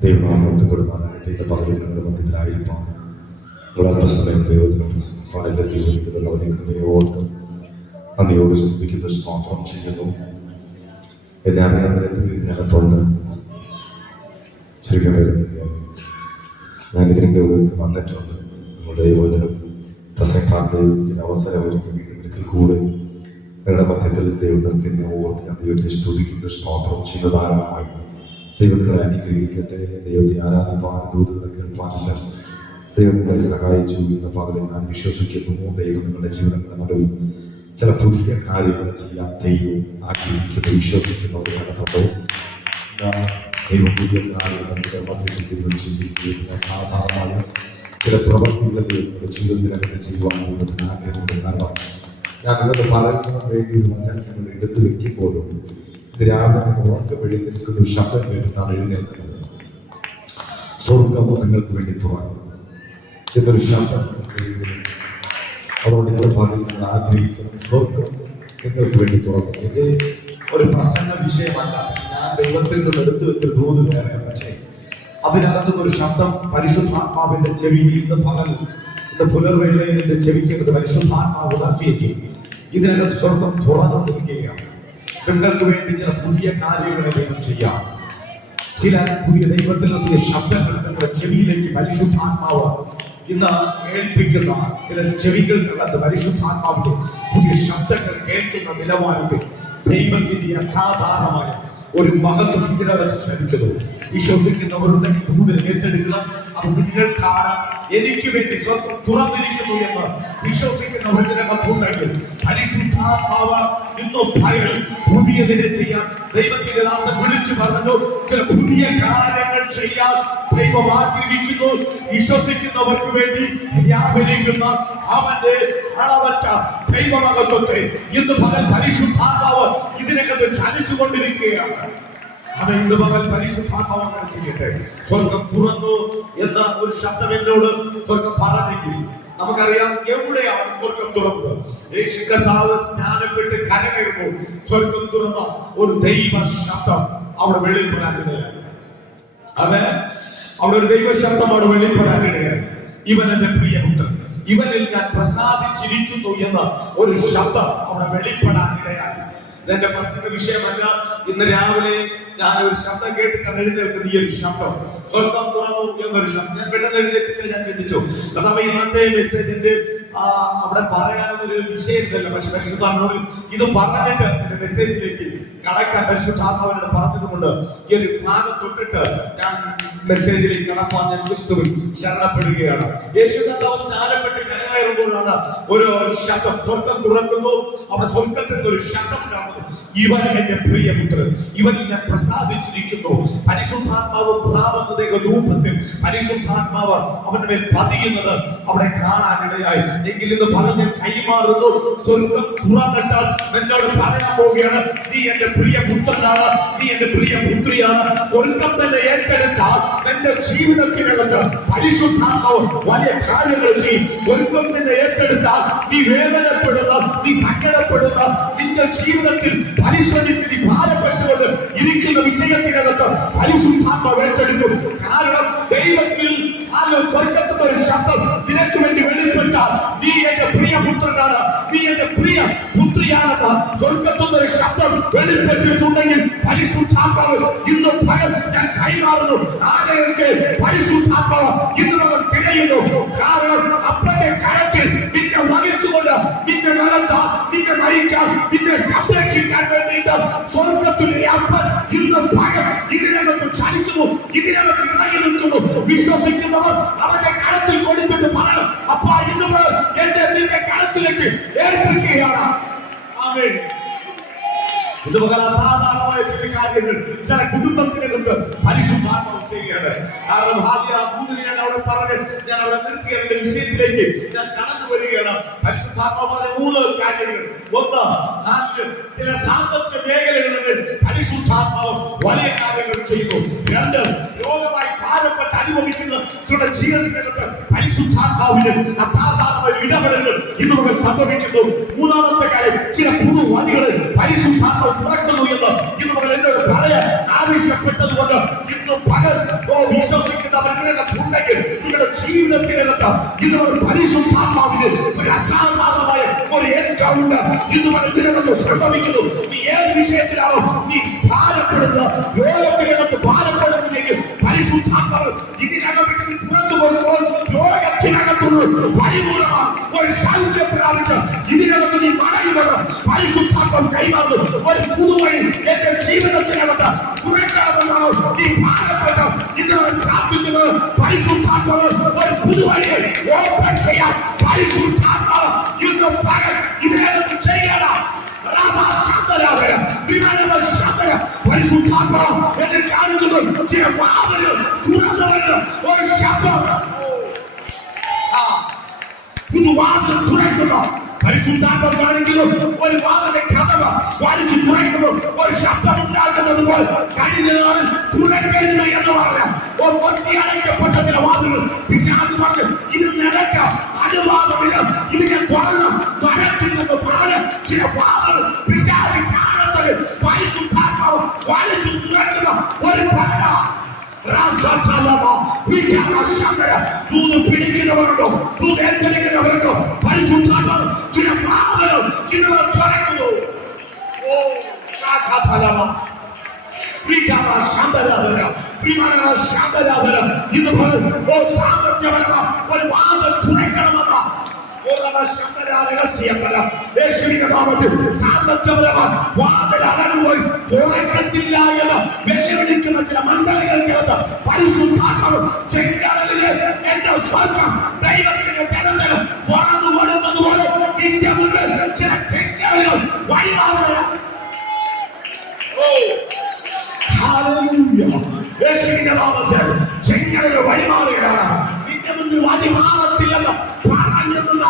ദൈവനാമത്തിൽപ്പെടുവാനായിട്ട് ഇന്ന് പകലും നിങ്ങളുടെ മധ്യത്തിലായിരിക്കാം. നിങ്ങൾ അല്പസമയം ദൈവത്തിന് പാടില്ല ദൈവത്തിലുള്ളവരെ കൃപയെ ഓർത്ത് നന്ദിയോട് സ്തുതിക്കുന്ന സ്തോത്രം ചെയ്യുന്നു. എന്നെ അറിയാവുന്ന ഇതിനകത്തുണ്ട് ശരിക്കും ഞാൻ ഇതിൻ്റെ ഉള്ളിൽ വന്നിട്ടുണ്ട്. നമ്മുടെ ദൈവവചനം പ്രസംഗിക്കാനുള്ള അവസരം ഒരിക്കൽ കൂടെ നിങ്ങളുടെ മധ്യത്തിൽ ദൈവത്തിനെ ഓർത്ത് ഞാൻ ദൈവത്തെ സ്തുതിക്കുന്ന സ്തോത്രം ചെയ്യുന്ന ധാരാളമായി. ദൈവങ്ങളെ അനുഗ്രഹിക്കട്ടെ. ദൈവത്തെ ആരാധിപ്പാൻ ദൂതുകളെ കേൾപ്പാനില്ല. ദൈവം നിങ്ങളെ സഹായിച്ചു ഇന്ന് പകരം ഞാൻ വിശ്വസിക്കുന്നു. ദൈവം നിങ്ങളുടെ ജീവിതങ്ങളുടെ നടുവിൽ ചില പുതിയ കാര്യങ്ങൾ ചെയ്യാൻ ദൈവം ആഗ്രഹിക്കുന്നു. വിശ്വസിക്കുന്നവർ കടപ്പോ ദൈവം പുതിയ കാര്യങ്ങൾ മധ്യത്തിൽ ചിന്തിക്കുന്ന സാധാരണമായ ചില പ്രവർത്തികൾ നിങ്ങളുടെ ജീവിതത്തിനകത്ത് ചെയ്യുവാൻ ദൈവത്തിന് ആഗ്രഹമുണ്ട്. കാരണം ഞാൻ നിങ്ങളുടെ പറയുന്ന വേണ്ടി ഒരു വചനം നിങ്ങൾ എടുത്തു വെക്കുമ്പോഴും ഇത് രാവിലെ നിങ്ങൾ ഉറക്കം എഴുന്നേൽക്കുന്ന ഒരു ശബ്ദം കേട്ടിട്ടാണ് എഴുന്നേൽക്കുന്നത്. സ്വർഗം നിങ്ങൾക്ക് വേണ്ടി തുറന്നു ഇതൊരു ശബ്ദം. അതുകൊണ്ട് നിങ്ങൾ പറയുന്നത് ആഗ്രഹിക്കണം, സ്വർഗം നിങ്ങൾക്ക് വേണ്ടി തുറക്കും. ഇത് ഒരു പ്രസംഗ വിഷയമല്ല. പക്ഷെ ഞാൻ ദൈവത്തിൽ നിന്ന് എടുത്തു വെച്ചൊരു ദൂത് വേറെ. പക്ഷേ അതിനകത്തുനിന്ന് ഒരു ശബ്ദം പരിശുദ്ധാത്മാവിന്റെ ചെവിയിൽ ഇന്ന് പകൽ ഇന്ന് പുലർവേളയിൽ എന്റെ ചെവിക്കുന്നത് പരിശുദ്ധാത്മാവ് ഉണർത്തിയേക്ക്. ഇതിനകത്ത് സ്വർഗം തുറന്നു നിൽക്കുകയാണ്. നിങ്ങൾക്ക് വേണ്ടി ചില പുതിയ കാര്യങ്ങളെ ദൈവം ചെയ്യാം. ചില പുതിയ ദൈവത്തിൽ പുതിയ ശബ്ദങ്ങൾ നിങ്ങളുടെ ചെവിയിലേക്ക് പരിശുദ്ധാത്മാവ് ഇന്ന് ഏൽപ്പിക്കുന്ന ചില ചെവികൾക്കകത്ത് പരിശുദ്ധാത്മാവിന്റെ പുതിയ ശബ്ദങ്ങൾ കേൾക്കുന്ന നിലവാരത്തിൽ ദൈവത്തിന്റെ അസാധാരണമായ ഒരു മഹത്വം ഇതിനകത്ത് ശ്രമിക്കുന്നു. വിശ്വസിക്കുന്നവരുണ്ടെങ്കിൽ ദൂതനെ ഏറ്റെടുക്കണം. അത് നിങ്ങൾക്കാണ്, എനിക്ക് വേണ്ടി സ്വർഗം തുറന്നിരിക്കുന്നു എന്ന് വിശ്വസിക്കുന്നവർ ഇതിനകത്തുണ്ടെങ്കിൽ പരിശുദ്ധാത്മാവ് ഇന്ന് ഭയം പുതിയതിനെ ചെയ്യാൻ ദൈവത്തിന്റെ ദാസൻ വിളിച്ചു പറഞ്ഞു. ചില പുതിയ കാര്യങ്ങൾ ചെയ്യാൻ ദൈവം ആഗ്രഹിക്കുന്നു. വിശ്വസിക്കുന്നവർക്ക് വേണ്ടി വ്യാപരിക്കുന്ന അവന്റെ അളവറ്റ ദൈവമഹത്വത്തെ ഇന്ന് പകൽ പരിശുദ്ധാത്മാവ് ഇതിനകത്ത് ചലിച്ചുകൊണ്ടിരിക്കുകയാണ്. അവൻ ഇന്ന് പകൽ പരിശുദ്ധാത്മാവ് ചെയ്യട്ടെ. സ്വർഗം തുറന്നു എന്ന ഒരു ശബ്ദം എന്നോട് സ്വർഗം പറഞ്ഞെങ്കിൽ നമുക്കറിയാം എവിടെയാണ് സ്വർഗം തുറന്നത്. യേശു കർത്താവ് സ്നാനപ്പെട്ട് കരകയറുമ്പോൾ സ്വർഗം തുറന്ന ഒരു ദൈവ ശബ്ദം അവിടെ വെളിപ്പെടാനിടയായി. അവിടെ ഒരു ദൈവ ശബ്ദം അവിടെ വെളിപ്പെടാനിടയായി. ഇവൻ എന്റെ പ്രിയപുത്രൻ, ഇവനിൽ ഞാൻ പ്രസാദിച്ചിരിക്കുന്നു എന്ന ഒരു ശബ്ദം അവിടെ വെളിപ്പെടാനിടയായി. ഇതെന്റെ പ്രസംഗ വിഷയമല്ല. ഇന്ന് രാവിലെ ഞാൻ ഒരു ശബ്ദം കേട്ടിട്ടാണ് എഴുന്നേൽക്കുന്നത്. ഈ ഒരു ശബ്ദം സ്വർഗം തുറന്നു എന്നൊരു ശബ്ദം. ഞാൻ പെട്ടെന്ന് എഴുന്നേറ്റിട്ട് ഞാൻ ചിന്തിച്ചു, അഥവാ ഇന്നത്തെ മെസ്സേജിന്റെ അവിടെ പറയാനൊരു വിഷയമില്ല. പക്ഷെ പരിശുദ്ധാത്മാവിൽ ഇത് പറഞ്ഞിട്ട് എന്റെ മെസ്സേജിലേക്ക് കടക്കാൻ പരിശുദ്ധാത്മാവിനോട് പറഞ്ഞതുകൊണ്ട് ഈ ഒരു ഭാഗം തൊട്ടിട്ട് ഞാൻ മെസ്സേജിലേക്ക് കടപ്പാൻ ഞാൻ ക്രിസ്തുവിൽ ശരണപ്പെടുകയാണ്. യേശു കർത്താവ് സ്നാനപ്പെട്ട് കരകയറുമ്പോഴാണ് ഒരു ശബ്ദം സ്വർഗം തുറക്കുന്നു. അവിടെ സ്വർഗത്തിന്റെ ഒരു ശബ്ദം ഉണ്ടാകുന്നു. ഇവൻ എന്റെ പ്രിയപുത്രൻ, ഇവനിൽ ഞാൻ പ്രസാദിച്ചിരിക്കുന്നു. പരിശുദ്ധാത്മാവ് പ്രാപുന്ന രൂപത്തിൽ പരിശുദ്ധാത്മാവ് അവന്റെ മേൽ പതിയുന്നത് അവിടെ കാണാനിടയായി. എങ്കിൽ ഇന്ന് പറഞ്ഞ് കൈമാറുന്നു. സ്വർഗം തുറന്നിട്ടാൽ എന്നോട് പറയാൻ പോവുകയാണ്, നീ എന്റെ പ്രിയപുത്രനാണ്, നീ എന്റെ പ്രിയപുത്രിയാണ്. സ്വർഗം തന്നെ ഏറ്റെടുത്താൽ എന്റെ ജീവിതത്തിനകത്ത് പരിശുദ്ധാത്മാവ് വലിയ കാര്യങ്ങൾ ചെയ്യും. സ്വർഗം തന്നെ ഏറ്റെടുത്താൽ നീ വേദനപ്പെടുന്ന, നീ സങ്കടപ്പെടുന്ന, നിന്റെ ജീവിതത്തിൽ പരിശ്രമിച്ച് നീ ഭാരപ്പെട്ടുകൊണ്ട് ഇരിക്കുന്ന വിഷയത്തിനകത്ത് പരിശുദ്ധാത്മാവ് ഏറ്റെടുക്കും. കാരണം ദൈവത്തിൽ സ്വർഗത്തിന്റെ ഒരു ശബ്ദം നിനക്ക് വേണ്ടി വെളിപ്പെട്ടാൽ നീ എന്റെ പ്രിയപുത്രനാണ്, നീ എന്റെ പ്രിയ പുത്രിയാണെന്ന് സ്വർഗത്തിന്റെ ഒരു ശബ്ദം വെളിപ്പെട്ടിട്ടുണ്ടെങ്കിൽ പരിശുദ്ധാത്മാവ് ഇന്ന് പകൽ ഞാൻ കൈമാറുന്നു. ആരെയൊക്കെ പരിശുദ്ധാത്മാവ് ഇന്ന് നമ്മൾ തിരയുന്നു. കാരണം അപ്പന്റെ കരത്തിൽ നിന്നെ വഹിച്ചുകൊണ്ട് നിന്നെ നടത്താൻ, നിന്നെ നയിക്കാൻ, നിന്നെ സംരക്ഷിക്കാൻ വേണ്ടിയിട്ട് സ്വർഗത്തിലെ അപ്പൻ ഇന്ന് പകൽ ഇതിനകത്ത് ചലിക്കുന്നു, ഇതിനകത്ത് ഇറങ്ങി നിൽക്കുന്നു. വിശ്വസിക്കുന്നവർ അവന്റെ കരത്തിൽ കൊടുത്തിട്ട് പറയണം, അപ്പ ഇന്ന് എന്റെ നിന്റെ കരത്തിലേക്ക് ഏൽപ്പിക്കുകയാണ്. ആമേൻ. ഇതുപോലെ അസാധാരണമായ ചില കാര്യങ്ങൾ ചില കുടുംബത്തിനകത്ത് പരിശുദ്ധാത്മാവ് ചെയ്യുകയാണ്. കാരണം ഞാൻ അവിടെ പറഞ്ഞ് ഞാൻ അവിടെ നിർത്തിയ എന്റെ വിഷയത്തിലേക്ക് ഞാൻ കടന്നു വരികയാണ്. പരിശുദ്ധാത്മാവ് പറഞ്ഞ 3 കാര്യങ്ങൾ. ഒന്ന്, ചില സാമ്പത്തിക മേഖലകളിൽ പരിശുദ്ധാത്മാവ് വലിയ കാര്യങ്ങൾ ചെയ്യുന്നു. 2, രോഗമായി ഭാരപ്പെട്ട് അനുഭവിക്കുന്ന ജീവിതത്തിനകത്ത് പരിശുദ്ധാത്മാവിന് അസാധാരണമായ ഇടപെടലുകൾ ഇന്ന് സംഭവിക്കുന്നു. 3-ാമത്തെ കാര്യം, ചില പുതു വഴികളിൽ പരിശുദ്ധാത്മാവ് തുറക്കുന്നു എന്ന് പറയാൻ ആവശ്യപ്പെട്ടതുകൊണ്ട് ഇന്ന് പകൽ വിശ്വസിക്കുന്നവർ ഇതിനകത്തുണ്ടെങ്കിൽ നിങ്ങളുടെ ജീവിതത്തിനകത്ത് ഇതുപോലെ പരിശുദ്ധാത്മാവിന് ഒരു അസാധാരണമായ ഒരു എൻകൗണ്ടർ ഇതുപോലെ ഇതിനകത്ത് സംഭവിക്കുന്നു. നീ ഏത് വിഷയത്തിലാണോ നീ ഭാരപ്പെടുന്നത്, രോഗത്തിനകത്ത് ഭാരപ്പെടുന്നില്ലെങ്കിൽ പരിശുദ്ധാത്മാവ് ഇതിനകം വിട്ട് നീ പുറത്തു പോകുമ്പോൾ രോഗത്തിനകത്തുള്ള പരിപൂർണമായ ഒരു സൗഖ്യം പ്രാപിച്ച് ഇതിനകത്ത് നീ മടങ്ങുന്നത് പരിശുദ്ധാത്മം കൈമാറുന്നു. ഒരു പുതുവഴി എന്റെ ജീവിതത്തിനകത്ത് കുറിക്കണമെന്നാണോ നീ ഭാരപ്പെട്ട് ഇതിനോട് പ്രാർത്ഥിക്കുന്നത്? പരിശുദ്ധാത്മാവ് ഒരു പുതുവഴി ഓപ്പൺ ചെയ്യാൻ പരിശുദ്ധാത്മാവ് ഇന്ന് പകൽ ഇതിനകത്ത് ചെയ്യണം. പരിശുദ്ധാത്മാവ് എന്നെ കാണിക്കുന്നു. ചില വാതിലുകൾ തുറന്നു വരുന്ന ഒരു ശബ്ദം, പുതുവാതിൽ തുറക്കുന്നു. പരിശുദ്ധാത്മ കാണിക്കുന്നു. ഒരു വാതിലെ കഥക വലിച്ചു തുറക്കുന്നു. ഒരു ശബ്ദം ഉണ്ടാക്കുന്നത് പോലെ കഴിഞ്ഞ തുറക്കരുത് എന്ന് പറഞ്ഞ കൊത്തിയടയ്ക്കപ്പെട്ട ചില വാതിലുകൾ പിശാച് പറഞ്ഞു ഇത് നിനക്ക് അനുവാദമില്ല, ഇത് ഞാൻ തുറക്കില്ലെന്ന് പറഞ്ഞ ചില വാതിൽ പിശാച് കാണത്തത് പരിശുദ്ധാത്മാവ് വലിച്ചു തുറക്കുന്ന ഒരു പല പിടിക്കുന്നവരുണ്ടോ, ഏറ്റെടുക്കുന്നവരുണ്ടോ? പരിശുദ്ധാത്മാവ് ചില വാതിലുകൾ ചില തുറക്കുന്നു. ഒരു വാതിൽ തുറക്കണമെന്നാ തുറക്കത്തില്ല എന്ന് വെല്ലുവിളിക്കുന്ന ചില മണ്ഡലങ്ങൾക്കകത്ത് പരിശുദ്ധാത്മാവ് ചെങ്കടലിലെ എന്റെ സ്വർഗം ദൈവത്തിന്റെ ജനത്തിന് തുറന്നു കൊടുത്തതുപോലെ ഇന്ത്യ മുന്നിൽ ചില ചെങ്കടലുകൾ വഴിമാറുക. ചെങ്കടല് വഴിമാറുകയാണ്. നിന്റെ മുന്നിൽ വഴിമാറത്തില്ലെന്ന് പറഞ്ഞിരുന്ന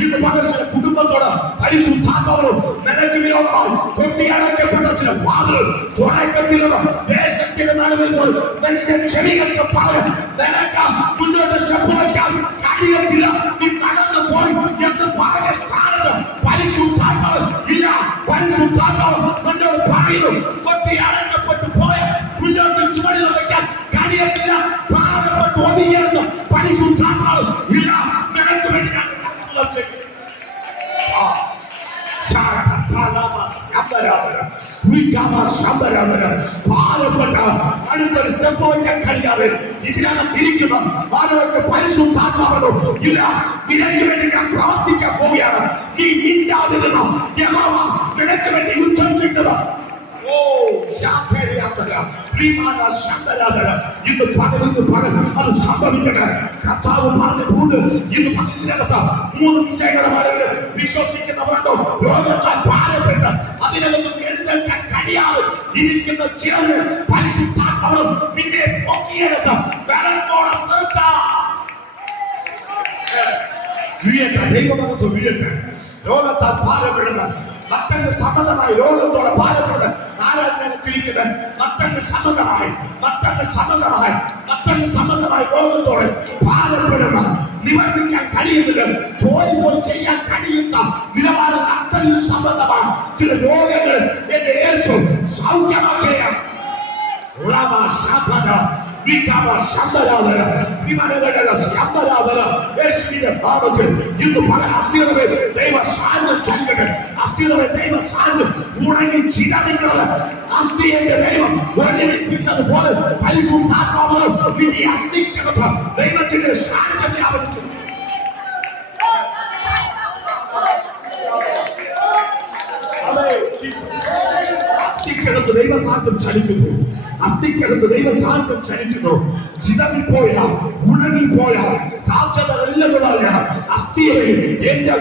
ഇന്ന് പകൽ ചില കുടുംബത്തോട് പരിശുദ്ധാത്മാവ് നിനക്ക് വിരോധമായി കൊട്ടിയടക്കപ്പെട്ട ചില വാതിലുകൾ തുറക്കത്തില്ലെന്ന് ദേശത്തിന്റെ നടുവിൽ പോയി നിന്റെ ചെവികൾക്ക് പറയാൻ നിനക്ക് മുന്നോട്ട് സ്റ്റെപ്പ് വയ്ക്കാൻ കഴിയത്തില്ല. നീ കടന്നു പോയി എന്ന് പറഞ്ഞ സ്ഥാനത്ത് പരിശുദ്ധാത്മാവ് ഇല്ല. പരിശുദ്ധാത്മാവ് മുന്നോട്ട് പറയുന്നു. കൊട്ടിയടക്കപ്പെട്ടു പോയ മുന്നോട്ട് ചുവടിൽ വയ്ക്കാൻ കഴിയത്തില്ല. ഭാരപ്പെട്ട് ഒതുങ്ങിയെടുത്ത് പരിശുദ്ധാത്മാവ് ഇല്ല. നിനക്ക് വേണ്ടി ഞാൻ ഭാരപ്പെട്ട അടുത്തൊരു സ്റ്റെപ്പ് വയ്ക്കാൻ കഴിയാതെ ഇതിനകത്തിരിക്കുന്ന ആരോഗ്യ പരിശുദ്ധാത്മാവോ ഇല്ല. നിനക്ക് വേണ്ടി ഞാൻ പ്രവർത്തിക്കാൻ പോവുകയാണ്. നീ മിണ്ടാതിരുന്ന യഹോവ നിനക്ക് വേണ്ടി യുദ്ധം ചെയ്തത്. ഇന്ന് പകൽ അത് സംഭവിക്കട്ടെ. കർത്താവ് പറഞ്ഞതുകൊണ്ട് ഇന്ന് പകലിനകത്ത് 3 വിഷയങ്ങളെ വിശ്വസിക്കുന്നവരുണ്ടോ? രോഗത്താൽ ഭാരപ്പെട്ട് അതിനകത്ത് എഴുന്നേൽക്കാൻ കഴിയാതെ ഇരിക്കുന്ന ചിലര് പരിശുദ്ധാത്മാവ് നിന്നെ പൊക്കിയെടുത്ത് ബലത്തോടെ നിർത്താം. ദൈവമകത്ത് വീഴട്ടെ. രോഗത്താൽ ഭാരപ്പെടുന്ന നട്ടന്റെ സമ്മതമായി രോഗത്തോടെ ഭാരപ്പെടുന്നത് ആരാധന തിരിക്കുന്നത് നട്ടന്റെ സമ്മതമായി രോഗത്തോടെ ഭാരപ്പെടുന്ന നിവർത്തിക്കാൻ കഴിയുന്നില്ല, ജോലി പോലും ചെയ്യാൻ കഴിയുന്ന നിലവാരം നട്ടന് സമ്മതമായി ചില രോഗങ്ങൾ എന്റെ യേശു സൗഖ്യമാക്കുകയാണ്. ഇന്ന് പല അസ്ഥികളുടെ ദൈവ സാന്നിധ്യം ചലിക്കട്ടെ. അസ്ഥികളുടെ ദൈവ സാന്നിധ്യം ഉണങ്ങി ചിതറിക്കുന്നത് അസ്ഥിയെ ദൈവം ഒരുമിപ്പിച്ചതുപോലെ പരിശുദ്ധാത്മാവ് നിന്റെ അസ്ഥിക്കകത്ത് ദൈവത്തിന്റെ സാന്നിധ്യം വ്യാപരിക്കും. അസ്ഥിക്കകത്ത് ദൈവ സാന്നിധ്യം ചലിക്കുന്നു. അസ്ഥിക്കകത്ത് ദൈവസാന്നിധ്യം ചലിക്കുന്നു. ചിതറിപ്പോയ ഉണങ്ങിപ്പോയ സാധ്യതകളില്ലെന്ന് പറഞ്ഞ അസ്ഥിയെ എന്റെ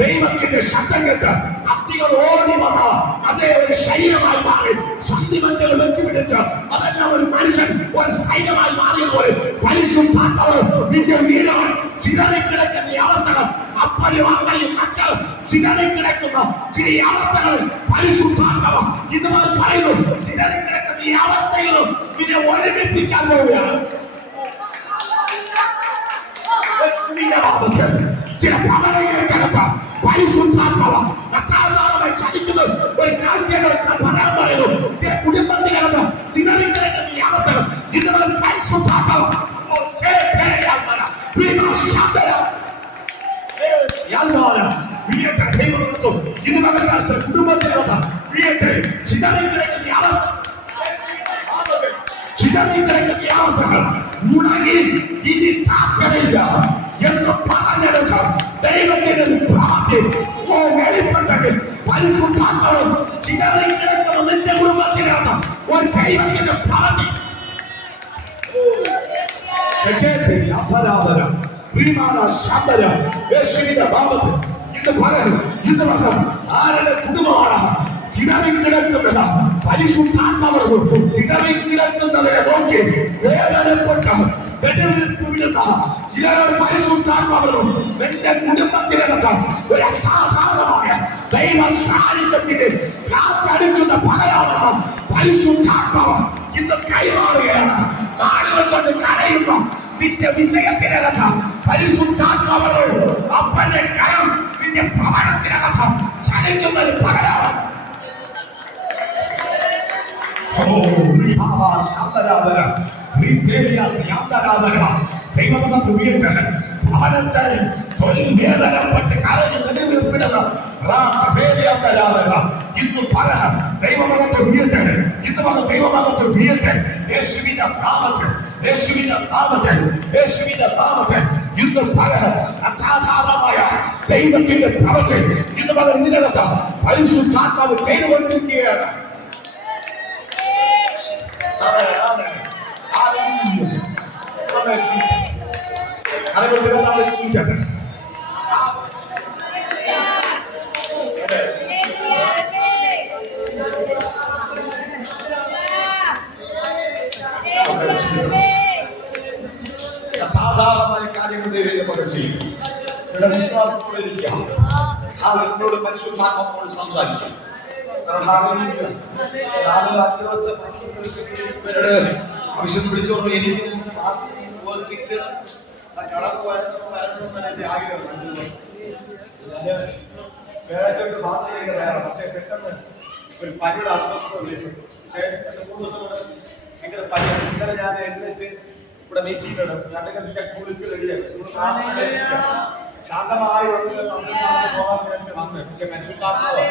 ദൈവത്തിന്റെ ശബ്ദം കേട്ട് അസ്ഥികൾ ഓടി വന്ന അതേ ഒരു ശരീരമായി മാറി സന്ധിമഞ്ചകൾ വെച്ച് പിടിച്ച് അതെല്ലാം ഒരു മനുഷ്യൻ ഒരു സൈന്യമായി മാറിയതുപോലെ പരിശുദ്ധാത്മാവ് നിന്റെ വീടാൻ ചിതറിക്കിടക്കുന്ന ഈ അവസ്ഥകൾ അപ്പനും അമ്മയും മക്കളും ചിതറിക്കിടക്കുന്ന ചില അവസ്ഥകൾ പരിശുദ്ധാത്മാവ് ഇതുപോലെ പറയുന്നു. ചിതറിക്കിടക്കുന്ന ഈ അവസ്ഥകളും നിന്നെ ഒരുമിപ്പിക്കാൻ പോവുകയാണ്. ചില ഭവനങ്ങൾക്കകത്ത് പരിശുദ്ധാത്മാവ് അസാധാരണമായി ചലിക്കുന്ന ഒരു കാഴ്ചയുടെ പറയാൻ പറയുന്നു. കുടുംബത്തിനകത്ത് ചിതറിക്കിടക്കുന്ന ഈ അവസ്ഥകൾ ഇതുപോലെ പരിശുദ്ധാത്മാവ് കുടുംബത്തിനകത്ത് ചിതറിക്കിടക്കുന്ന ഈ അവസ്ഥ ചിതറിക്കിടക്കുന്ന ഈ അവസ്ഥകൾ മുടങ്ങി ഇനി സാധ്യതയില്ല എന്ന് പറഞ്ഞിട്ട് ദൈവത്തിന്റെ പ്രവൃത്തി വെളിപ്പെട്ടെങ്കിൽ പരിശുദ്ധാത്മാവ് ചിതറിക്കിടക്കുന്ന നിന്റെ കുടുംബത്തിനകത്ത് ഒരു ദൈവത്തിന്റെ പ്രവൃത്തി ആരുടെ കുടുംബമാണ് ചിതറിക്കിടക്കുന്നത്? പരിശുദ്ധാത്മാവ് ചിതറിക്കിടക്കുന്നതിനെ നോക്കി വേദനപ്പെട്ട് ചിലർ പരിശുദ്ധാത്മാവ് നിന്റെ കുടുംബത്തിനകത്ത് ഒരു അസാധാരണമായ ദൈവ സാന്നിധ്യത്തിന്റെ കാറ്റടിക്കുന്ന പകരാണെന്ന് പരിശുദ്ധാത്മാവ് ഇന്ന് കൈമാറുകയാണ്. ആളുകൾ കൊണ്ട് കരയുന്നു നിന്റെ വിഷയത്തിനകത്ത് പരിശുദ്ധാത്മാവ് അപ്പന്റെ കരം നിന്റെ ഭവനത്തിനകത്ത് ചലിക്കുന്ന ഒരു പകരാണ്. ഭവനത്തെ വേദനപ്പെട്ട് കരഞ്ഞ് നെടുവീർപ്പിടുന്ന ഇന്ന് പല ദൈവമകത്ത് വീഴട്ടെ. ഇന്ന് പല ദൈവമകത്ത് വീഴട്ടെ. യേശുവിന്റെ നാമത്തിൽ യേശുവിന്റെ നാമത്തിൽ യേശുവിന്റെ നാമത്തിൽ ഇന്ന് പല അസാധാരണമായ ദൈവത്തിന്റെ പ്രവൃത്തി ഇന്ന് പല ഇതിനകത്ത് പരിശുദ്ധാത്മാവ് ചെയ്തുകൊണ്ടിരിക്കുകയാണ്. അസാധാരണമായ കാര്യങ്ങൾ ദൈവം ചെയ്യും. നിങ്ങളുടെ വിശ്വാസത്തോടെ ഇരിക്കുക. നിങ്ങളോട് പരിശുദ്ധാത്മാവോട് സംസാരിക്കാം. ആവശ്യം വിളിച്ചോളൂ. എനിക്ക് പക്ഷെ പെട്ടെന്ന് ഒരു പനിയുടെ അസ്വസ്ഥത വിളിച്ചു. പക്ഷേ 3 ദിവസം ഭയങ്കര പനി. ഇന്നലെ ഞാൻ എഴുന്നേറ്റ് ഇവിടെ മീറ്റിംഗിലാണ്. രണ്ടു കുളിച്ച് റെഡിയായി ശാന്തമായി പോകാൻ വിളിച്ച് വന്ന്. പക്ഷെ പരിശുദ്ധാത്മാവ്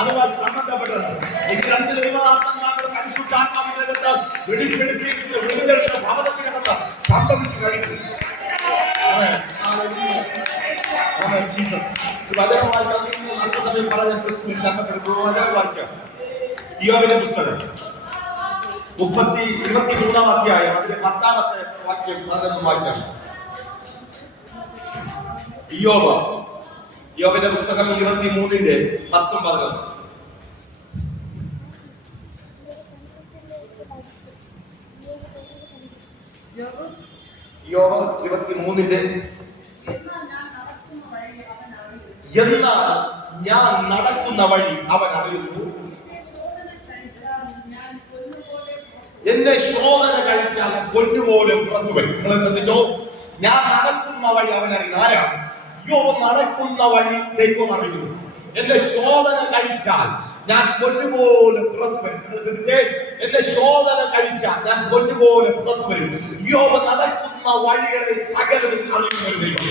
അതുമായി സംബന്ധപ്പെട്ടത് എനിക്ക് 2 ദൈവദാസന്മാരുടെ പരിശുദ്ധാത്മാവിനകത്ത് വെളിപ്പെടുത്തി ഭവനത്തിനകത്ത് സംഭവിച്ചു കഴിഞ്ഞു. വചനം വായിച്ചാൽ നല്ല സമയം പറഞ്ഞ വചനം വായിക്കാം. ഇയ്യോബിന്റെ പുസ്തകം 23-ാം അധ്യായം അതിന്റെ 10-ാമത്തെ വാക്യം അതൊന്നും വായിക്കാം. ഇയ്യോബിന്റെ പുസ്തകം 23-ന്റെ 10-ഉം 11. ഇയ്യോബ് 23-ന്റെ എന്നാൽ ഞാൻ നടക്കുന്ന വഴി അവൻ അറിയുന്നു, എന്നെ ശോധന കഴിച്ചാൽ പൊന്നുപോലെ പുറത്തു വരും. നിങ്ങൾ ശ്രദ്ധിച്ചോ? ഞാൻ നടക്കുന്ന വഴി അവൻ അറിയുന്നു. ആരാ? യോബ് നടക്കുന്ന വഴി ദൈവം അറിയുന്നു. എന്റെ ശോധന കഴിച്ചാൽ ഞാൻ പൊന്നുപോലെ പുറത്തു വരും. നിങ്ങൾ ശ്രദ്ധിച്ചേ? എന്റെ ശോധന കഴിച്ചാൽ ഞാൻ പൊന്നുപോലെ പുറത്തു വരും. യോബ് നടക്കുന്ന വഴികളെ സകലതും അറിയുന്ന ഒരു ദൈവം.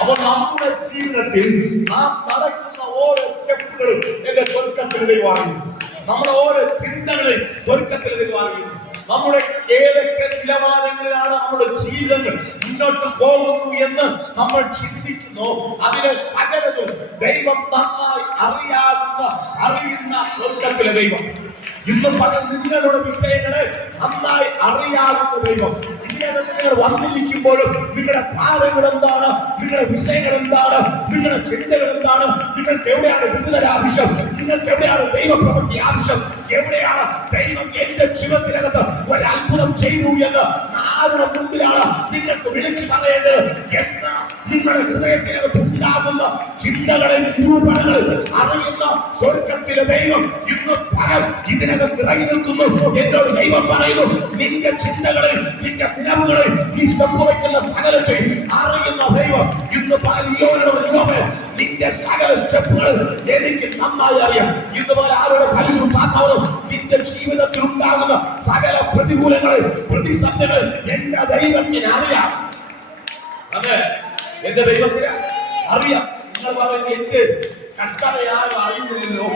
അപ്പോൾ നമ്മുടെ ജീവിതത്തിൽ നാം നടക്കുന്ന ഓരോ സ്റ്റെപ്പുകളും എന്റെ സ്വർഗത്തിൽ ദൈവം അറിയുന്നു. നമ്മുടെ ഓരോ ചിന്തകളെയും സ്വർഗത്തിൽ ദൈവം അറിയുന്നു. നമ്മുടെ ഏതൊക്കെ നിലവാരങ്ങളിലാണ് നമ്മുടെ ജീവിതങ്ങൾ മുന്നോട്ട് പോകുന്നു എന്ന് നമ്മൾ ചിന്തിക്കുന്നു. അതിലെ സകലതും ദൈവം നന്നായി അറിയുന്ന സ്വർഗത്തിലെ ദൈവം. ഇന്ന് പകൽ നിങ്ങളുടെ വിഷയങ്ങളെ നന്നായി അറിയാവുന്ന ദൈവം ഇതിനകം നിങ്ങൾ വന്നിരിക്കുമ്പോഴും നിങ്ങളുടെ ഭാരങ്ങൾ എന്താണ്, നിങ്ങളുടെ വിഷയങ്ങൾ എന്താണ്, നിങ്ങളുടെ ചിന്തകൾ എന്താണ്, നിങ്ങൾക്ക് എവിടെയാണ് വിടുതൽ ആവശ്യം, നിങ്ങൾക്ക് എവിടെയാണ് ദൈവപ്രവൃത്തി ആവശ്യം, എവിടെയാണ് ദൈവം എന്റെ ജീവിതത്തിനകത്ത് ഒരു അത്ഭുതം ചെയ്തു എന്ന് ആരുടെ മുമ്പിലാണ് നിങ്ങൾക്ക് വിളിച്ചു പറയേണ്ടത് എന്ന് നിങ്ങളുടെ ഹൃദയത്തിനകത്ത് ഉണ്ടാകുന്ന ചിന്തകളെ നിരൂപണങ്ങൾ അറിയുന്ന സ്വർഗ്ഗത്തിലെ ദൈവം ഇന്ന് പകൽ ഇതിനകത്ത് ഇറങ്ങി നിൽക്കുന്നു. എന്നോട് ദൈവം പറയുന്നു, നിന്റെ ചിന്തകളിൽ, നിന്റെ നിലവുകളിൽ നീ സംഭവിക്കുന്ന സകലത്തെ അറിയുന്ന ദൈവം ഇന്ന് യോബേ, നിന്റെ സകല സ്റ്റെപ്പുകൾ എനിക്ക് നന്നായി അറിയാം. ഇതുപോലെ ആരുടെ പരിശുദ്ധാത്മാവും നിന്റെ ജീവിതത്തിൽ ഉണ്ടാകുന്ന സകല പ്രതികൂലങ്ങളെ, പ്രതിസന്ധികൾ എന്റെ ദൈവത്തിന് അറിയാം. അതെ, എന്റെ ദൈവത്തിന് അറിയാം. നിങ്ങൾ പറയുന്നത് എന്ത് കഷ്ടതയാരും അറിയുന്നില്ലല്ലോ,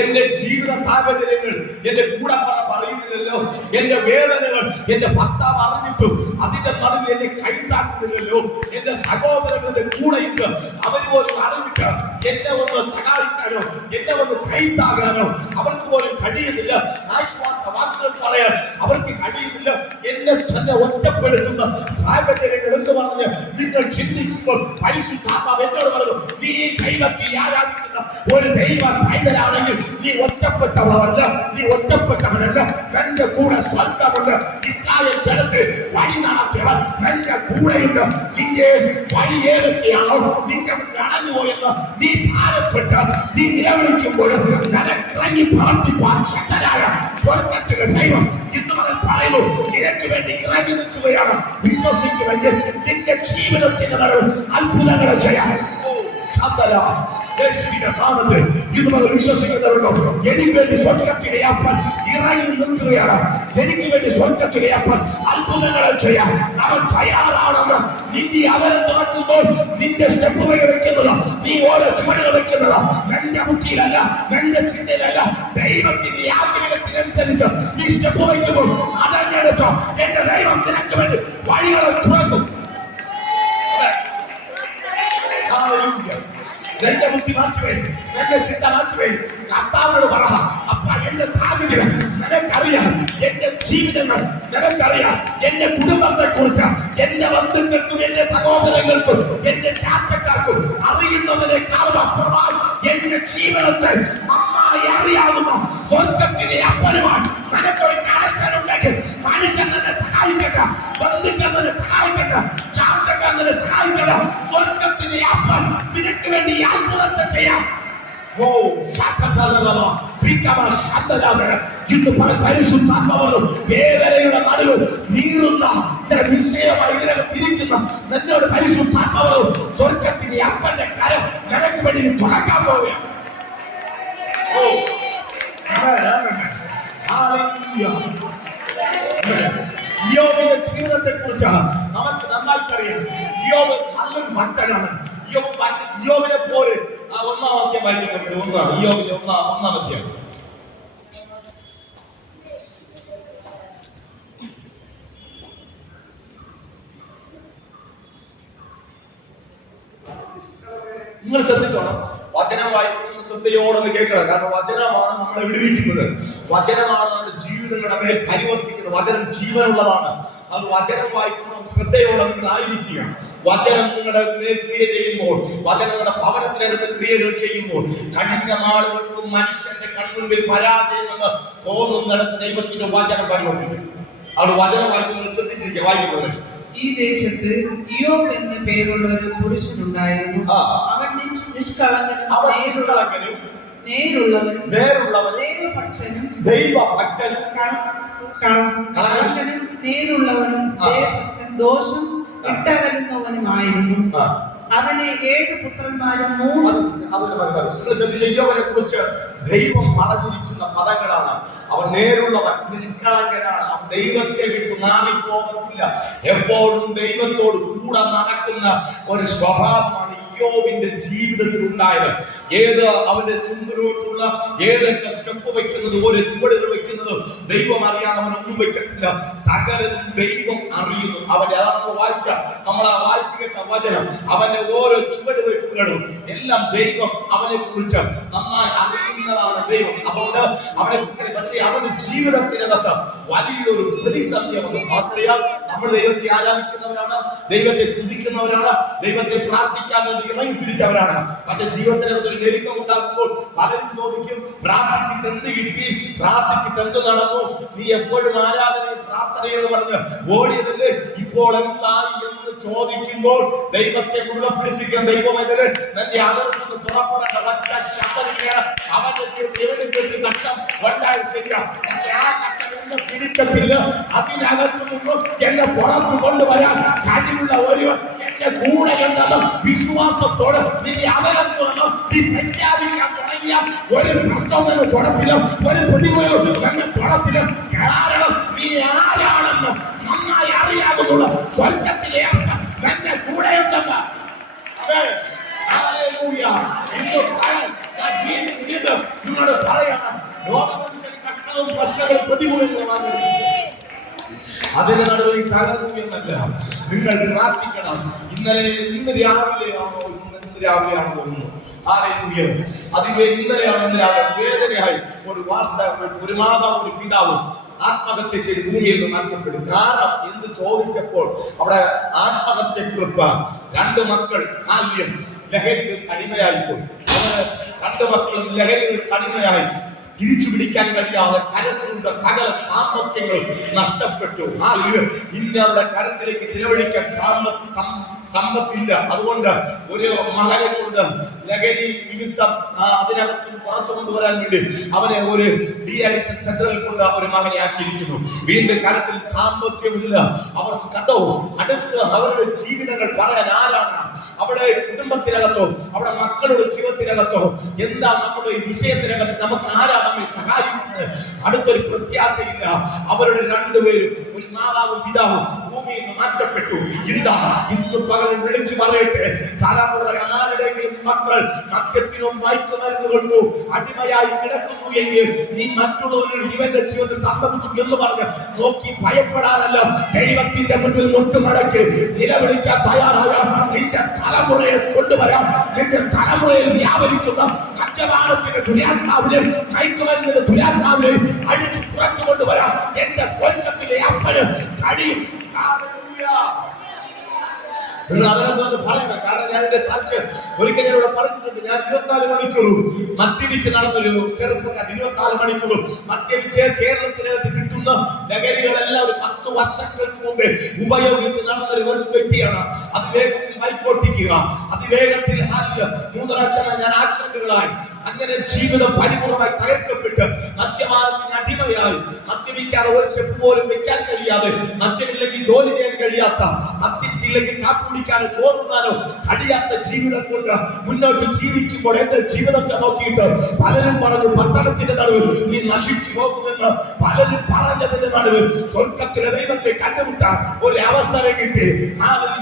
എന്റെ ജീവിത സാഹചര്യങ്ങൾ എന്റെ കൂടെ പറയുന്നില്ലല്ലോ, എന്റെ വേദനകൾ എന്റെ ഭർത്താവ് അറിഞ്ഞിട്ടും അതിന്റെ നടുവിൽ എന്നെ കൈത്താക്കുന്നില്ലല്ലോ, എന്റെ സഹോദരങ്ങളുടെ കൂടെ ഉണ്ട്, അവര് പോലും അറിഞ്ഞിട്ട് എന്നെ ഒന്ന് സഹായിക്കാനോ എന്നെ ഒന്ന് കൈത്താകാനോ അവർക്ക് പോലും കഴിയുന്നില്ല. ആശ്വാസ വാക്കുകൾ പറയാൻ അവർക്ക് കഴിയുന്നില്ല. എന്നെ തന്നെ ഒറ്റപ്പെടുത്തുന്ന സാഹചര്യങ്ങൾ എന്ന് പറഞ്ഞ് നിങ്ങൾ ചിന്തിക്കുമ്പോൾ പരിശുദ്ധാത്മാവ് എന്നോട് പറഞ്ഞു, നീ ദൈവത്തെ ആരാധിക്കുന്ന ഒരു ദൈവ പൈതലാണെങ്കിൽ നീ ഒറ്റപ്പെട്ടവളല്ല, നീ ഒറ്റപ്പെട്ടവനല്ല. നിന്റെ കൂടെ സ്വർഗ്ഗമുണ്ട്. ഇസ്രായേൽ ജനത്തെ വഴി നടത്തിയവർ നിന്റെ കൂടെയുണ്ട്. നിന്റെ വഴി ഏതൊക്കെയാണോ നിന്റെ നടന്നുപോയെന്ന് നീ ഭാരപ്പെട്ട് നീ നിലവിളിക്കുമ്പോൾ നിനക്കിറങ്ങി പ്രവർത്തിപ്പാൻ ശക്തനായ സ്വർഗ്ഗത്തിലെ ദൈവം ഇന്ന് മുതൽ പറയുന്നു, നിനക്ക് വേണ്ടി ഇറങ്ങി നിൽക്കുകയാണ്. വിശ്വസിക്കുമെങ്കിൽ നിന്റെ ജീവിതത്തിന്റെ നടുവിൽ അത്ഭുതങ്ങളെ ചെയ്യാൻ വിശ്വസിക്കുന്നവരുണ്ടോ? എനിക്ക് വേണ്ടി സ്വർഗ്ഗത്തിലെ അപ്പൻ ഇറങ്ങി നിൽക്കുകയാണ്. എനിക്ക് വേണ്ടി സ്വർഗ്ഗത്തിലെ അപ്പൻ അത്ഭുതങ്ങളെ ചെയ്യാൻ അവൻ തയ്യാറാണെന്ന് നിന്റെ അവരെ തുറക്കുമ്പോൾ നിന്റെ സ്റ്റെപ്പ് വെക്കുന്നത്, നീ ഓരോ ചുവടുകൾ വെക്കുന്നത് നിന്റെ ബുദ്ധിയിലല്ല, നിന്റെ ചിന്തയിലല്ല, ദൈവത്തിന്റെ ആഗ്രഹത്തിനനുസരിച്ച് നീ സ്റ്റെപ്പ് വയ്ക്കുമ്പോൾ അതങ്ങെടുത്തോ എന്റെ ദൈവം നിനക്ക് വേണ്ടി വഴികളെ തുറക്കും. എന്റെ ബുദ്ധി മാറ്റുവേ, എന്റെ ചിന്ത മാറ്റുവേ. കർത്താവിനോട് പറ, അപ്പ എന്റെ സാഹചര്യം നിനക്കറിയാം, എന്റെ ജീവിതങ്ങൾ നിനക്കറിയാം, എന്റെ കുടുംബത്തെ കുറിച്ച് എന്റെ ബന്ധുക്കൾക്കും എന്റെ സഹോദരങ്ങൾക്കും എന്റെ ചാച്ചക്കാർക്കും അറിയുന്നതിനേക്കാളും അപ്പുറമായി എന്റെ ജീവിതത്തെ നന്നായി അറിയാവുന്ന സ്വർഗ്ഗത്തിലെ അപ്പനുമായി നിനക്കൊരു കണക്ഷൻ ഉണ്ടെങ്കിൽ മനുഷ്യൻ തന്നെ സഹായിക്കട്ടെ, ബന്ധുക്കൾ തന്നെ സഹായിക്കട്ടെ, ചാച്ചക്കാർ തന്നെ സഹായിക്കട്ടെ. സ്വർഗ്ഗത്തിലെ അപ്പൻ നിനക്ക് വേണ്ടി അത്ഭുതത്തെ ചെയ്യാം. ഇന്ന് പരിശുദ്ധാത്മാവും വേദനയുടെ നടുവിൽ നീറുന്ന ചില വിഷയമായി ഇതിനകത്തിരിക്കുന്ന നിന്നോട് പരിശുദ്ധാത്മാവും സ്വർഗ്ഗത്തിന്റെ അപ്പന്റെ കരം നിനക്ക് വേണ്ടി തുറക്കാൻ പോവുകയാണ്. യോബിന്റെ ജീവിതത്തെ കുറിച്ച് നമുക്ക് നന്നായിട്ടറിയാം. യോബ് നല്ലൊരു ഭക്തനാണ്. യോബിനെ പോലെ ഒന്നാം അധ്യായം വായിക്കപ്പെടുന്നത് ഒന്നാണ്. യോബിന്റെ ഒന്നാം അധ്യായം. നിങ്ങൾ ശ്രദ്ധിക്കണം, വചനം വായിക്കുന്നത് ശ്രദ്ധയോടെ കേൾക്കണം. കാരണം വചനമാണ് നമ്മളെ വിടുവിക്കുന്നത്, വചനമാണ് നമ്മുടെ ജീവിതങ്ങളുടെ മേൽ പരിവർത്തിക്കുന്നത്. വചനം ജീവനുള്ളതാണ്. അത് വചനം വായിക്കുമ്പോൾ ശ്രദ്ധയോടെ നിങ്ങൾ ആയിരിക്കുക. വചനം നിങ്ങളുടെ മേൽ ക്രിയ ചെയ്യുമ്പോൾ, വചനം നിങ്ങളുടെ ഭവനത്തിനകത്ത് ക്രിയകൾ ചെയ്യുമ്പോൾ, കഴിഞ്ഞ നാളുകൾക്കും മനുഷ്യന്റെ കൺമുൻപിൽ പരാജയമെന്ന് തോന്നുന്നിടത്ത് ദൈവത്തിന്റെ വചനം പരിവർത്തിക്കും. അത് വചനം വായിക്കുന്നത് ശ്രദ്ധിച്ചിരിക്കുക. വായിക്കുന്നത്, ഈ ദേശത്ത് ഇയ്യോബ് എന്ന പേരുള്ള ഒരു പുരുഷനുണ്ടായിരുന്നു. അവൻ നിഷ്കളങ്കനും നേരുള്ളവനും ദൈവഭക്തനും കളങ്കനും നേരുള്ളവനും ദോഷം വിട്ടകലുന്നവനുമായിരുന്നു. അവന് 7 പുത്രന്മാരും 3 കുറിച്ച് ദൈവം പറഞ്ഞിരിക്കുന്ന പദങ്ങളാണ്. അവൻ നേരുള്ളവൻ, നിഷ്കളങ്കനാണ്, അവൻ ദൈവത്തെ വിട്ടു മാറിപ്പോകത്തില്ല, എപ്പോഴും ദൈവത്തോട് കൂടെ നടക്കുന്ന ഒരു സ്വഭാവമാണ് ഇയ്യോബിന്റെ ജീവിതത്തിൽ ഉണ്ടായത്. ഏത് അവന്റെ മുമ്പിലോട്ടുള്ള ഏതൊക്കെ സ്റ്റെപ്പ് വെക്കുന്നത്, ഓരോ ചുവടുകൾ വെക്കുന്നത് ദൈവം അറിയാതെ അവനൊന്നും വെക്കത്തില്ല. സകലതും ദൈവം അറിയുന്നു. അവന്റെ അതാണ് വായിച്ച നമ്മൾ ആ വായിച്ചു കേട്ട വചനം. അവന്റെ ഓരോ ചുവടുവെപ്പുകളും എല്ലാം ദൈവം അവനെ കുറിച്ച് നന്നായി അറിയുന്നതാണ് ദൈവം. അതുകൊണ്ട് അവനെ പക്ഷേ അവന്റെ ജീവിതത്തിനകത്ത് വലിയൊരു പ്രതിസന്ധി വന്നു. മാത്രമല്ല, നമ്മൾ ദൈവത്തെ ആരാധിക്കുന്നവരാണ്, ദൈവത്തെ സ്തുതിക്കുന്നവരാണ്, ദൈവത്തെ പ്രാർത്ഥിക്കാൻ വേണ്ടി ഇറങ്ങി തിരിച്ചവരാണ്. പക്ഷെ ജീവിതത്തിനകത്ത് ഒരു ഞെരുക്കം ഉണ്ടാകുമ്പോൾ പലരും ചോദിക്കും, പ്രാർത്ഥിച്ചിട്ട് എന്ത് കിട്ടി, പ്രാർത്ഥിച്ചിട്ട് എന്ത് നടന്നു, നീ എപ്പോഴും ആരാധനയും പ്രാർത്ഥനയെന്ന് പറഞ്ഞ് ഓടിയതല്ലേ, ഇപ്പോൾ എന്തായി എന്ന് ചോദിക്കുമ്പോൾ ദൈവത്തെ മുറുകെ പിടിച്ചിരിക്കാൻ ദൈവവചനം നിന്റെ അകത്തുനിന്ന് പുറപ്പെടേണ്ട ഒറ്റ ശബ്ദമാണ്. അവന്റെ ജീവിതത്തിൽ കഷ്ടം ഉണ്ടായത് ശരിയാ, പക്ഷെ ആ കഷ്ടം എന്നെ പിടിക്കത്തില്ല. അതിനകത്തു നിന്നും എന്നെ പുറത്തു കൊണ്ടുവരാൻ കഴിവുള്ള ഒരുവൻ എന്റെ കൂടെയുണ്ടെന്നും വിശ്വാസത്തോട് നിന്റെ അവരം തുറന്നു നീ പ്രഖ്യാപിക്കാൻ തുടങ്ങിയ ഒരു പ്രശ്നം തന്നെ തൊടത്തില്ല, ഒരു പ്രതികൂലവും തന്നെ തൊടത്തില്ല. കാരണം നീ ആരാണെന്ന് നന്നായി അറിയാകുന്നുള്ള സ്വർഗത്തിലെ എന്റെ കൂടെയുണ്ടെന്ന്. നിങ്ങളോട് പറയണം, ലോകമനുഷ്യന് കഷ്ടവും പ്രശ്നവും പ്രതികൂലങ്ങളുമാണ്. അതിന്റെ നടുവിൽ തകർന്നു എന്നല്ല, നിങ്ങൾ പ്രാർത്ഥിക്കണം. ഇന്ന് രാവിലെയാണോ തോന്നുന്നു, ഇന്ന് രാവിലെ വേദനയായി ഒരു വാർത്ത, ഒരു മാതാവ് ഒരു പിതാവ് ആത്മഹത്യ ചെയ്ത് ഭൂമിയിൽ നിന്ന് മാറ്റപ്പെടും. കാരണം എന്ത് ചോദിച്ചപ്പോൾ അവിടെ ആത്മഹത്യക്കുറിപ്പ്, 2 മക്കൾ ബാല്യം ലഹരികൾക്ക് അടിമയായിപ്പോയി. 2 മക്കളും ലഹരികൾക്ക് അടിമയായി തിരിച്ചു പിടിക്കാൻ കഴിയാതെ കരത്തിലുള്ള സകല സാമ്പത്തികങ്ങളും നഷ്ടപ്പെട്ടു. ഇന്ന് അവിടെ കരത്തിലേക്ക് ചിലവഴിക്കാൻ സമ്പത്തില്ല. അതുകൊണ്ട് ഒരു മകനെ കൊണ്ട് ലഹരി വിരുദ്ധം അതിനകത്ത് പുറത്തു കൊണ്ടുവരാൻ വേണ്ടി അവനെ ഒരു ഡി അഡിക്ഷൻ സെന്ററിൽ കൊണ്ട് ഒരു മകനെ ആക്കിയിരിക്കുന്നു. വീണ്ടും കരത്തിൽ സാമ്പത്തികമില്ല. അവർ കണ്ടോ, അടുത്ത് അവരുടെ ജീവിതങ്ങൾ പറയാൻ ആരാണ്? അവിടെ കുടുംബത്തിനകത്തോ അവിടെ മക്കളുടെ ജീവിതത്തിനകത്തോ എന്താ നമ്മുടെ ഈ വിഷയത്തിനകത്ത് നമുക്ക് ആരാ നമ്മെ സഹായിക്കുന്നത്? അടുത്തൊരു പ്രത്യാശയില്ല. അവരുടെ 2 പേരും, ഒരു മാതാവും പിതാവും ഭൂമിയിൽ നിന്ന് മാറ്റപ്പെട്ടു. ഇന്ന് പകരം വിളിച്ചു പറയട്ടെ, തലമുറ ആരുടെയെങ്കിലും മക്കൾ മദ്യത്തിനോ മയക്കുമരുന്നുകൾക്കോ അടിമയായി കിടക്കുന്നു എങ്കിൽ നീ മറ്റുള്ളവരുടെ ഇവന്റെ ജീവിതത്തിൽ സംഭവിച്ചു എന്ന് പറഞ്ഞ് നോക്കി ഭയപ്പെടാനല്ല, ദൈവത്തിന്റെ മുന്നിൽ മുട്ടുമടക്കി നിലവിളിക്കാൻ തയ്യാറായ നിന്റെ തലമുറയെ കൊണ്ടുവരാം. നിന്റെ തലമുറയിൽ വ്യാപരിക്കുന്ന മദ്യപാനത്തിന്റെ ദുരാത്മാവിനെ, മയക്കുമരുന്നിന്റെ ദുരാത്മാവിനെ അഴിച്ചു പുറത്തു കൊണ്ടുവരാം. എന്റെ സ്വർഗ്ഗത്തിലെ അപ്പന് കഴിയും. നിങ്ങൾ അതിനകത്ത് പറയണം. കാരണം ഞാൻ എന്റെ സാക്ഷ്യം ഒരിക്കൽ ഞാനിവിടെ പറഞ്ഞിട്ടുണ്ട്. ഞാൻ 24 മണിക്കൂറും മദ്യപിച്ച് നടന്നൊരു ചെറുപ്പക്കാരൻ. 24 മണിക്കൂറും മദ്യപിച്ച് കേരളത്തിനകത്ത് കിട്ടുന്ന ലഹരികളെല്ലാം ഒരു 10 വർഷങ്ങൾക്ക് മുമ്പേ ഉപയോഗിച്ച് നടന്നൊരു വ്യക്തിയാണ്. അതിവേഗത്തിൽ ബൈക്ക് ഓടിക്കുക, അതിവേഗത്തിൽ മൂന്നരാഴ്ച ഞാൻ ആക്സിഡന്റുകളായി അങ്ങനെ ജീവിതം പരിപൂർണമായി തകർക്കപ്പെട്ട് മദ്യപാനത്തിന് അടിമയായി, മദ്യപിക്കാതെ ഒരു സ്റ്റെപ്പ് പോലും വെക്കാൻ കഴിയാതെ, മദ്യമില്ലെങ്കിൽ ജോലി ചെയ്യാൻ കഴിയാത്ത, മദ്യച്ചില്ലെങ്കിൽ കാപ്പി കുടിക്കാനോ ചോറുന്നാനോ കഴിയാത്ത ജീവിതം കൊണ്ട് മുന്നോട്ട് ജീവിക്കുമ്പോൾ എന്റെ ജീവിതത്തെ നോക്കിയിട്ട് പലരും പറഞ്ഞു, പട്ടണത്തിന്റെ നടുവിൽ നീ നശിച്ചു പോകുമെന്ന് പലരും പറഞ്ഞതിന്റെ നടുവിൽ സ്വർഗ്ഗത്തിലെ ദൈവത്തെ കണ്ടുമുട്ടാൻ ഒരു അവസരം കിട്ടി.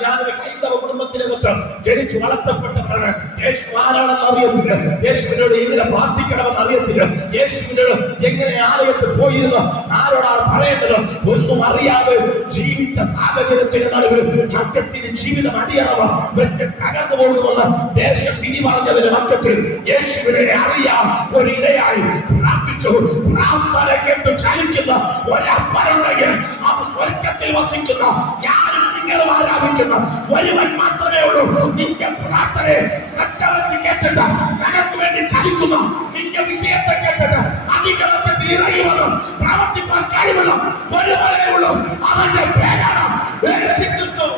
ഞാനൊരു ഹൈന്ദവ കുടുംബത്തിനകത്ത് ജനിച്ചു വളർത്തപ്പെട്ടവരാണ്. യേശു ആരാണെന്ന് അറിയത്തില്ല, യേശുവിനോട് എങ്ങനെ പ്രാർത്ഥിക്കണമെന്ന് അറിയത്തില്ല, യേശുവിനോട് എങ്ങനെ ആലയത്തിൽ പോയിരുന്ന ആരോടാണ് പറയേണ്ടത് ഒന്നും അറിയാതെ ജീവിച്ച സാഹചര്യത്തിന്റെ നടുവിൽ മക്കത്തിന് ജീവിതം അടിയറവ വെച്ച് തകർന്നു പോകുമെന്ന് ദേശം വിധി പറഞ്ഞതിന് മക്കത്തിൽ യേശുവിനെ അറിയാൻ ഒരിടയായി പ്രാർത്ഥിച്ചു. പ്രാർത്ഥന കേട്ട് ചലിക്കുന്ന ഒരപ്പനുണ്ടെങ്കിൽ അത് സ്വർഗ്ഗത്തിൽ വസിക്കുന്ന ഞാനും നിങ്ങളും ആരാധിക്കുന്ന ഒരുവൻ മാത്രമേ ഉള്ളൂ. നിന്റെ പ്രാർത്ഥനയെ ശ്രദ്ധ വെച്ച് കേട്ടിട്ട് നിനക്ക് വേണ്ടി ചലിക്കുന്ന, നിന്റെ വിഷയത്തെ കേട്ടിട്ട് അതിന്റെ മധ്യത്തിൽ ഇറങ്ങി വന്ന് പ്രവർത്തിക്കാൻ കഴിവുള്ള ഒരുവനേ ഉള്ളൂ. അവന്റെ പേരാണ് യേശുക്രിസ്തു.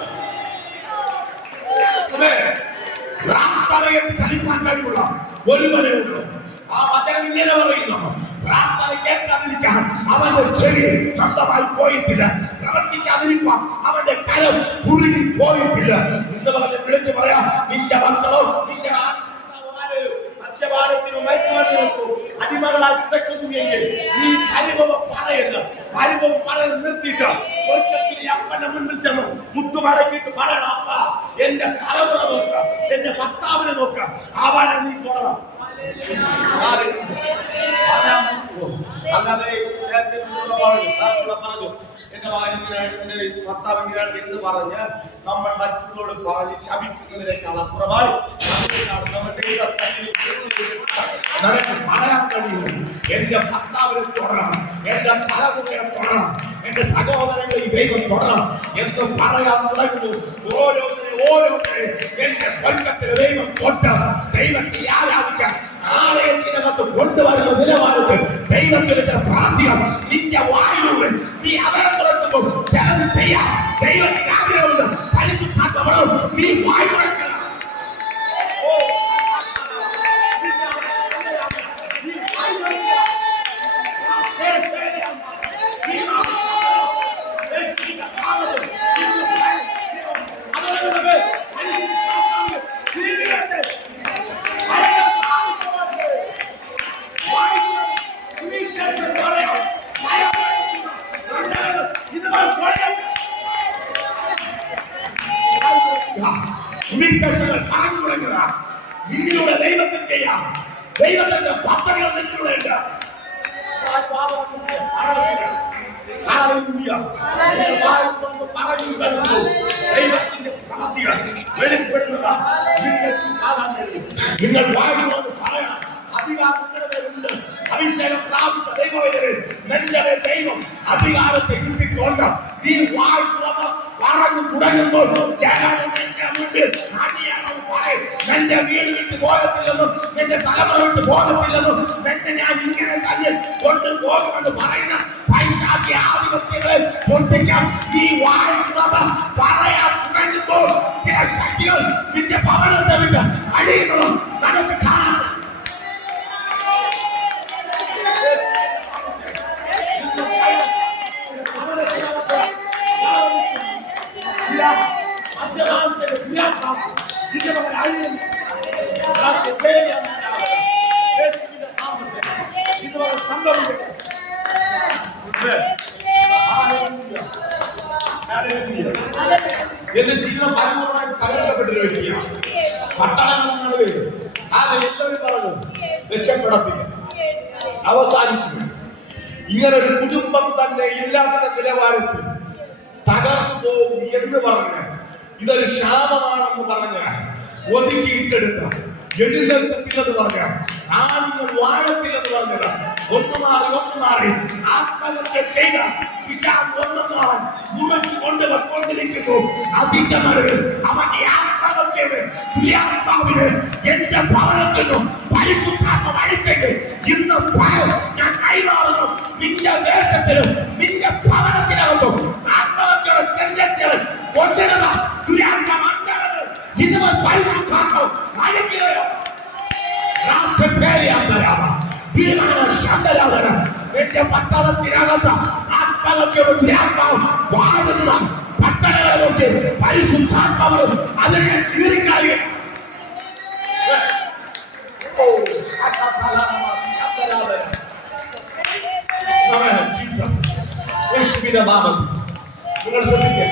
പ്രാർത്ഥനയെ ചലിക്കാൻ കഴിവുള്ള ഒരുവനേ ഉള്ളൂ. ആ വചനം ഇങ്ങനെ പറയുന്നു, പ്രാർത്ഥന കേൾക്കാതിരിക്കാൻ അവന്റെ ചെവി മന്ദമായി പോയിട്ടില്ല, പ്രവർത്തിക്കാതിരിക്കാൻ അവന്റെ കരം കുറുകി പോയിട്ടില്ല. ഇന്ന് പറഞ്ഞ് വിളിച്ചു പറയാം, നിന്റെ മക്കളോ നിന്റെ അടിമകളായി കിടക്കുന്നു എങ്കിൽ നീ പരിഭവം പറയരുത്. പരിഭവം പറയുന്നത് നിർത്തിയിട്ട് സ്വർഗ്ഗത്തിലെ അപ്പന്റെ മുൻപിൽ ചെന്ന് മുട്ടുമടക്കിയിട്ട് പറയണം, അപ്പ എന്റെ തലമുറ നോക്ക, എന്റെ ഭർത്താവിനെ നോക്ക, അവനെ നീ തുടരണം. അല്ലാതെ നേരത്തെ പറഞ്ഞു എന്റെ എന്റെ ഭർത്താവ് ഇങ്ങനെയാണ് എന്ന് പറഞ്ഞ് നമ്മൾ മറ്റുള്ളവരോട് പറഞ്ഞ് ശപിക്കുന്നതിനേക്കാൾ അപ്പുറമായി നമ്മൾ നിനക്ക് പറയാൻ കഴിയും, എന്റെ ഭർത്താവിനെ തൊടണം, എന്റെ തലമുറയെ തൊടണം, എന്റെ സഹോദരങ്ങളെ ദൈവം തൊടണം എന്ന് പറയാൻ തുടങ്ങുന്നു. ഓരോന്നിനെയും എന്റെ സ്വർഗത്തിലെ ദൈവം തൊട്ട് ദൈവത്തെ ആരാധിക്കാൻ ആലയത്തിനകത്ത് കൊണ്ടുവരുന്ന നിലവാരത്തിൽ ദൈവത്തിന് പ്രാർത്ഥിക്കാം. നിന്റെ വായിലൂടെ നീ അവരെ തുറക്കുമ്പോൾ ചിലത് ചെയ്യാൻ ദൈവത്തിന് ആഗ്രഹമുണ്ട്. പരിശുദ്ധാത്മാവ് നീ വായി തുറക്കുക. നിന്നിലൂടെ ദൈവത്തിന് ചെയ്യാം. ദൈവത്തിന്റെ പദ്ധതികൾ നിന്നിലൂടെ ഉണ്ട്. നിങ്ങൾ വായിനോട് പറയണം. അധികാരങ്ങളുണ്ട്. അഭിഷേകം പ്രാപിച്ച നിന്റെ ദൈവം അധികാരത്തെ കിട്ടിക്കൊണ്ട് നീ വായി തുറന്ന് പറഞ്ഞു തുടങ്ങുമ്പോൾ നിന്റെ മുമ്പിൽ നിന്റെ വീട് വിട്ട് പോകത്തില്ലെന്നും നിന്റെ തലമുറ വിട്ട് പോകത്തില്ലെന്നും നിന്നെ ഞാൻ ഇങ്ങനെ തന്നെ കൊണ്ടുപോകുമെന്ന് പറയുന്ന പൈശാചിക ആധിപത്യങ്ങളെ പൊട്ടിക്കാൻ നീ വായി തുറന്ന് പറയാൻ തുടങ്ങുമ്പോൾ ചില ശക്തികൾ നിന്റെ ഭവനത്തെ വിട്ട് അഴിയുന്നത് നമുക്ക് കാണാം. എന്റെ ജീവിതം പരിപൂർണ്ണമായി തകർക്കപ്പെട്ടൊരു വ്യക്തിയാണ്. പട്ടണങ്ങളുടെ നടുവേ എല്ലാവരും പറഞ്ഞു രക്ഷപ്പെടത്തില്ല, അവസാനിച്ചു. ഇങ്ങനൊരു കുടുംബം തന്നെ ഇല്ലാത്ത നിലവാരത്തിൽ തകർന്നു പോകും എന്ന് പറഞ്ഞ് ഇതൊരു ശാപമാണെന്ന് പറഞ്ഞ് ഒതുക്കിയിട്ടെടുത്ത എഴുന്നേൽക്കത്തില്ലെന്ന് പറഞ്ഞ ആളുകൾ വാഴത്തില്ലെന്ന് പറഞ്ഞത് ഒന്നു മാറി ആത്മഹത്യ ചെയ്ത പിശാച് ഒന്നാമൻ മുറിച്ചു കൊണ്ടുവന്നിരിക്കുന്നു. അതിന്റെ നടുവിൽ അവന്റെ ആത്മഹത്യയുടെ ദുരാത്മാവിന് എന്റെ ഭവനത്തിനു പരിശുദ്ധാത്മ അഴിച്ചെങ്കിൽ ഇന്ന് ഞാൻ കൈമാറുന്നു. നിന്റെ ദേശത്തിലും നിന്റെ ഭവനത്തിനകത്തും ആത്മഹത്യയുടെ സെന്റൻസുകൾ കൊണ്ടിടുന്ന ദുരാത്മ ഇന്ന് പരിശുദ്ധാത്മാവ് അഴിക്കുകയോ എന്റെ പട്ടണത്തിനകത്ത് ആത്മഹത്യയുടെ ദുരാത്മാവ് വാഴുന്ന പട്ടണങ്ങളെ നോക്കി പരിശുദ്ധാത്മാവ് അതിനെ കീറിക്കളയുക. നിങ്ങൾ ശ്രദ്ധിച്ചേ,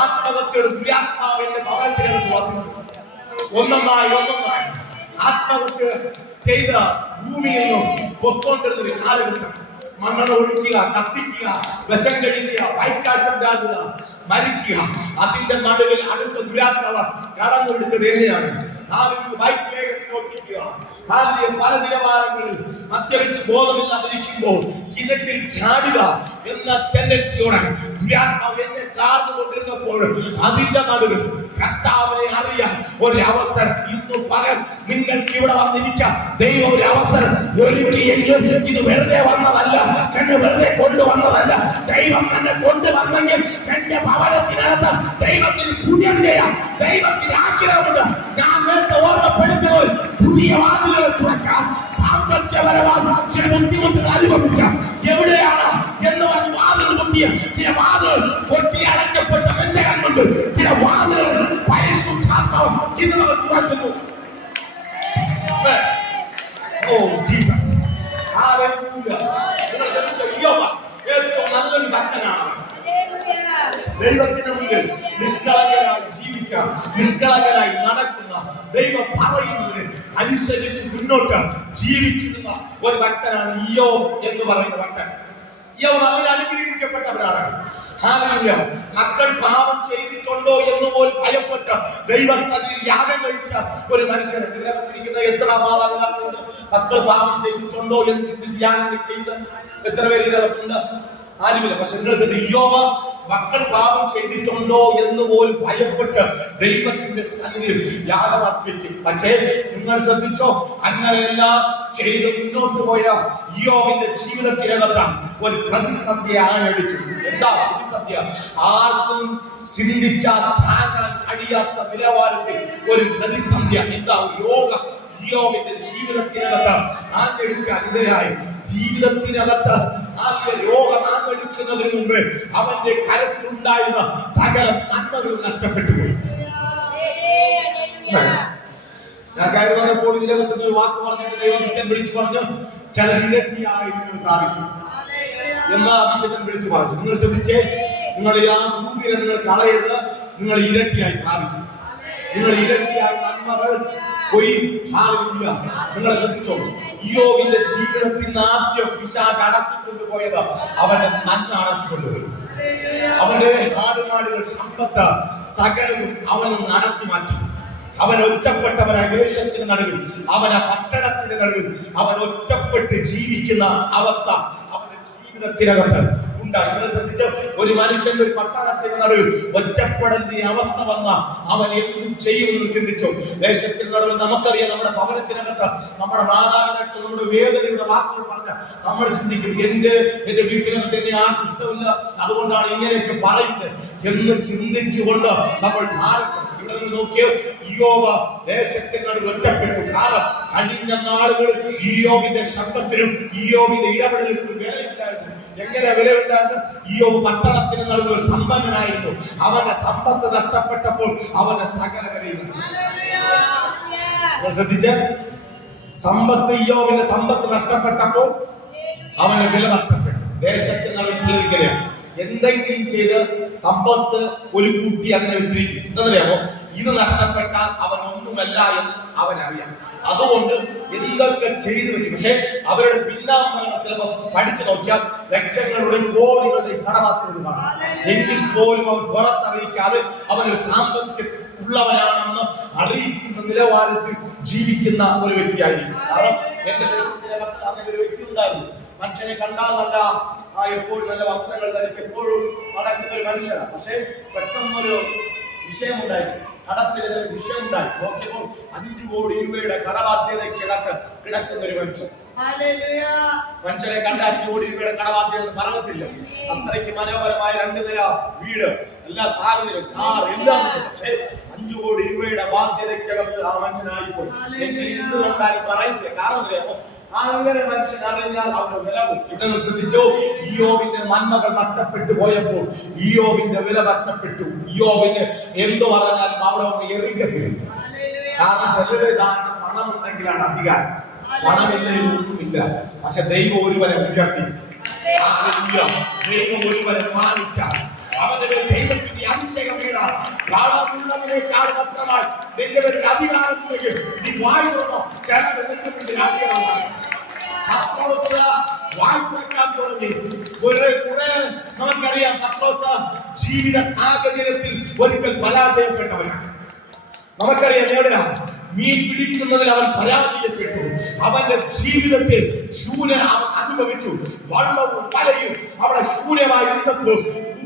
ആത്മഹത്യയുടെ ദുരാത്മാവ് എന്റെ ഭവനത്തിനകത്ത് വസിച്ചു. ഒന്നൊന്നായി ആത്മഹത്യ ചെയ്ത ഭൂമിയിൽ നിന്നും പൊക്കോണ്ടിരുന്ന ഒരു കാലഘട്ടം. മണ്ണെണ്ണ ഒഴിക്കുക, കത്തിക്കുക, വിഷം കഴിക്കുക, വൈക്കാച്ചുണ്ടാകുക, മരിക്കുക. അതിന്റെ നടുവിൽ അടുത്ത ദുരാത്മാവ് കടന്നു പിടിച്ചത് എന്നെയാണ്. ബൈക്ക് വേഗത്തിൽ ഓടിക്കുക, പല നിലവാരങ്ങളിൽ മദ്യപിച്ച് ബോധമില്ലാതിരിക്കുമ്പോൾ കിണറ്റിൽ ചാടുക എന്ന ടെൻഡൻസിയോടെ ദുരാത്മാവ് എന്നെ കാർന്നുകൊണ്ടിരുന്നപ്പോൾ അതിന്റെ നടുവിൽ കർത്താവിനെ അറിയാൻ ഒരവസരം ഇന്ന് പകൽ നിങ്ങൾക്ക് ഇവിടെ വന്നിരിക്കാം. ദൈവം ഒരു അവസരം ഒരുക്കിയെങ്കിൽ ഇത് വെറുതെ വന്നതല്ല, എന്നെ വെറുതെ കൊണ്ടുവന്നതല്ല. ദൈവം എന്നെ കൊണ്ടുവന്നെങ്കിൽ എന്റെ ഭവനത്തിനകത്ത് ദൈവത്തിന് പുതിയത് ചെയ്യാം. ദൈവത്തിന് ആഗ്രഹമുണ്ട്. ഞാൻ നേരത്തെ ഓർമ്മപ്പെടുത്തുന്നത് പുതിയ വാതിലുകൾ തുറക്കാൻ സാമ്പത്തികപരമായി ചില ബുദ്ധിമുട്ടുകൾ അനുഭവിച്ച എവിടെയാണ് എന്ന് പറഞ്ഞ് വാതിൽ കൊട്ടിയ ചില വാതിലുകൾ കൊട്ടി അടയ്ക്കപ്പെട്ട എന്റെ കണ്ടുണ്ട്. ചില വാതിലുകൾ പരിശുദ്ധാത്മാവ് ഇതുവരെ തുറക്കുന്നു. Oh Jesus, hallelujah. ഏറ്റവും നല്ലൊരു ഭക്തനാണ്. ദൈവത്തിന് മുന്നിൽ നിഷ്കളങ്കരായി ജീവിച്ച, നിഷ്കളങ്കരായി നടക്കുന്ന, ദൈവം പറയുന്നതിന് അനുസരിച്ച് മുന്നോട്ട് ജീവിച്ചിരുന്ന ഒരു ഭക്തനാണ് ഇയ്യോബ് എന്ന് പറയുന്ന ഭക്തൻ. ഇയ്യോബ് അങ്ങനെ അനുഗ്രഹിക്കപ്പെട്ടവരാണ്. ഹല്ലേലൂയ. മക്കൾ പാപം ചെയ്തിട്ടുണ്ടോ എന്ന് പോലും ഭയപ്പെട്ട് ദൈവസന്നിധിയിൽ യാഗം കഴിച്ച ഒരു മനുഷ്യൻ. ഇതിനകത്തിരിക്കുന്ന എത്ര മാതാപിതാക്കളുണ്ട് മക്കൾ പാപം ചെയ്തിട്ടുണ്ടോ എന്ന് ചിന്തിച്ച് യാഗം ചെയ്ത് എത്ര പേര് ഇതിനകത്തുണ്ട്? ആരുമില്ല. പക്ഷെ നിങ്ങൾ ഇയ്യോബ് മക്കൾ പാപം ചെയ്തിട്ടുണ്ടോ എന്ന് പോലും ഭയപ്പെട്ട് ദൈവത്തിന്റെ സന്നിധിയിൽ യാഗം അർപ്പിക്കും. പക്ഷേ നിങ്ങൾ ശ്രദ്ധിച്ചോ, അങ്ങനെയെല്ലാം ചെയ്ത് മുന്നോട്ട് പോയ ഇയ്യോബിന്റെ ജീവിതത്തിനകത്ത് ഒരു പ്രതിസന്ധി ആഞ്ഞടിച്ചു. എന്താ പ്രതിസന്ധി? ആർക്കും ചിന്തിച്ചാൽ താങ്ങാൻ കഴിയാത്ത നിലവാരത്തിൽ ഒരു പ്രതിസന്ധി. എന്താ? രോഗം ഇയ്യോബിന്റെ ജീവിതത്തിനകത്ത് ആഞ്ഞടിക്കാൻ ഇടയായി. ജീവിതത്തിനകത്ത് രോഗം ആഞ്ഞടിക്കുന്നതിന് മുമ്പ് അവന്റെ കരത്തിലുണ്ടായിരുന്ന സകല നന്മകളും നഷ്ടപ്പെട്ടു പോയി. ഞാൻ കാര്യം പറഞ്ഞപ്പോൾ ഇതിനകത്ത് ഒരു വാക്ക് പറഞ്ഞിട്ട് ദൈവം വിളിച്ചു പറഞ്ഞു, ചിലർ ഇരട്ടിയായി നിങ്ങൾ പ്രാപിക്കും എന്ന അഭിഷേകം വിളിച്ചു പറഞ്ഞു. നിങ്ങൾ ശ്രദ്ധിച്ചേ, നിങ്ങൾ ആ ഭൂമിയെ നിങ്ങൾ കളയരുത്, നിങ്ങൾ ഇരട്ടിയായി പ്രാപിക്കും. നിങ്ങൾ ഇരട്ടിയായി നന്മകൾ കൊയ്യും. ഹല്ലേലൂയ. നിങ്ങൾ ശ്രദ്ധിച്ചോ, ഇയ്യോബിന്റെ ജീവിതത്തിൽ നിന്ന് ആദ്യം പിശാച് അടക്കിക്കൊണ്ടുപോയത് അവന്റെ നന്മ അടക്കിക്കൊണ്ടുപോയി. അവന്റെ ആടുമാടുകൾ സമ്പത്ത് സകലവും അവന് നടത്തി മാറ്റി. അവൻ ഒറ്റപ്പെട്ടവനായ ദേശത്തിന് നടുവിൽ, അവൻ ആ പട്ടണത്തിന്റെ നടുവിൽ അവൻ ഒറ്റപ്പെട്ട് ജീവിക്കുന്ന അവസ്ഥ അവന്റെ ജീവിതത്തിനകത്ത് ഉണ്ടായി. നിങ്ങൾ ശ്രദ്ധിച്ച, ഒരു മനുഷ്യൻ ഒരു പട്ടണത്തിന് നടുവിൽ ഒറ്റപ്പെടലിന്റെ അവസ്ഥ വന്ന അവൻ എന്തും ചെയ്യുമെന്ന് ചിന്തിച്ചു. ദേശത്തിന് നടുവിൽ നമുക്കറിയാം, നമ്മുടെ ഭവനത്തിനകത്ത് നമ്മുടെ മാതാപിതാക്കൾ നമ്മുടെ വേദനയുടെ വാക്കുകൾ പറഞ്ഞ നമ്മൾ ചിന്തിക്കും, എന്റെ വീട്ടിനകത്ത് എന്നെ ആർക്കും ഇഷ്ടമില്ല, അതുകൊണ്ടാണ് ഇങ്ങനെയൊക്കെ പറയുന്നത് എന്ന് ചിന്തിച്ചുകൊണ്ട് നമ്മൾ നോക്കിയോ, ഇയ്യോബ് ദേശത്തിനോട് ഒറ്റപ്പെട്ടു. കാരണം കഴിഞ്ഞ നാളുകളിൽ ഇയ്യോബിന്റെ ശബ്ദത്തിനും ഇയ്യോബിന്റെ ഇടപെടലിനും വിലയുണ്ടായിരുന്നു. എങ്ങനെ വിലയുണ്ടായിരുന്നു? ഇയ്യോബ് പട്ടണത്തിന് നടുവിൽ സമ്പന്നനായിരുന്നു. അവന്റെ സമ്പത്ത് നഷ്ടപ്പെട്ടപ്പോൾ അവന്റെ സകല വിലയും ശ്രദ്ധിച്ച സമ്പത്ത്, ഇയ്യോബിന്റെ സമ്പത്ത് നഷ്ടപ്പെട്ടപ്പോൾ അവന്റെ വില നഷ്ടപ്പെട്ടു. ദേശത്തിന് നടുവിൽ ചിലരിക്കലാണ് എന്തെങ്കിലും ചെയ്ത് സമ്പത്ത് ഒരു കുട്ടി അതിനെ വെച്ചിരിക്കും. എന്താണെന്നറിയാമോ? ഇത് നഷ്ടപ്പെട്ടാൽ അവൻ ഒന്നുമല്ല എന്ന് അവനറിയാം. അതുകൊണ്ട് എന്തൊക്കെ ചെയ്തു വെച്ചു. പക്ഷെ അവരുടെ പിന്നാമ്പുറങ്ങൾ ചിലപ്പോൾ പഠിച്ചു നോക്കിയാൽ ലക്ഷങ്ങളുടെ കോടികളുടെ കടബാധ്യതകൾ കാണും. എങ്കിൽ പോലും അവൻ പുറത്തറിയിക്കാതെ അവനൊരു സാമ്പത്തിക ഉള്ളവനാണെന്ന് അറിയിക്കുന്ന നിലവാരത്തിൽ ജീവിക്കുന്ന ഒരു വ്യക്തിയായിരിക്കും. കാരണം എന്റെ ദേശത്തിനകത്ത് അങ്ങനെ ഒരു വ്യക്തി ഉണ്ടായിരുന്നു. മനുഷ്യനെ കണ്ടാൽ നല്ല എപ്പോഴും നല്ല വസ്ത്രങ്ങൾ ധരിച്ച് എപ്പോഴും നടക്കുന്ന ഒരു മനുഷ്യനാണ്. പക്ഷെ പെട്ടെന്നൊരു വിഷയമുണ്ടായി, കടത്തിന് വിഷയമുണ്ടായി. നോക്കിയപ്പോൾ 5 കോടി രൂപയുടെ കടബാധ്യതയ്ക്കകത്ത് കിടക്കുന്ന ഒരു മനുഷ്യൻ. മനുഷ്യനെ കണ്ട 5 കോടി രൂപയുടെ കടബാധ്യത പറയത്തില്ല. അത്രയ്ക്ക് മനോഹരമായ 2 നില വീട്, എല്ലാ സാഹചര്യം, കാർ എല്ലാം ഉണ്ട്. പക്ഷേ 5 കോടി രൂപയുടെ ബാധ്യതയ്ക്കകത്ത് ആ മനുഷ്യനായിപ്പോയി. എങ്കിൽ എന്തുകൊണ്ടാലും പറയത്തില്ല. കാരണം അറിയാമോ? അങ്ങനെ മനുഷ്യൻ അറിഞ്ഞാൽ അവന്റെ വില പോകും. ശ്രദ്ധിച്ചോ, ഇയ്യോബിന്റെ നന്മകൾ നഷ്ടപ്പെട്ടു പോയപ്പോൾ ഇയ്യോബിന്റെ വില നഷ്ടപ്പെട്ടു. ഇയ്യോബിന് എന്തു പറഞ്ഞാലും അവിടെ ഒന്ന് എറിക്കത്തില്ല. കാരണം ചിലരുടെ ധാരണ പണമുണ്ടെങ്കിലാണ് അധികാരം, പണമില്ലെങ്കിൽ ഒന്നുമില്ല. പക്ഷെ ദൈവം ഒരുവരെ ഉയർത്തി, ദൈവം ഒരുവരെ മാനിച്ചാൽ അവന്റെ ദൈവത്തിന്റെ അഭിഷേകം വീടാൻ കാണാനുള്ളതിനേക്കാൾ അപ്പുറമായി നിന്റെ ഒരു അധികാരത്തിലേക്ക് നീ വായു തുറന്നോ. ചില പത്രോസ് വായു തുറക്കാൻ തുടങ്ങി. കുറെ നമുക്കറിയാം, പത്രോസ് ജീവിത സാഹചര്യത്തിൽ ഒരിക്കൽ പരാജയപ്പെട്ടവനാണ്. നമുക്കറിയാം എവിടെയാ മീൻ പിടിക്കുന്നതിൽ അവൻ പരാജയപ്പെട്ടു. അവന്റെ ജീവിതത്തിൽ ശൂന്യത അവൻ അനുഭവിച്ചു. വള്ളവും വലയും അവിടെ ശൂന്യമായി ഇരുന്നപ്പോൾ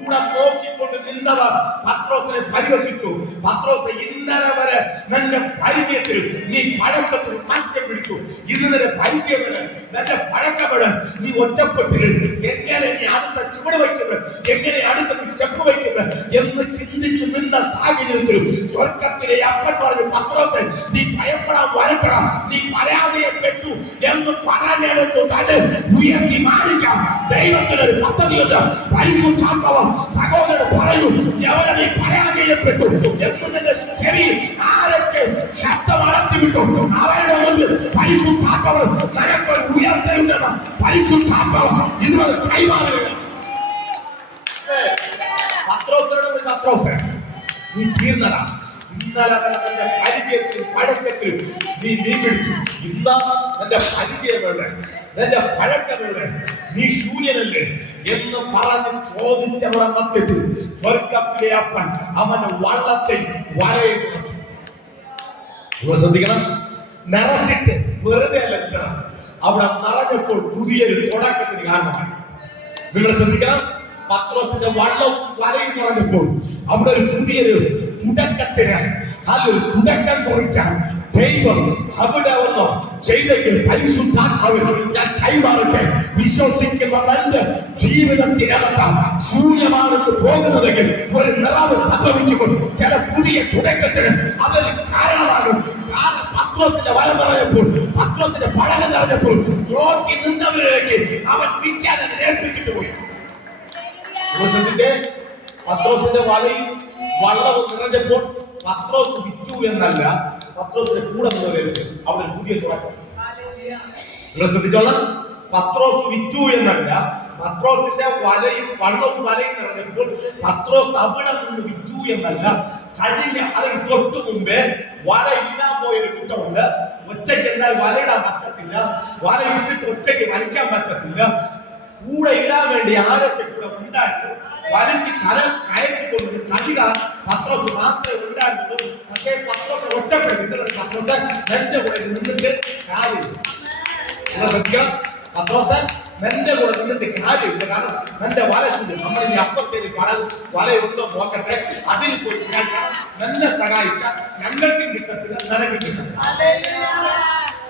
കൂടെ നോക്കിക്കൊണ്ട് നിന്നവർ പത്രോസിനെ പരിഹസിച്ചു. പത്രോസ്, ഇന്നലെ വരെ നിന്റെ പരിചയത്തിൽ നീ പഴക്കത്തിൽ മത്സ്യം പിടിച്ചു, ഇന്ന് നിന്റെ പരിചയപ്പെട്, നിന്റെ പഴക്കപ്പെട്, നീ ഒറ്റപ്പെട്ടില്ല. എങ്ങനെ നീ അടുത്ത ചുവട് വയ്ക്കുന്നത്, എങ്ങനെ അടുത്ത സ്റ്റെപ്പ് വയ്ക്കുന്നത് എന്ന് ചിന്തിച്ചു നിന്ന സാഹചര്യത്തിലും സ്വർഗത്തിലെ അപ്പൻ പറഞ്ഞു, പത്രോസെ നീ ഭയപ്പെടാൻ വരപ്പെടാം, നീ പരാജയപ്പെട്ടു എന്ന് പറഞ്ഞെടുത്തു തന്നെ ഉയർത്തി മാനിക്കാം. ദൈവത്തിനൊരു പദ്ധതിയുണ്ട്. പരിശുദ്ധാത്മാവ് സഹോദരൻ പറയൂ, എവരെ നീ പരാജയപ്പെട്ടു എന്ന് നിന്റെ ചെവി ആരൊക്കെ ശബ്ദം അടർത്തിവിട്ടു അവരുടെ മുന്നിൽ പരിശുദ്ധാത്മാവ് നിനക്കൊരു ഉയർച്ചയുണ്ടെന്ന് പരിശുദ്ധാത്മാവ് ഇതുവരെ കൈമാറുക. പത്രോസിനോട് പത്രോസേ, നീ തീർന്നടാ, ഇന്നലെ വരെ നിന്റെ പരിചയത്തിലും പഴക്കത്തിലും നീ മീൻ പിടിച്ചു. ഇന്ന് നിന്റെ പരിചയമുള്ള നിന്റെ പഴക്കമുള്ള നീ ശൂന്യനല്ലേ എന്ന് പറഞ്ഞ് ചോദിച്ചവരുടെ മധ്യത്തിൽ സ്വർഗ്ഗത്തിലെ അപ്പൻ അവന് വള്ളത്തെ വലയെ നിറച്ചു. നിങ്ങൾ ശ്രദ്ധിക്കണം, നിറച്ചിട്ട് വെറുതെ അല്ല, അവിടെ നിറഞ്ഞപ്പോൾ പുതിയൊരു തുടക്കത്തിന് കാരണമായി. നിങ്ങൾ ശ്രദ്ധിക്കണം, പത്രോസിന്റെ വള്ളവും വലയും നിറഞ്ഞപ്പോൾ അവിടെ ഒരു പുതിയൊരു തുടക്കത്തിന് അതൊരു തുടക്കം കുറിക്കാൻ ദൈവം അവിടെ ഒന്ന് ചെയ്തെങ്കിൽ പരിശുദ്ധാത്മാവിൽ ഞാൻ കൈമാറട്ടെ. വിശ്വസിക്കുന്ന തന്റെ ജീവിതത്തിനകത്ത് ശൂന്യമാണെന്ന് പോകുന്നതെങ്കിൽ ഒരു നിറവ് സംഭവിക്കുമ്പോൾ ചില പുതിയ തുടക്കത്തിന് അതൊരു കാരണമാകും. പത്രോസിന്റെ വല നിറഞ്ഞപ്പോൾ, പത്രോസിന്റെ പടക നിറഞ്ഞപ്പോൾ നോക്കി നിന്നവരിലേക്ക് അവൻ വിൽക്കാൻ അതിനെ ഏൽപ്പിച്ചിട്ട് പോയി. ശ്രദ്ധിച്ചേ, പത്രോസിന്റെ വലയും വള്ളവും നിറഞ്ഞപ്പോൾ പത്രോസ് വിറ്റു എന്നല്ല, പത്രോസിന്റെ കൂടെ ഏൽപ്പിച്ചു. അവിടെ പുതിയ തുടക്കം. നിങ്ങൾ ശ്രദ്ധിച്ചോളാം, പത്രോസ് വിറ്റു എന്നല്ല, പത്രോസിന്റെ വള്ളവും വലയും നിറഞ്ഞപ്പോൾ പത്രോസ് അവിടെ നിന്ന് വിറ്റു എന്നല്ല, കഴിഞ്ഞ അതിന് തൊട്ടു മുമ്പേ വല ഇടാൻ പോയൊരു കൂട്ടമുണ്ട്. ഒറ്റയ്ക്ക് എന്നാൽ വലയിടാൻ പറ്റത്തില്ല, വല ഇട്ടിട്ട് ഒറ്റയ്ക്ക് വലിക്കാൻ പറ്റത്തില്ല. കൂടെ ഇടാൻ വേണ്ടി ആരൊക്കെ കൂടെ ഉണ്ടായിരുന്നു, വലിച്ച് കയറ്റിക്കൊണ്ടു കളിക പത്രോസ് മാത്രമേ ഉണ്ടായിരുന്നുള്ളൂ. പക്ഷേ പത്രോസ് ഒറ്റപ്പെടുത്തി. പത്രോസ് എന്റെ കൂടെ നിന്നിട്ട് കാര്യമില്ല. നിങ്ങൾ ശ്രദ്ധിക്കണം, പത്രോസ് എന്റെ കൂടെ നിന്നിട്ട് കാര്യമില്ല. കാരണം എന്റെ വല ശൂന്യം. നമ്മൾ ഇനി അപ്പുറത്തേക്ക് വലയുണ്ടോ നോക്കട്ടെ, അതിൽ പോയി സഹായിക്കണം. എന്നെ സഹായിച്ച ഞങ്ങൾക്കും കിട്ടത്തില്ല, നിനക്കും കിട്ടത്തില്ല.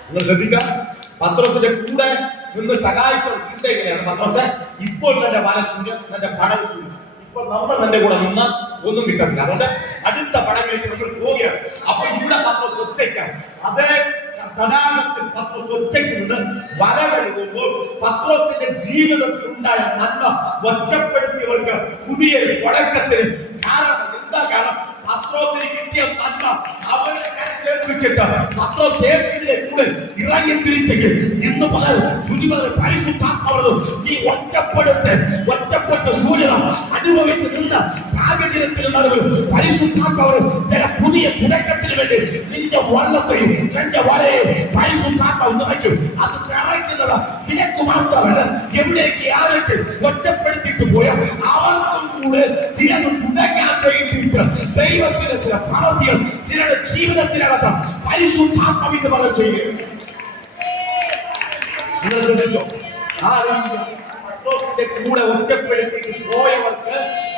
നിങ്ങൾ ശ്രദ്ധിക്കണം, പത്രോസിന്റെ കൂടെ നിന്ന് സഹായിച്ച ഒരു ചിന്ത എങ്ങനെയാണ്? പത്രോസ്, ഇപ്പോൾ നിന്റെ വല ശൂന്യം, നിന്റെ പടം ശൂന്യം. ഇപ്പോൾ നമ്മൾ നിന്റെ കൂടെ നിന്ന് ഒന്നും കിട്ടത്തില്ല. അതുകൊണ്ട് അടുത്ത പടങ്ങളിലേക്ക് നമ്മൾ പോവുകയാണ്. അപ്പൊ ഇവിടെ പത്രോസ് ഒറ്റയ്ക്കാണ്. അതേ തടാകത്തിൽ പത്രോസ് ഒറ്റയ്ക്ക് നിന്ന് വല കഴുകുമ്പോൾ പത്രോസിന്റെ ജീവിതത്തിൽ ഉണ്ടായ നന്മ ഒറ്റപ്പെടുത്തിയവർക്ക് പുതിയൊരു തുടക്കത്തിന് കാരണം എന്താ? കാരണം പത്രോസിന് കിട്ടിയ നന്മ അവരെ കരുത്തേൽപ്പിച്ചിട്ട് പത്രോസ് യേശുവിന്റെ കൂടെ ഇറങ്ങി തിരിച്ചെങ്കിൽ ഇന്ന് പകൽ പരിശുദ്ധാത്മാവ് നീ ഒറ്റപ്പെട്ട ശൂന്യത അനുഭവിച്ച് നിന്ന സാഹചര്യത്തിന് നടുവിൽ പരിശുദ്ധാത്മാവ് ചില പുതിയ തുടക്കത്തിന് വേണ്ടി നിന്റെ വള്ളത്തെയും നിന്റെ വലയെയും പരിശുദ്ധാത്മാവ് നിറയ്ക്കും. അത് നിറയ്ക്കുന്നത് നിനക്ക് മാത്രമല്ല, എവിടേക്ക് ആരൊക്കെ ഒറ്റപ്പെടുത്തിയിട്ട് പോയ അവർക്കും കൂടെ ചിലത് തുടങ്ങാൻ വേണ്ടിയിട്ട് ദൈവത്തിന്റെ ചില പ്രവൃത്തികൾ ചിലരുടെ ജീവിതത്തിനകത്ത് പരിശുദ്ധാത്മാവിന്റെ പകൽ ചെയ്യുകയും. നിങ്ങൾ ശ്രദ്ധിച്ചോ, പത്രോസിന്റെ കൂടെ ഒറ്റപ്പെടുത്തി പോയവർക്ക്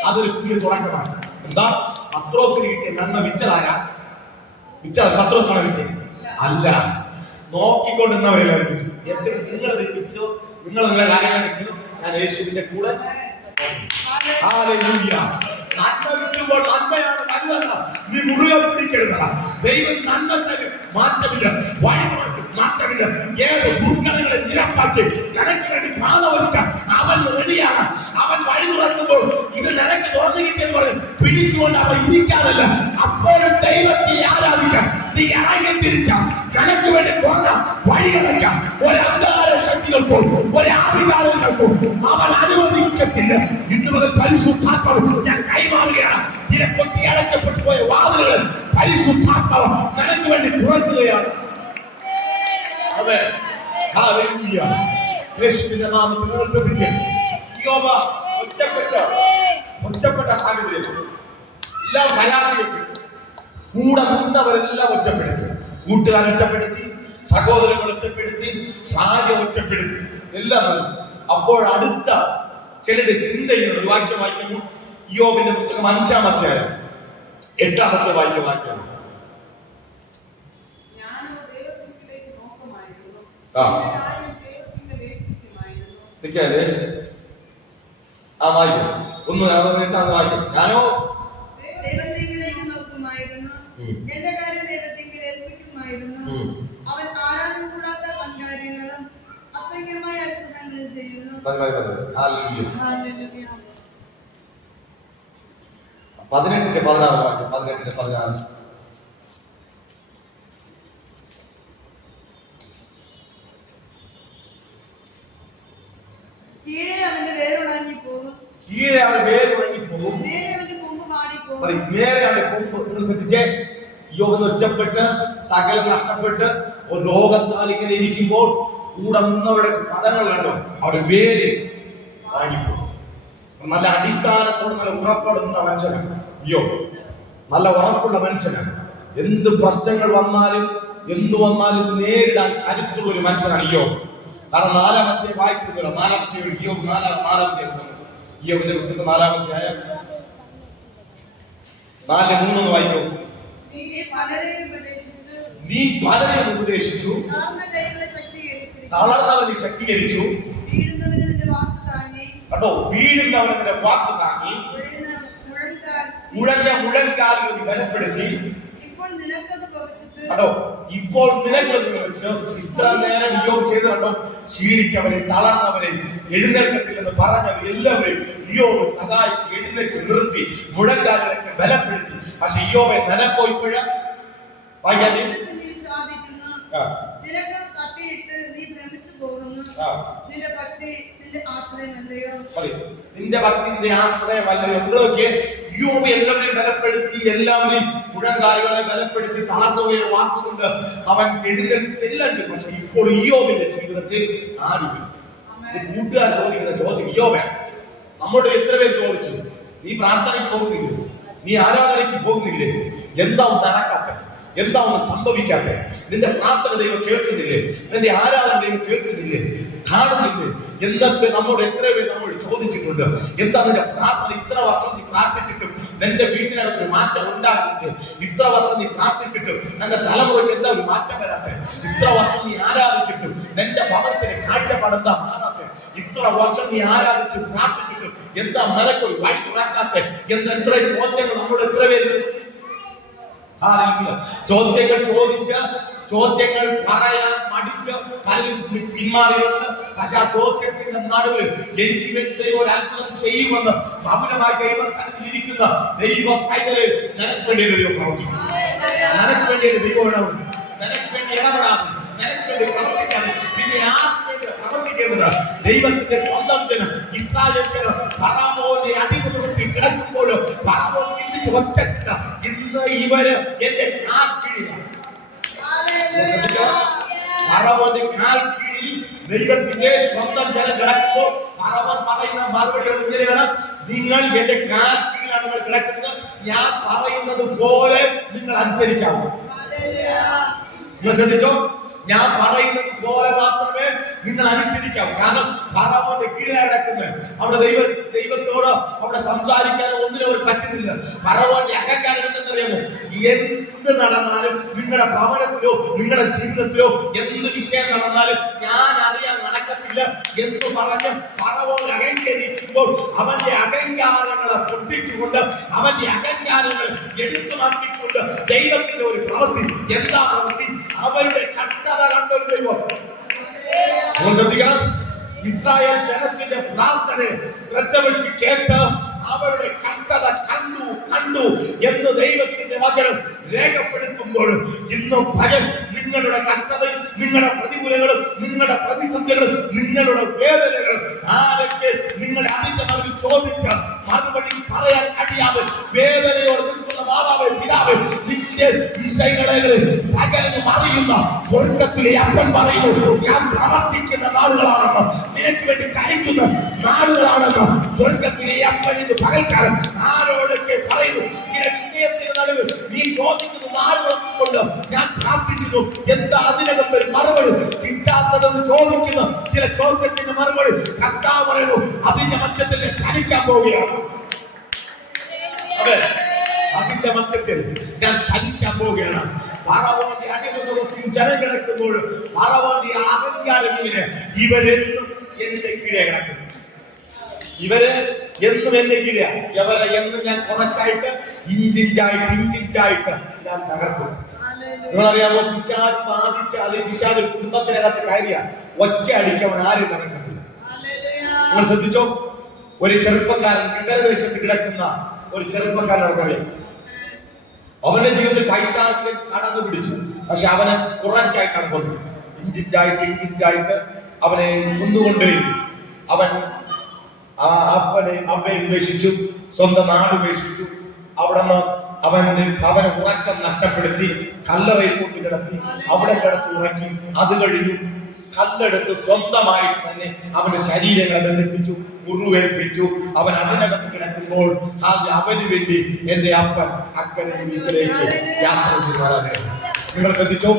അതൊരു പുതിയ തുടക്കമാണ്. എന്താ? പത്രോസിന് കിട്ടിയ നന്മ വിറ്റതാരാ? പത്രോസാണ് വിറ്റത്? അല്ല, നോക്കിക്കൊണ്ടിരുന്നവരെ ഏൽപ്പിച്ചു. നിങ്ങൾ ഏൽപ്പിച്ചോ, നിങ്ങൾ നിങ്ങളെ കാര്യങ്ങൾ ചെയ്തു, ഞാൻ യേശുവിന്റെ കൂടെ. നന്മ വിട്ടുമ്പോൾ നന്മയാണ് വലുതെന്ന് നീ മുറുകെ പിടിക്കരുത്. ദൈവം നന്മ തരും, മാറ്റമില്ല. വഴിമുറയ്ക്കും, മാറ്റമില്ല. ഏത് ദുർഘടങ്ങളെ നിരപ്പാക്കി നിനക്ക് വേണ്ടി പാത ഒരുക്കാൻ അവൻ റെഡിയാണ്. അവൻ വഴി തുറക്കുമ്പോൾ ഇത് നിനക്ക് തുറന്നു കിട്ടിയെന്ന് പറഞ്ഞ് പിടിച്ചുകൊണ്ട് അവൻ ഇരിക്കാനല്ല, അപ്പോഴും ദൈവത്തെ ആരാധിക്കാൻ നീ ഇറങ്ങി തിരിച്ച നിനക്ക് വേണ്ടി തുറന്ന വഴികളൊക്കെ ഒരു അന്ധകാര ശക്തികൾക്കോ ഒരു ആഭിചാരങ്ങൾക്കോ അവൻ അനുവദിക്കത്തില്ല. ഇന്ന് മുതൽ പരിശുദ്ധാത്മാവ് ഞാൻ കൈമാറുകയാണ്. ചില കൊട്ടി അടയ്ക്കപ്പെട്ടു പോയ വാതിലുകൾ പരിശുദ്ധാത്മാവ് നിനക്ക് വേണ്ടി തുറക്കുകയാണ്. യേശുവിന്റെ നാമത്തിൽ ശ്രദ്ധിച്ച് യോബ് ഒറ്റപ്പെട്ട സാഹചര്യം എല്ലാം പരാജയപ്പെട്ടു. കൂടെ നിന്നവരെല്ലാം ഒറ്റപ്പെടുത്തി, കൂട്ടുകാർ ഒറ്റപ്പെടുത്തി, സഹോദരങ്ങൾ ഒറ്റപ്പെടുത്തി, ഭാര്യ ഒറ്റപ്പെടുത്തി, എല്ലാം നൽകി. അപ്പോൾ അടുത്ത ചിലരുടെ ചിന്തയിൽ ഒരു വാക്യം വായിക്കുന്നു. യോബിന്റെ പുസ്തകം 5-ാം അധ്യായം 8-ാമത്തെ വാക്യം വായിക്കുന്നു. ആ വായിക്കാം, ഒന്ന് 8-ാമത്തെ വാക്യം. ഞാനോ ദൈവത്തിലേക്ക് നോക്കുമായിരുന്നു, എന്റെ കാര്യം ദൈവത്തിങ്കിൽ ഏൽപ്പിക്കുമായിരുന്നു. അവൻ ആരാനും കൂടാത്ത വൻകാര്യങ്ങളും അസംഖ്യമായ അത്ഭുതങ്ങളും ചെയ്യുന്നു. 18-ന്റെ 16 വാക്യം. 18-ന്റെ 16. കീഴെ അവന്റെ വേരുണങ്ങി പോകും, കീഴെ അവന്റെ വേരുണങ്ങി പോകും, നേരെ അവന്റെ കൊമ്പ് വാടിപ്പോകും. നേരെ അവന്റെ കൊമ്പ്. നിങ്ങൾ ശ്രദ്ധിച്ചേ, യോബ് ഒറ്റപ്പെട്ട് സകലം നഷ്ടപ്പെട്ട് ഒരു രോഗത്താൽ ഇങ്ങനെ ഇരിക്കുമ്പോൾ കൂടെ നിന്നവരുടെ കഥകൾ കണ്ടോ, അവരുടെ വേര് വാങ്ങിപ്പോയി. നല്ല അടിസ്ഥാനത്തോടെ നല്ല ഉറപ്പോടെ നിന്ന മനുഷ്യനാണ് യോബ്. നല്ല ഉറപ്പുള്ള മനുഷ്യനാണ്. എന്ത് പ്രശ്നങ്ങൾ വന്നാലും എന്തു വന്നാലും നേരിടാൻ കരുത്തുള്ള ഒരു മനുഷ്യനാണ് യോബ്. കാരണം 4-ാമത്തെ വായിച്ചിരുന്നല്ലോ, 4-ാമത്തെ യോബ് 4-ാമത്തെ യോബിന്റെ പുസ്തകം 4-ാമത്തെ 4:3 വായിക്കോ. നീ പലരെയും ഉപദേശിച്ചു, തളർന്നവനെ ശക്തീകരിച്ചു. കേട്ടോ, വീഴുന്നവനെ വാക്ക് താങ്ങി, മുഴഞ്ഞ മുഴങ്കാലുകൾ ബലപ്പെടുത്തി. കേട്ടോ, ഇപ്പോൾ നിനക്കൊന്ന് വെച്ച് ഇത്ര നേരം യോബ് ചെയ്ത് കണ്ടോ, ക്ഷീണിച്ചവരെ തളർന്നവരെ എഴുന്നേൽക്കത്തില്ലെന്ന് പറഞ്ഞവർ എല്ലാവരെയും യോബ് സഹായിച്ച് എഴുന്നേറ്റ് നിർത്തി, മുഴങ്കാലുകളൊക്കെ ബലപ്പെടുത്തി. പക്ഷെ യോബെ നിലപ്പോയിപ്പോഴ വായിക്കാതെ നിന്റെ ഭക്തിന്റെ ആശ്രയമല്ലയോ. നിങ്ങളൊക്കെ യോബ് എല്ലാവരെയും ബലപ്പെടുത്തി, എല്ലാവരെയും മുഴങ്കാലുകളെ ബലപ്പെടുത്തി, തളർന്നുപോയ വാക്കുകൊണ്ട് അവൻ എഴുന്നേൽച്ചെല്ലാം ചെയ്തു. പക്ഷെ ഇപ്പോൾ യോബിന്റെ ജീവിതത്തിൽ ആരുമില്ല. കൂട്ടുകാർ ചോദിക്കുന്ന ചോദ്യം യോബാണ്. നമ്മോട് എത്ര പേര് ചോദിച്ചു, നീ പ്രാർത്ഥനയ്ക്ക് പോകുന്നില്ലേ, നീ ആരാധനയ്ക്ക് പോകുന്നില്ലേ, എന്താ നടക്കാത്ത, എന്താ ഒന്ന് സംഭവിക്കാത്ത? നിന്റെ പ്രാർത്ഥന ദൈവം കേൾക്കുന്നില്ലേ? നിന്റെ ആരാധന ദൈവം കേൾക്കുന്നില്ലേ? കാണുന്നില്ലേ? എന്തൊക്കെ നമ്മോട് എത്ര പേര് നമ്മോട് ചോദിച്ചിട്ടുണ്ട്. എന്താ നിന്റെ പ്രാർത്ഥന? ഇത്ര വർഷം നീ പ്രാർത്ഥിച്ചിട്ടും നിന്റെ വീട്ടിനകത്ത് ഒരു മാറ്റം ഉണ്ടാകുന്നില്ലേ? ഇത്ര വർഷം നീ പ്രാർത്ഥിച്ചിട്ടും നിന്റെ തലമുറയ്ക്ക് എന്താ ഒരു മാറ്റം വരാത്തെ? ഇത്ര വർഷം നീ ആരാധിച്ചിട്ടും നിന്റെ ഭവനത്തിന് കാഴ്ചപ്പാട് എന്താ മാറാത്തെ? ഇത്ര വർഷം നീ ആരാധിച്ചു പ്രാർത്ഥിച്ചിട്ടും എന്താ നിനക്കൊരു വഴി തുറക്കാത്ത? എന്ന് എത്ര ചോദ്യങ്ങൾ നമ്മോട് എത്ര പേര് ചോദിച്ചു. ചോദ്യങ്ങൾ ചോദിച്ച് ചോദ്യങ്ങൾ പറയാൻ മടിച്ച് പിന്മാറിയുണ്ട്. പക്ഷെ ആ ചോദ്യത്തിന്റെ നടുവിൽ എനിക്ക് വേണ്ടി ദൈവം ഒരു അത്ഭുതം ചെയ്യുമെന്ന് മൗനമായി ദൈവസ്ഥാനത്തിൽ ഇരിക്കുന്ന ദൈവ പൈതല് നിനക്ക് വേണ്ടി ദൈവം പ്രവർത്തിക്കും. നിനക്ക് വേണ്ടി ദൈവം ഇടപെടും. നിനക്ക് വേണ്ടി ഇടപെടാതെ, നിനക്ക് വേണ്ടി പ്രവർത്തിക്കാതെ പിന്നെ ആർക്ക് വേണ്ടി പ്രവർത്തിക്കേണ്ടത്? ദൈവത്തിന്റെ സ്വന്തം ജനം ഇസ്രായേൽ ജനം ഫറവോന്റെ അടിമത്തത്തിൽ കിടക്കുമ്പോൾ ഫറവോൻ ചിന്തിച്ച് ഒറ്റ ചിന്ത, ഇന്ന് ഇവര് എന്റെ കാൽ കീഴിലാണ്. ഫറവോന്റെ കാൽ കീഴിൽ ദൈവത്തിന്റെ സ്വന്തം ജനം കിടക്കുമ്പോൾ ഫറവോൻ പറയുന്ന മറുപടികൾ ഇങ്ങനെയാണ്, നിങ്ങൾ എന്റെ കാൽ കീഴിലാണ് നിങ്ങൾ കിടക്കുന്നത്, ഞാൻ പറയുന്നത് പോലെ നിങ്ങൾ അനുസരിക്കാവൂ. നിങ്ങൾ ശ്രദ്ധിച്ചോ, ഞാൻ പറയുന്നത് പോലെ മാത്രമേ നിങ്ങൾ അനുസരിക്കാവൂ. കാരണം ഫറവോന്റെ കീഴിലാണ് കിടക്കുന്നത്. അവിടെ ദൈവത്തോട് അവിടെ സംസാരിക്കാൻ ഒന്നിനും അവർ പറ്റുന്നില്ല. ഫറവോന്റെ അഹങ്കാരം എന്തെന്നറിയാമോ? എന്ത് നടന്നാലും നിങ്ങളുടെ ഭവനത്തിലോ നിങ്ങളുടെ ജീവിതത്തിലോ എന്ത് വിഷയം നടന്നാലും ഞാൻ അറിയാൻ നടക്കത്തില്ല എന്ന് പറഞ്ഞ് ഫറവോൻ അഹങ്കരിക്കുമ്പോൾ അവന്റെ അഹങ്കാരങ്ങളെ പൊട്ടിച്ചുകൊണ്ട്, അവന്റെ അഹങ്കാരങ്ങൾ എടുത്തു മാറ്റിക്കൊണ്ട് ദൈവത്തിന്റെ ഒരു പ്രവൃത്തി. എന്താ പ്രവൃത്തി? അവരുടെ കഷ്ടത കണ്ടൊരു ദൈവം. ശ്രദ്ധിക്കണം, ഇസ്രായേൽ ജനത്തിന്റെ പ്രാർത്ഥനയെ ശ്രദ്ധ വെച്ച് കേട്ട് അവരുടെ കഷ്ടത കണ്ടു എന്ന് ദൈവത്തിന്റെ വചനം രേഖപ്പെടുത്തുമ്പോൾ ഇന്നും പകൽ നിങ്ങളുടെ കഷ്ടതയും നിങ്ങളുടെ പ്രതികൂലങ്ങളും നിങ്ങളുടെ പ്രതിസന്ധികളും നിങ്ങളുടെ വേദനകളും ആരൊക്കെ നിങ്ങളെ അതിന്റെ നടുവിൽ ചോദിച്ച മറുപടി പറയാൻ കഴിയാതെ വേദനയോട് നിൽക്കുന്ന മാതാവേ പിതാവേ, നിന്റെ വിഷയങ്ങളിൽ സകലനും അറിയുന്ന സ്വർഗത്തിലെ അപ്പൻ പറയുന്നു, ഞാൻ പ്രവർത്തിക്കുന്ന നാളുകളാണെന്ന്, നിനക്ക് വേണ്ടി ചലിക്കുന്ന നാളുകളാണെന്ന് സ്വർഗത്തിലെ അപ്പൻ ഇത് പകൽക്കാലം ആരോടൊക്കെ പറയുന്നു. ചില വിഷയത്തിന് നടുവിൽ നീ ചോദിക്കുന്ന നാളുകൾ കൊണ്ട് ഞാൻ പ്രാർത്ഥിക്കുന്നു, എന്താ അതിനകത്ത് ഒരു മറുപടി കിട്ടാത്തതെന്ന് ചോദിക്കുന്നു. ചില ചോദ്യത്തിന് മറുപടി കർത്താവ് പറയുന്നു, അതിന്റെ മധ്യത്തിൽ ചലിക്കാൻ പോവുകയാണ്. അതിന്റെ മധ്യത്തിൽ ഞാൻ ചലിക്കാൻ പോവുകയാണ്. ഫറവോന്റെ അടിമതത്തിൽ ജനം കിടക്കുമ്പോൾ ഫറവോന്റെ അഹങ്കാരം ഇങ്ങനെ, ഇവരെന്നും എന്റെ കീഴെ കിടക്കുന്നു, ഇവര് എന്നും എന്റെ കീഴെ, ഇവരെ എന്ന് ഞാൻ കുറച്ചായിട്ട് ഇഞ്ചിഞ്ചായിട്ട് ഞാൻ തകർക്കും. നിങ്ങളറിയാമോ, പിശാച് ബാധിച്ചാൽ പിശാച് കുടുംബത്തിനകത്ത് കാര്യ ഒറ്റ അടിക്കവൻ ആരും നടക്കത്തില്ല. നിങ്ങൾ ശ്രദ്ധിച്ചോ, ഒരു ചെറുപ്പക്കാരൻ ഗദരദേശത്ത് കിടക്കുന്ന ഒരു ചെറുപ്പക്കാരൻ നമുക്കറിയാം. അവന്റെ ജീവിതത്തിൽ പൈശാചിനെ കടന്നു പിടിച്ചു. പക്ഷെ അവനെ കുറച്ചായിട്ടാണ് കൊന്നത്. ഇഞ്ചിഞ്ചായിട്ട് അവനെ കൊന്നുകൊണ്ടേയിരുന്നു. അവൻ അപ്പനെ അമ്മയെ ഉപേക്ഷിച്ചു, സ്വന്തം നാട് ഉപേക്ഷിച്ചു. അവിടെ നിന്ന് അവനെ ഉറക്കം നഷ്ടപ്പെടുത്തി കല്ലറയിൽ കൊണ്ട് കിടത്തി, അവിടെ കിടത്തി ഉറക്കി. അത് കഴിഞ്ഞു കല്ലെടുത്ത് സ്വന്തമായിട്ട് തന്നെ അവന്റെ ശരീരങ്ങളെ ബന്ധിപ്പിച്ചു, മുറിവേൽപ്പിച്ചു. അവൻ അതിനകത്ത് കിടക്കുമ്പോൾ അവന് വേണ്ടി എന്റെ അപ്പൻ അക്കരയും ഇക്കരയ്ക്ക് യാത്ര ചെയ്യുവാനാണ്. നിങ്ങൾ ശ്രദ്ധിച്ചോ,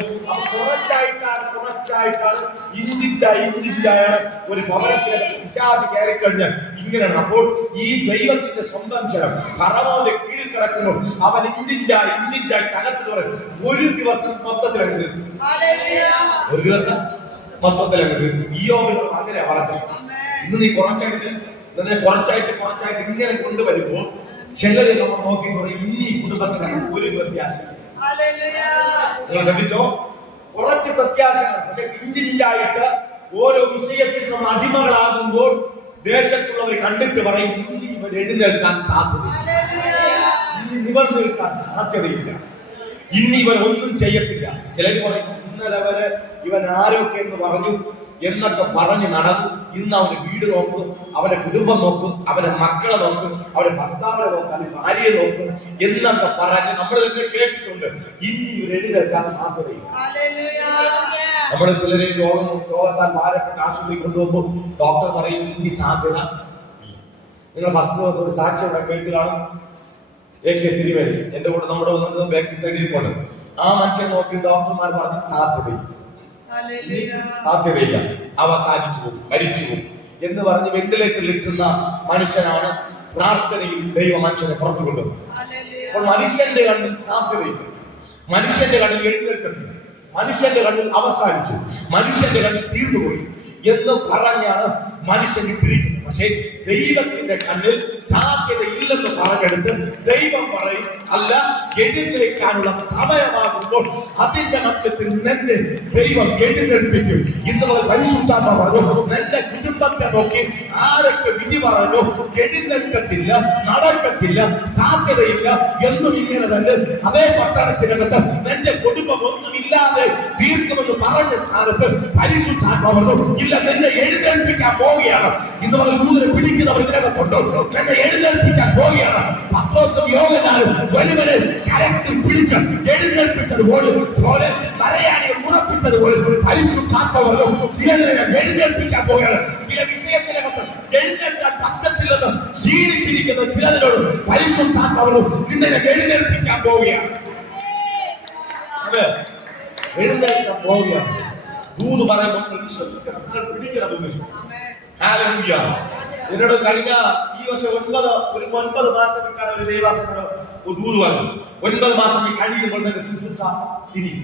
കുറച്ചായിട്ടാണ് ഇഞ്ചിഞ്ചായാണ് ഒരു ഭവനത്തിനകത്ത് പിശാച് കയറി കഴിഞ്ഞാൽ ഇങ്ങനെയാണ്. അപ്പോൾ ഈ ദൈവത്തിന്റെ സ്വന്തം ജനം ഫറവോന്റെ കീഴിൽ കിടക്കുമ്പോൾ അവൻ ഇഞ്ചിഞ്ചായി തകർത്ത് പറയും. ഒരു ദിവസം മൊത്തത്തിൽ അങ്ങ് തീർക്കും. ഒരു ദിവസം മൊത്തത്തിൽ അങ്ങ് തീർക്കും. ഇയ്യോബിനോട് അങ്ങനെ പറഞ്ഞത്. ഇന്ന് നീ കുറച്ചായിട്ട് ഇങ്ങനെ കൊണ്ടുവരുമ്പോൾ ചിലര് നമ്മൾ നോക്കി പറയും ഇനി കുടുംബത്തിനാണ് ഒരു പ്രത്യാശ. നിങ്ങൾ ശ്രദ്ധിച്ചോ, കുറച്ച് പ്രത്യാശയാണ്. പക്ഷെ ഇഞ്ചിഞ്ചായിട്ട് ഓരോ വിഷയത്തിൽ നമ്മൾ അടിമകളാകുമ്പോൾ ദേശത്തുള്ളവർ കണ്ടിട്ട് പറയും ഇനി ഇവർ എഴുന്നേൽക്കാൻ സാധ്യതയില്ല, ഇനി നിവർന്നു നിൽക്കാൻ സാധ്യതയില്ല, ഇനി ഇവൻ ഒന്നും ചെയ്യത്തില്ല. ചിലർ പറയും ഇന്നലെ വരെ ഇവൻ ആരൊക്കെ എന്ന് പറഞ്ഞു എന്നൊക്കെ പറഞ്ഞ് നടന്നു. ഇന്ന് അവന്റെ വീട് നോക്ക്, അവന്റെ കുടുംബം നോക്ക്, അവന്റെ മക്കളെ നോക്ക്, അവന്റെ ഭർത്താവിനെ നോക്ക്, അവന്റെ ഭാര്യയെ നോക്ക് എന്നൊക്കെ പറഞ്ഞ് നമ്മൾ തന്നെ കേട്ടിട്ടുണ്ട്. ഇനി ഇവർ എഴുന്നേൽക്കാൻ സാധ്യതയില്ല. നമ്മൾ ചിലരെ രോഗത്താൽ ഭാരപ്പെട്ട ആശുപത്രി കൊണ്ടുപോകുമ്പോൾ ഡോക്ടർ പറയും ഇനി സാധ്യത. നിങ്ങൾ ഫസ്റ്റ് ദിവസം ഒരു സാക്ഷി ഇവിടെ കേട്ട് കാണും. AK തിരുവേലി എന്റെ കൂടെ നമ്മുടെ ബാക്ക് സൈഡിൽ കൊണ്ട് ആ മനുഷ്യൻ നോക്കി ഡോക്ടർമാർ പറഞ്ഞ് സാധ്യതയില്ല, അവസാനിച്ചു പോകും, മരിച്ചു പോകും എന്ന് പറഞ്ഞ് വെന്റിലേറ്ററിൽ ഇട്ടുന്ന മനുഷ്യനാണ് പ്രാർത്ഥനയിൽ ദൈവ മനുഷ്യനെ പുറത്തു കൊണ്ടുവന്നത്. അപ്പോൾ മനുഷ്യന്റെ കണ്ണിൽ സാധ്യതയില്ല, മനുഷ്യന്റെ കണ്ണിൽ എഴുന്നേൽക്കത്തില്ല, മനുഷ്യന്റെ കണ്ണിൽ അവസാനിച്ചു, മനുഷ്യന്റെ കണ്ണിൽ തീർന്നുപോയി എന്ന് പറഞ്ഞാണ് മനുഷ്യൻ ഇട്ടിരിക്കുന്നത്. പക്ഷേ ദൈവത്തിന്റെ കണ്ണിൽ സാധ്യതയില്ലെന്ന് പറഞ്ഞെടുത്ത് ദൈവം പറയും അല്ല, എഴുന്നേൽക്കാനുള്ള സമയമാകുമ്പോൾ അതിന്റെ മധ്യത്തിൽ നിന്നെ ദൈവം എഴുന്നേൽപ്പിക്കും. ഇന്ന് പരിശുദ്ധാത്മ പറഞ്ഞു നിന്റെ കുടുംബത്തെ നോക്കി ആരൊക്കെ വിധി പറഞ്ഞു എഴുന്നേൽക്കത്തില്ല, നടക്കത്തില്ല, സാധ്യതയില്ല എന്നും ഇങ്ങനെ തന്നെ അതേ പട്ടണത്തിനകത്ത് നിന്റെ കുടുംബം ഒന്നുമില്ലാതെ തീർക്കുമെന്ന് പറഞ്ഞ സ്ഥാനത്ത് പരിശുദ്ധാത്മ പറഞ്ഞു ഇല്ല, നിന്നെ എഴുന്നേൽപ്പിക്കാൻ പോവുകയാണ്. ഇന്ന് മുതൽ ൂതിനെ പിടിക്കുന്നവർ ഇതിനകത്തുണ്ടോ? എന്നെ എഴുന്നേൽപ്പിക്കാൻ പോവുകയാണ്. പത്രോസും യോഹന്നാനും ഒരുവനെ കരത്തിൽ പിടിച്ച് എഴുന്നേൽപ്പിച്ചതുപോലെ മരയാണിയെ ഉറപ്പിച്ചതുപോലെ പരിശുദ്ധാത്മാവ് ചിലരെ എഴുന്നേൽപ്പിക്കാൻ പോവുകയാണ്. ചില വിഷയത്തിനകത്ത് എഴുന്നേൽക്കാൻ പറ്റത്തില്ലെന്ന് ക്ഷീണിച്ചിരിക്കുന്ന ചിലതിനോട് പരിശുദ്ധാത്മാവ് നിന്നെ എഴുന്നേൽപ്പിക്കാൻ പോവുകയാണ്. എഴുന്നേൽക്കാൻ പോവുകയാണ്. ദൂത് പറയുമ്പോൾ വിശ്വസിക്കണം, നിങ്ങൾ പിടിക്കണം ദൂതിൽ. ഹല്ലേലൂയ. എന്നോട് കഴിഞ്ഞ ഈ വർഷം 9 മാസം കിട്ടാൻ ഒരു ദൈവാസനോട് ദൂത് പറഞ്ഞു. 9 മാസം കഴിയുമ്പോൾ തന്നെ ശുശ്രൂഷ തിരിയും.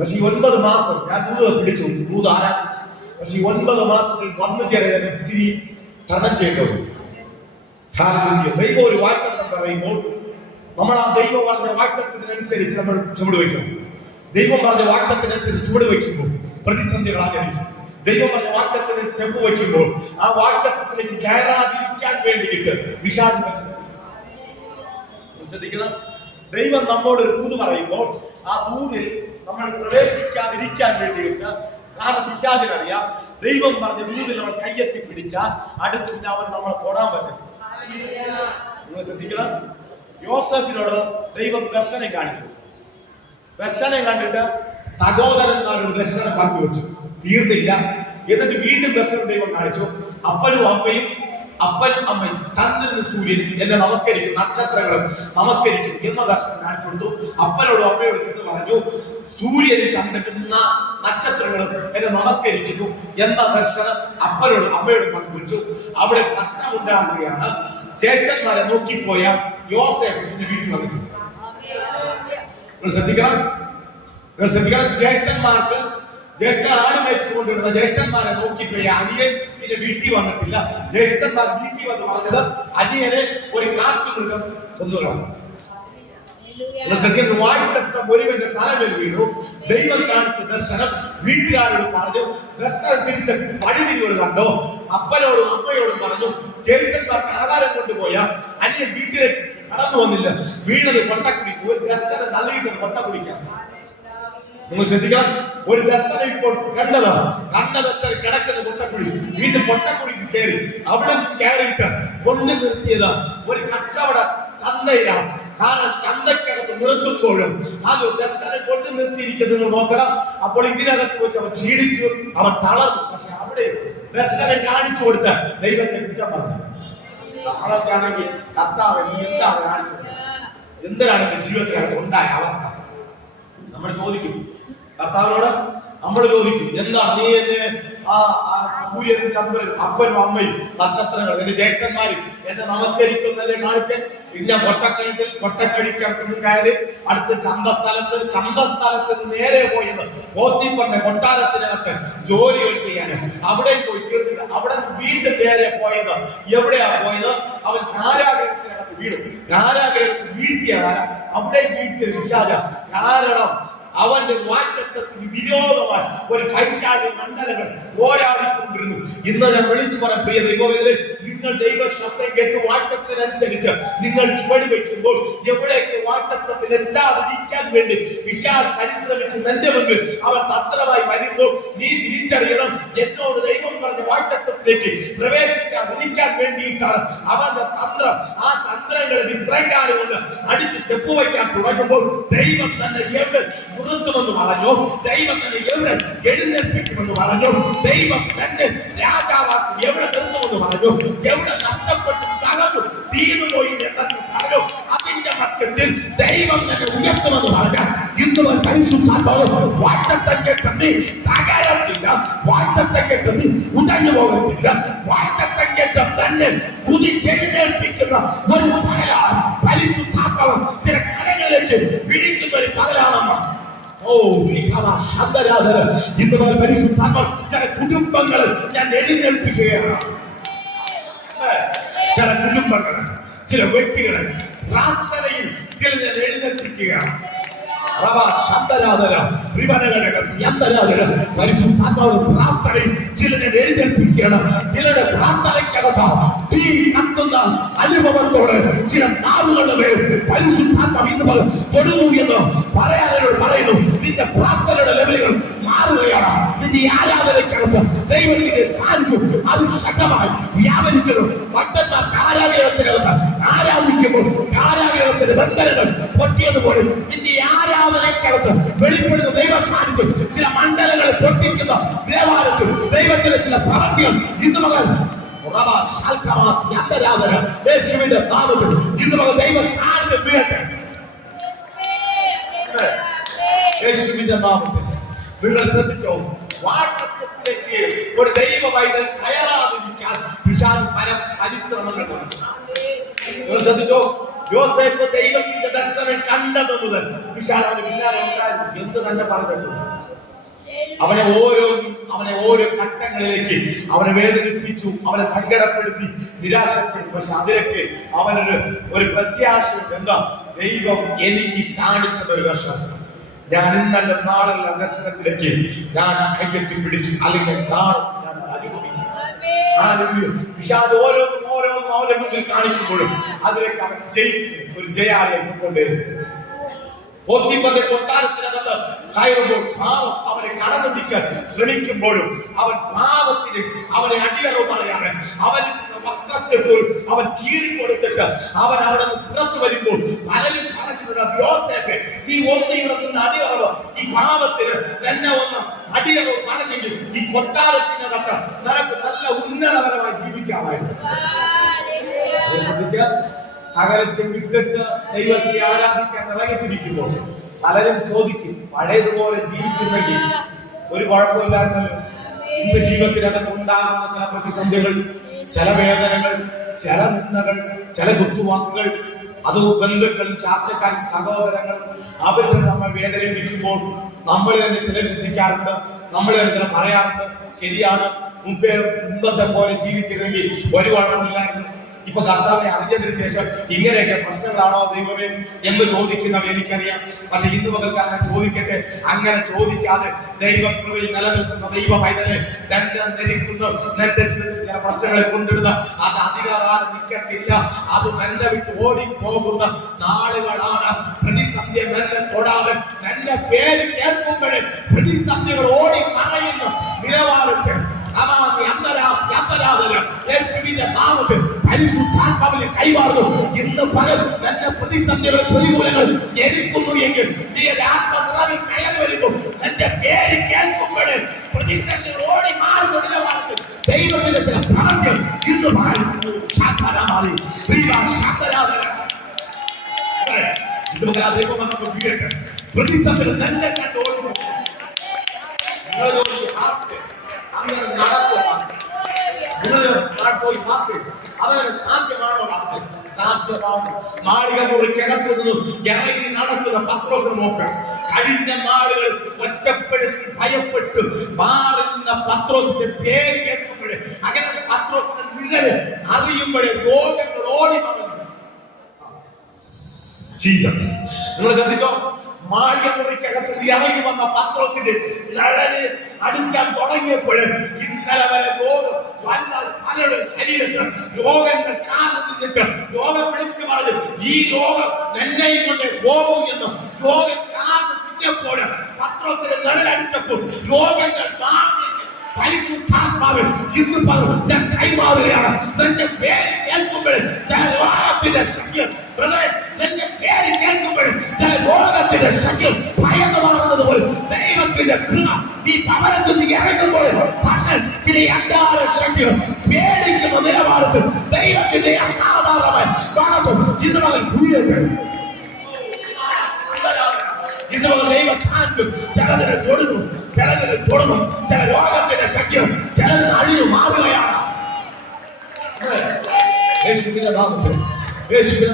പക്ഷെ ഈ 9 മാസം ഞാൻ ദൂത് പിടിച്ചു, ദൂത് ആരാധിച്ചു. പക്ഷെ ഈ 9 മാസത്തിൽ വന്നു ചേരാൻ ഒത്തിരി തരണം ചെയ്യേണ്ടത്. ഹല്ലേലൂയ. ദൈവം ഒരു വാഗ്ദത്തം പറയുമ്പോൾ നമ്മൾ ആ ദൈവം പറഞ്ഞ വാഗ്ദത്തത്തിനനുസരിച്ച് നമ്മൾ ചുവട് വയ്ക്കണം. ദൈവം പറഞ്ഞ വാഗ്ദത്തത്തിനനുസരിച്ച് ചുവട് വയ്ക്കുമ്പോൾ പ്രതിസന്ധികൾ ആചരിക്കും. ദൈവം പറഞ്ഞ വാഗ്ദത്തത്തിന് സ്റ്റെപ്പ് വയ്ക്കുമ്പോൾ ആ വാഗ്ദത്തത്തിലേക്ക് കയറാതിരിക്കാൻ വേണ്ടിയിട്ട് വിശാദം ശ്രദ്ധിക്കണം. ദൈവം നമ്മോട് ഒരു ദൂത് പറയുമ്പോൾ ആ ദൂതിൽ നമ്മൾ പ്രവേശിക്കാതിരിക്കാൻ വേണ്ടിയിട്ട്, കാരണം വിശാദിനറിയാം ദൈവം പറഞ്ഞ ദൂതിൽ നമ്മൾ കയ്യെത്തി പിടിച്ചാൽ അടുത്തിന് അവൻ നമ്മളെ തൊടാൻ പറ്റും. നിങ്ങൾ ശ്രദ്ധിക്കണം. യോസഫിനോട് ദൈവം ദർശനം കാണിച്ചു. ദർശനം കണ്ടിട്ട് സഹോദരന്മാരോട് ദർശനം കാത്തു വെച്ചു, തീർന്നില്ല. എന്നിട്ട് വീണ്ടും ദർശനം ദൈവം കാണിച്ചു. അപ്പനും അമ്മയും ചന്ദ്രനും സൂര്യനും എന്നെ നമസ്കരിക്കും, നക്ഷത്രങ്ങളും നമസ്കരിക്കും എന്ന ദർശനം കാണിച്ചു കൊടുത്തു. അപ്പനോടും അമ്മയോട് ചെന്ന് പറഞ്ഞു സൂര്യനും ചന്ദ്രനും നക്ഷത്രങ്ങളും എന്നെ നമസ്കരിക്കുന്നു എന്ന ദർശനം അപ്പനോടും അമ്മയോടും പങ്കുവെച്ചു. അവിടെ പ്രശ്നം ഉണ്ടാകുകയാണ്. ചേട്ടന്മാരെ നോക്കിപ്പോയ യോസേഫ് വീട്ടിൽ വന്നിട്ടുണ്ട്. ശ്രദ്ധിക്കണം. ജ്യേഷ്ഠൻ ആട് വെച്ചുകൊണ്ടിരുന്ന ജ്യേഷ്ഠന്മാരെ നോക്കിപ്പോയി അനിയൻ പിന്നെ വീട്ടിൽ വന്നിട്ടില്ല. ജ്യേഷ്ഠന്മാർ വീട്ടിൽ വന്ന് പറഞ്ഞത് അനിയനെ ഒരു കാട്ടുമൃഗം കൊന്നുകളാണ്. വാഴ്ത്തം ഒരുവന്റെ തലമേൽ വീണു. ദൈവം കാണിച്ച ദർശനം വീട്ടുകാരോട് പറഞ്ഞു. ദർശനം തിരിച്ച വഴിതിരികൾ കണ്ടോ. അപ്പനോടും അമ്മയോടും പറഞ്ഞു ജ്യേഷ്ഠന്മാർക്ക് ആഹാരം കൊണ്ടുപോയ അനിയൻ വീട്ടിലേക്ക് കടന്നു വന്നില്ല, വീണത് കൊട്ടക്കുടി. ഒരു ദർശനം തള്ളിയിട്ട് കൊട്ട കുടിക്കാം. നിങ്ങൾ ശ്രദ്ധിക്കണം. ഒരു ദർശനം ഇപ്പോൾ കണ്ട ദർശനം കിടക്കുന്ന കൊട്ടക്കുഴി, വീണ്ടും കൊട്ടക്കുഴിക്ക് കയറി അവിടെ കയറിയിട്ട് കൊണ്ടു നിർത്തിയത് ഒരു കച്ചവട ചന്തയിലാണ്. കാരണം ചന്തക്കകത്ത് നിർത്തുമ്പോഴും അത് ദർശനം കൊണ്ട് നിർത്തിയിരിക്കുന്നത് നിങ്ങൾ നോക്കണം. അപ്പോൾ ഇതിനകത്ത് വെച്ച് അവൻ ക്ഷീണിച്ചു, അവൻ തളർന്നു. പക്ഷെ അവിടെ ദർശനം കാണിച്ചു കൊടുത്ത ദൈവത്തെ കുറ്റം പറഞ്ഞു. തളർത്താണെങ്കിൽ കർത്താവ് നീ എന്താണ് കാണിച്ചത്, എന്തിനാണ് എന്റെ ജീവിതത്തിനകത്ത് ഉണ്ടായ അവസ്ഥ? നമ്മൾ ചോദിക്കും കർത്താവിനോട്, നമ്മൾ ചോദിക്കും എന്താണ് നീ എന്നെ സൂര്യനും ചന്ദ്രനും അപ്പനും അമ്മയും നക്ഷത്രങ്ങളും എന്റെ ജ്യേഷ്ഠന്മാരും എന്നെ നമസ്കരിക്കുന്നതല്ലേ കാണിച്ച്? ഇല്ല, കൊട്ടക്കഴിക്കകത്തുനിന്ന് കയറി അടുത്ത് ചന്തസ്ഥലത്ത് നേരെ പോയത് പോത്തിപ്പന്റെ കൊട്ടാരത്തിനകത്ത് ജോലികൾ ചെയ്യാനും അവിടെ പോയി തീർന്നില്ല. അവിടെ വീണ്ടും നേരെ പോയത് എവിടെയാ പോയത്? അവൻ കാരാഗ്രഹത്തിനകത്ത് വീണു. കാരാഗ്രഹത്തിൽ വീഴ്ത്തിയതാര? അവിടെ വീഴ്ത്തിയ പിശാച. കാരണം അവന്റെ വാഗ്ദത്തത്തിന് വിരോധമായി ഒരു പൈശാചിക മണ്ഡലങ്ങൾ പോരാടിക്കൊണ്ടിരുന്നു. ഇന്ന് ഞാൻ വിളിച്ചു പറയാം, പ്രിയ ദൈവവേദന, നിങ്ങൾ ദൈവ ശബ്ദം കേട്ട് വാഗ്ദത്തത്തിനനുസരിച്ച് നിങ്ങൾ ചുവട് വയ്ക്കുമ്പോൾ എവിടേക്ക് വാഗ്ദത്തത്തിൽ എത്താതിരിക്കാൻ വേണ്ടി പിശാച് പരിശ്രമിച്ച് നിന്റെ മുന്നിൽ അവൻ തന്ത്രമായി വരുമ്പോൾ നീ തിരിച്ചറിയണം, എന്നോട് ദൈവം പറഞ്ഞ വാഗ്ദത്തത്തിലേക്ക് പ്രവേശിക്കാൻ വേണ്ടിയിട്ടാണ് അവന്റെ തന്ത്രം. ആ തന്ത്രങ്ങളെ വിപ്രകാരം കൊണ്ട് അടിച്ച് സ്റ്റെപ്പ് വയ്ക്കാൻ തുടങ്ങുമ്പോൾ ദൈവം തന്നെ എവിടെ നിർത്തുമെന്ന് പറഞ്ഞു, ദൈവം തന്നെ എവിടെ എഴുന്നേൽപ്പിക്കുമെന്ന് പറഞ്ഞു, ദൈവം തന്നെ രാജാവാക്കും എവിടെ നിർത്തുമെന്ന് പറഞ്ഞു, എവിടെ നഷ്ടപ്പെട്ടു തകർന്നു തീർന്നുപോയി എന്നൊക്കെ പറഞ്ഞു. അതിന്റെ മധ്യത്തിൽ ദൈവം തന്നെ ഉയർത്തുമെന്ന് പറഞ്ഞാൽ ഇന്ന് പരിശുദ്ധാത്മാവ് വാഗ്ദത്തം കേട്ട് നീ തകരത്തില്ല, വാഗ്ദത്തം കേട്ട് നീ ഉടഞ്ഞു പോകത്തില്ല, വാഗ്ദത്തം കേട്ട് തന്നെ കുതിച്ചെഴുന്നേൽപ്പിക്കുന്ന ഒരു പകലാണ് പരിശുദ്ധാത്മാവ് ചില കരങ്ങളിലേക്ക് പിടിക്കുന്ന ഒരു പകലാണെന്ന്. ഇന്ന് പരിശുദ്ധാത്മാവ് ചില കുടുംബങ്ങളെ ഞാൻ എഴുന്നേൽപ്പിക്കുകയാണ്. ചില കുടുംബങ്ങളെ, ചില വ്യക്തികളെ പ്രാർത്ഥനയിൽ ചില ഞാൻ എഴുന്നേൽപ്പിക്കുകയാണ്. പരിശുദ്ധാത്മാവ് പ്രാർത്ഥനയിൽ ചിലരെ എഴുന്നേൽപ്പിക്കുകയാണ്. ചിലരുടെ പ്രാർത്ഥനയ്ക്കകത്ത് തീ കത്തുന്ന അനുഭവത്തോടെ ചില നാവുകളുടെ മേൽ പരിശുദ്ധാത്മാവ് ഇന്ന് തൊടുന്നു എന്ന് പറയാനോട് പറയുന്നു. നിന്റെ പ്രാർത്ഥനയുടെ ലെവലുകൾ മാറുകയാണ്. നിന്റെ ആരാധനയ്ക്കകത്ത് ദൈവത്തിന്റെ സാന്നിധ്യം അതിശക്തമായി വ്യാപരിക്കുന്നു. ഭക്തന്മാർ കാരാഗ്രഹത്തിനകത്ത് ആരാധിക്കുമ്പോൾ കാരാഗ്രഹത്തിന്റെ ബന്ധനങ്ങൾ പൊട്ടിയതുപോലെ നിന്റെ ആരാധനയ്ക്കകത്ത് വെളിപ്പെടുന്ന ദൈവ സാന്നിധ്യം ചില മണ്ഡലങ്ങളെ പൊട്ടിക്കുന്ന ദേവാലയത്തിൽ ദൈവത്തിന്റെ ചില പ്രവൃത്തികൾ ഇന്ന് മകൾ യേശുവിന്റെ നാമത്തിൽ ഇന്ന് മകൾ ദൈവ സാന്നിധ്യം വീഴട്ടെ. യേശുവിന്റെ നാമത്തിൽ നിങ്ങൾ ശ്രദ്ധിച്ചോ, വാഗ്ദത്തത്തിലേക്ക് ഒരു ദൈവ പൈതൽ കയറാതിരിക്കാൻ പിശാച് പല പരിശ്രമങ്ങൾ നടത്തി. നിങ്ങൾ ശ്രദ്ധിച്ചോ, യോസേഫ് ദൈവത്തിന്റെ ദർശനം കണ്ടത് മുതൽ പിശാചിന് പിന്നാലെ ഉണ്ടായിരുന്നു. എന്ത് തന്നെ പറഞ്ഞു, അവനെ ഓരോ ഘട്ടങ്ങളിലേക്ക് അവനെ വേദനിപ്പിച്ചു, അവനെ സങ്കടപ്പെടുത്തി, നിരാശപ്പെടുത്തി. പക്ഷെ അതിലൊക്കെ അവനൊരു പ്രത്യാശയുണ്ട്. എന്താ? ദൈവം എനിക്ക് കാണിച്ചതൊരു ദർശനം, ഞാൻ ഇന്നല്ല നാളെ ദർശനത്തിലേക്ക് ഞാൻ കയ്യെത്തി പിടിക്കും, അല്ലെങ്കിൽ കാണും, ഞാൻ അനുഭവിക്കും. വിശാദ് ഓരോന്നും അവന്റെ മുന്നിൽ കാണിക്കുമ്പോഴും അതിലേക്ക് അവൻ ജയിച്ച് ഒരു ജയാലയം കൊണ്ടുവരുന്നു. പോത്തിപ്പന്റെ കൊട്ടാരത്തിനകത്ത് കയറുമ്പോൾ പാവം അവനെ കടന്നുപിടിക്കാൻ ശ്രമിക്കുമ്പോഴും അവനെ അടിയറവ് പറയാതെ അവൻ വസ്ത്രത്തെ പോലും അവൻ കീറിക്കൊടുത്തിട്ട് അവൻ അവിടെ നിന്ന് പുറത്തു വരുമ്പോൾ പലരും പറഞ്ഞിട്ടുണ്ട്, യോസേഫേ, നീ ഒന്ന് ഇവിടെ നിന്ന് അടിയറവ് ഈ പാവത്തിന് തന്നെ ഒന്ന് അടിയറവ് പറഞ്ഞെങ്കിൽ ഈ കൊട്ടാരത്തിനകത്ത് നിനക്ക് നല്ല ഉന്നതപരമായി ജീവിക്കാമായിരുന്നു. ശ്രദ്ധിച്ച സകലത്തും വിട്ടിട്ട് ദൈവത്തെ ആരാധിക്കാൻ ഇറങ്ങിത്തിരിക്കുമ്പോൾ പലരും ചോദിക്കും, പഴയതുപോലെ ജീവിച്ചിരുന്നെങ്കിൽ ഒരു കുഴപ്പമില്ലായിരുന്നല്ലോ. ഇന്ന് ജീവിതത്തിനകത്ത് ഉണ്ടാകുന്ന ചില പ്രതിസന്ധികൾ, ചില വേദനകൾ, ചില നിന്ദകൾ, ചില കുത്തുവാക്കുകൾ, അത് ബന്ധുക്കളും ചാർച്ചക്കാരും സഹോദരങ്ങളും അവർ തന്നെ നമ്മൾ വേദനിപ്പിക്കുമ്പോൾ നമ്മൾ തന്നെ ചിലർ ചിന്തിക്കാറുണ്ട്, നമ്മൾ തന്നെ ചില പറയാറുണ്ട്, ശരിയാണ്, മുമ്പത്തെ പോലെ ജീവിച്ചിരുന്നെങ്കിൽ ഒരു കുഴപ്പമില്ലായിരുന്നു. ഇപ്പൊ കർത്താവിനെ അറിഞ്ഞതിന് ശേഷം ഇങ്ങനെയൊക്കെ പ്രശ്നങ്ങളാണോ ദൈവമേ എന്ന് ചോദിക്കുന്നവർ എനിക്കറിയാം. പക്ഷെ ഇന്ന് മുതൽക്ക് അങ്ങനെ ചോദിക്കട്ടെ. അങ്ങനെ ചോദിക്കാതെ ദൈവകൃപയിൽ നിലനിൽക്കുന്ന ദൈവ പൈതലെ തന്നെ ധരിക്കുന്നു. നിന്റെ ജീവിതത്തിൽ ചില പ്രശ്നങ്ങളെ കൊണ്ടിടുന്ന അത് അധികകാലം നിൽക്കത്തില്ല. അത് നിന്നെ വിട്ട് ഓടിപ്പോകുന്ന നാളുകളാണ്. പ്രതിസന്ധി നിന്നെ തൊടാതെ നിന്റെ പേര് കേൾക്കുമ്പോഴേ പ്രതിസന്ധികൾ ഓടി മറയുന്ന നിലവാരത്തെ യേശുവിന്റെ നാമത്തിൽ പരിശുദ്ധാത്മാവിനെ കൈമാറുന്നു. ഇന്ന് പകൽ തന്നെ പ്രതിസന്ധികൾ പ്രതികൂലങ്ങൾ ഞെരുക്കുന്നു എങ്കിൽ നീ ആത്മനിറവിൽ കയറി വരുമ്പോൾ എന്റെ പേര് കേൾക്കുമ്പോഴേ പ്രതിസന്ധികൾ ഓടി മാറുന്ന നിലവാരത്തിൽ ദൈവത്തിന്റെ ചില പ്രവൃത്തികൾ ഇന്ന് മാറി. പ്രതിസന്ധികൾ തന്നെ കണ്ട് ഓടുന്നു. അങ്ങനെ നടക്കുമോ? അതാണ് സാധ്യമാണോ? സാധ്യമാണോ? നാളിക മുറിക്കകത്തുനിന്നും ഇറങ്ങി നടക്കുന്ന പത്രോസിനെ നോക്കാം. കഴിഞ്ഞ നാളുകൾ ഒറ്റപ്പെടുത്തി ഭയപ്പെട്ട് മാറുന്ന പത്രോസിന്റെ പേര് കേൾക്കുമ്പോഴേ, അങ്ങനെ പത്രോസിന്റെ നിഴല് അറിയുമ്പോഴേ രോഗങ്ങൾ ഓടി വന്നു. ജീസസ്, നിങ്ങൾ ശ്രദ്ധിച്ചോ? മാളികമുറിക്കകത്ത് ഇറങ്ങി വന്ന പത്രോസിന്റെ നിഴല് അടിക്കാൻ തുടങ്ങിയപ്പോൾ ഇന്നലെ വരെ രോഗം പലരുടെ ശരീരത്തിൽ രോഗങ്ങൾ കാലം നിന്നിട്ട് രോഗം വിളിച്ചു പറഞ്ഞു, ഈ രോഗം എന്നെയും കൊണ്ട് പോകും എന്ന് രോഗം കാലം നിന്നപ്പോൾ പത്രോസിന്റെ നിഴലടിച്ചപ്പോൾ രോഗങ്ങൾ മാറി. പരിശുദ്ധാത്മാവ് ഇന്ന് ഞാൻ കൈമാറുകയാണ്. നിന്റെ പേര് കേൾക്കുമ്പോൾ ചില രോഗത്തിന്റെ ശക്തികൾ, നിന്റെ പേര് കേൾക്കുമ്പോൾ ചില രോഗത്തിന്റെ ശക്തികൾ ഭയന്ന് മാറുന്നത് പോലെ ദൈവത്തിന്റെ കൃപ ഈ ഭവനത്തിൽ നിന്ന് ഇറങ്ങുമ്പോൾ തന്നെ ചില അന്താര ശക്തികൾ പേടിക്കുന്ന നിലവാരത്തിൽ ദൈവത്തിന്റെ അസാധാരണമായ ഭാഗത്തും ഇന്ന് മകൻ കുഴിയട്ടെ. ഇന്ന് ദൈവ സാന്നിധ്യം ചിലതിനെ തൊടുന്നു, ചിലതിനെ തൊടുന്നു. ചില രോഗത്തിന്റെ ശക്തികൾ ചിലതിന് അഴിഞ്ഞു മാറുകയാണ്. യേശുവിന്റെ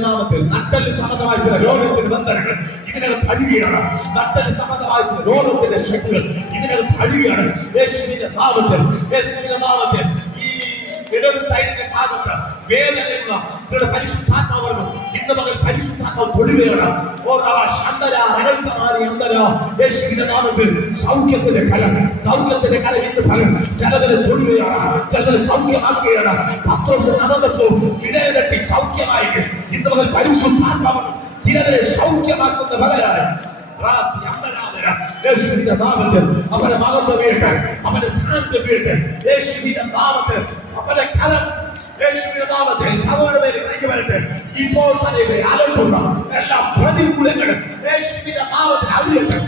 നാമത്തിൽ നട്ടല് സംബന്ധമായ ചില രോഗത്തിന്റെ ബന്ധനങ്ങൾ ഇതിനകത്ത് അഴിയുകയാണ്. നട്ടല് സംബന്ധമായ ചില രോഗത്തിന്റെ ശക്തികൾ ഇതിനകത്ത് അഴിയുകയാണ്. യേശുവിന്റെ നാമത്തിൽ ഈ ഇടത് സൈഡിന്റെ ഭാഗത്ത് വേദനയുള്ള ചില പരിശുദ്ധാത്മാവ് ഇന്ന് മകൾ പരിശുദ്ധാത്മാവ് തൊടുകയാണ്. യേശുവിന്റെ നാമത്തിൽ സൗഖ്യത്തിന്റെ കരം ഇന്ന് ഫലം ചിലതിനെ തൊടുകയാണ്, ചിലതിനെ സൗഖ്യമാക്കുകയാണ്. പത്രോസ് നടന്നപ്പോൾ ഇടയെ തട്ടി സൗഖ്യമായിട്ട് ഇന്ന് മകൾ പരിശുദ്ധാത്മാവ് ചിലതിനെ സൗഖ്യമാക്കുന്ന ഫലമാണ്. യേശുവിന്റെ നാമത്തിൽ അവന്റെ മകത്വം വീഴട്ടെ, അവന്റെ സാന്നിധ്യം വീഴട്ടെ. യേശുവിന്റെ നാമത്തിൽ അവന്റെ കരം യേശുവിന്റെ നാമത്തിൽ സഭയുടെ മേൽ ഇറങ്ങി വരട്ടെ. ഇപ്പോൾ തന്നെ ഇവരെ അലട്ടുന്ന എല്ലാ പ്രതികൂലങ്ങളും യേശുവിന്റെ നാമത്തിൽ അഴിയട്ടെ.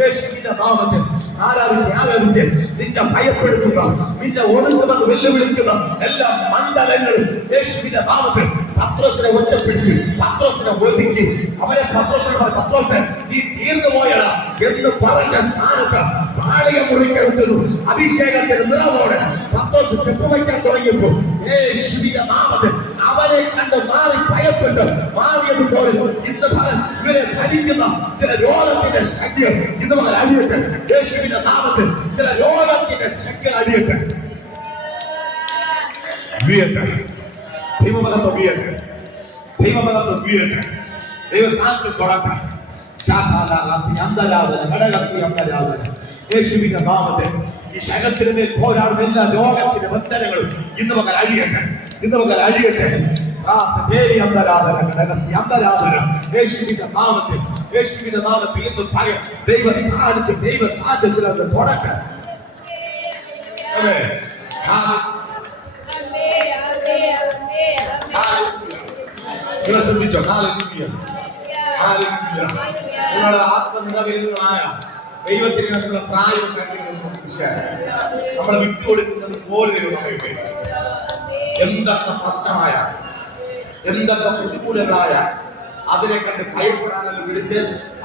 യേശുവിന്റെ നാമത്തിൽ ആരാധിച്ച് നിന്നെ ഭയപ്പെടുത്തുക, നിന്നെ ഒടുക്കുമെന്ന് വെല്ലുവിളിക്കുന്ന എല്ലാ മണ്ഡലങ്ങളും യേശുവിന്റെ നാമത്തിൽ പത്രോസിനെ ഒറ്റപ്പെടുത്തി, പത്രോസിനെ ഒതുക്കി. അവരെ പത്രോസ് നീ തീർന്നു പോയടാ എന്ന് പറഞ്ഞ സ്ഥാനത്ത് മാളികമുറിക്കകത്തുന്നു അഭിഷേകത്തിന്റെ നിറവോടെ പത്രോസ് സ്റ്റെപ്പ് വയ്ക്കാൻ തുടങ്ങിയപ്പോൾ യേശുവിന്റെ നാമത്തിൽ അവരെ കണ്ട് മാറി ഭയപ്പെട്ട് മാറിയതുപോലെ ഇന്ന് ഇവരെ ഭരിക്കുന്ന ചില രോഗത്തിന്റെ ശക്തികൾ ഇന്ന് മകൾ അഴിയട്ടെ. യേശുവിന്റെ നാമത്തിൽ ചില രോഗത്തിന്റെ ശക്തികൾ അഴിയട്ടെ. ദൈവമകത്വം വീഴട്ടെ. ദൈവസാന്നിധ്യം തൊടട്ടെ. യേശുവിന്റെ നാമത്തിൽ ഈ ശരീരത്തിന് മേൽ പോരാടുന്ന എല്ലാ രോഗത്തിന്റെ ബന്ധനങ്ങളും ഇന്ന് മകൾ അഴിയട്ടെ. യേശുവിന്റെ നാമത്തിൽ ഇന്ന് ഭയം ദൈവ സാന്നിധ്യത്തിൽ അത് തൊടട്ടെ. നിങ്ങൾ ശ്രദ്ധിച്ചോ? നിങ്ങളുടെ ആത്മനിറവിലുമായ ദൈവത്തിന് നിങ്ങളുടെ പ്രായം നമ്മളെ വിട്ടുകൊടുക്കുന്നത് പോലെ എന്തൊക്കെ പ്രശ്നമായ എന്തൊക്കെ പ്രതികൂലങ്ങളായ അതിനെ കണ്ട് ഭയപ്പെടാനെല്ലാം വിളിച്ച്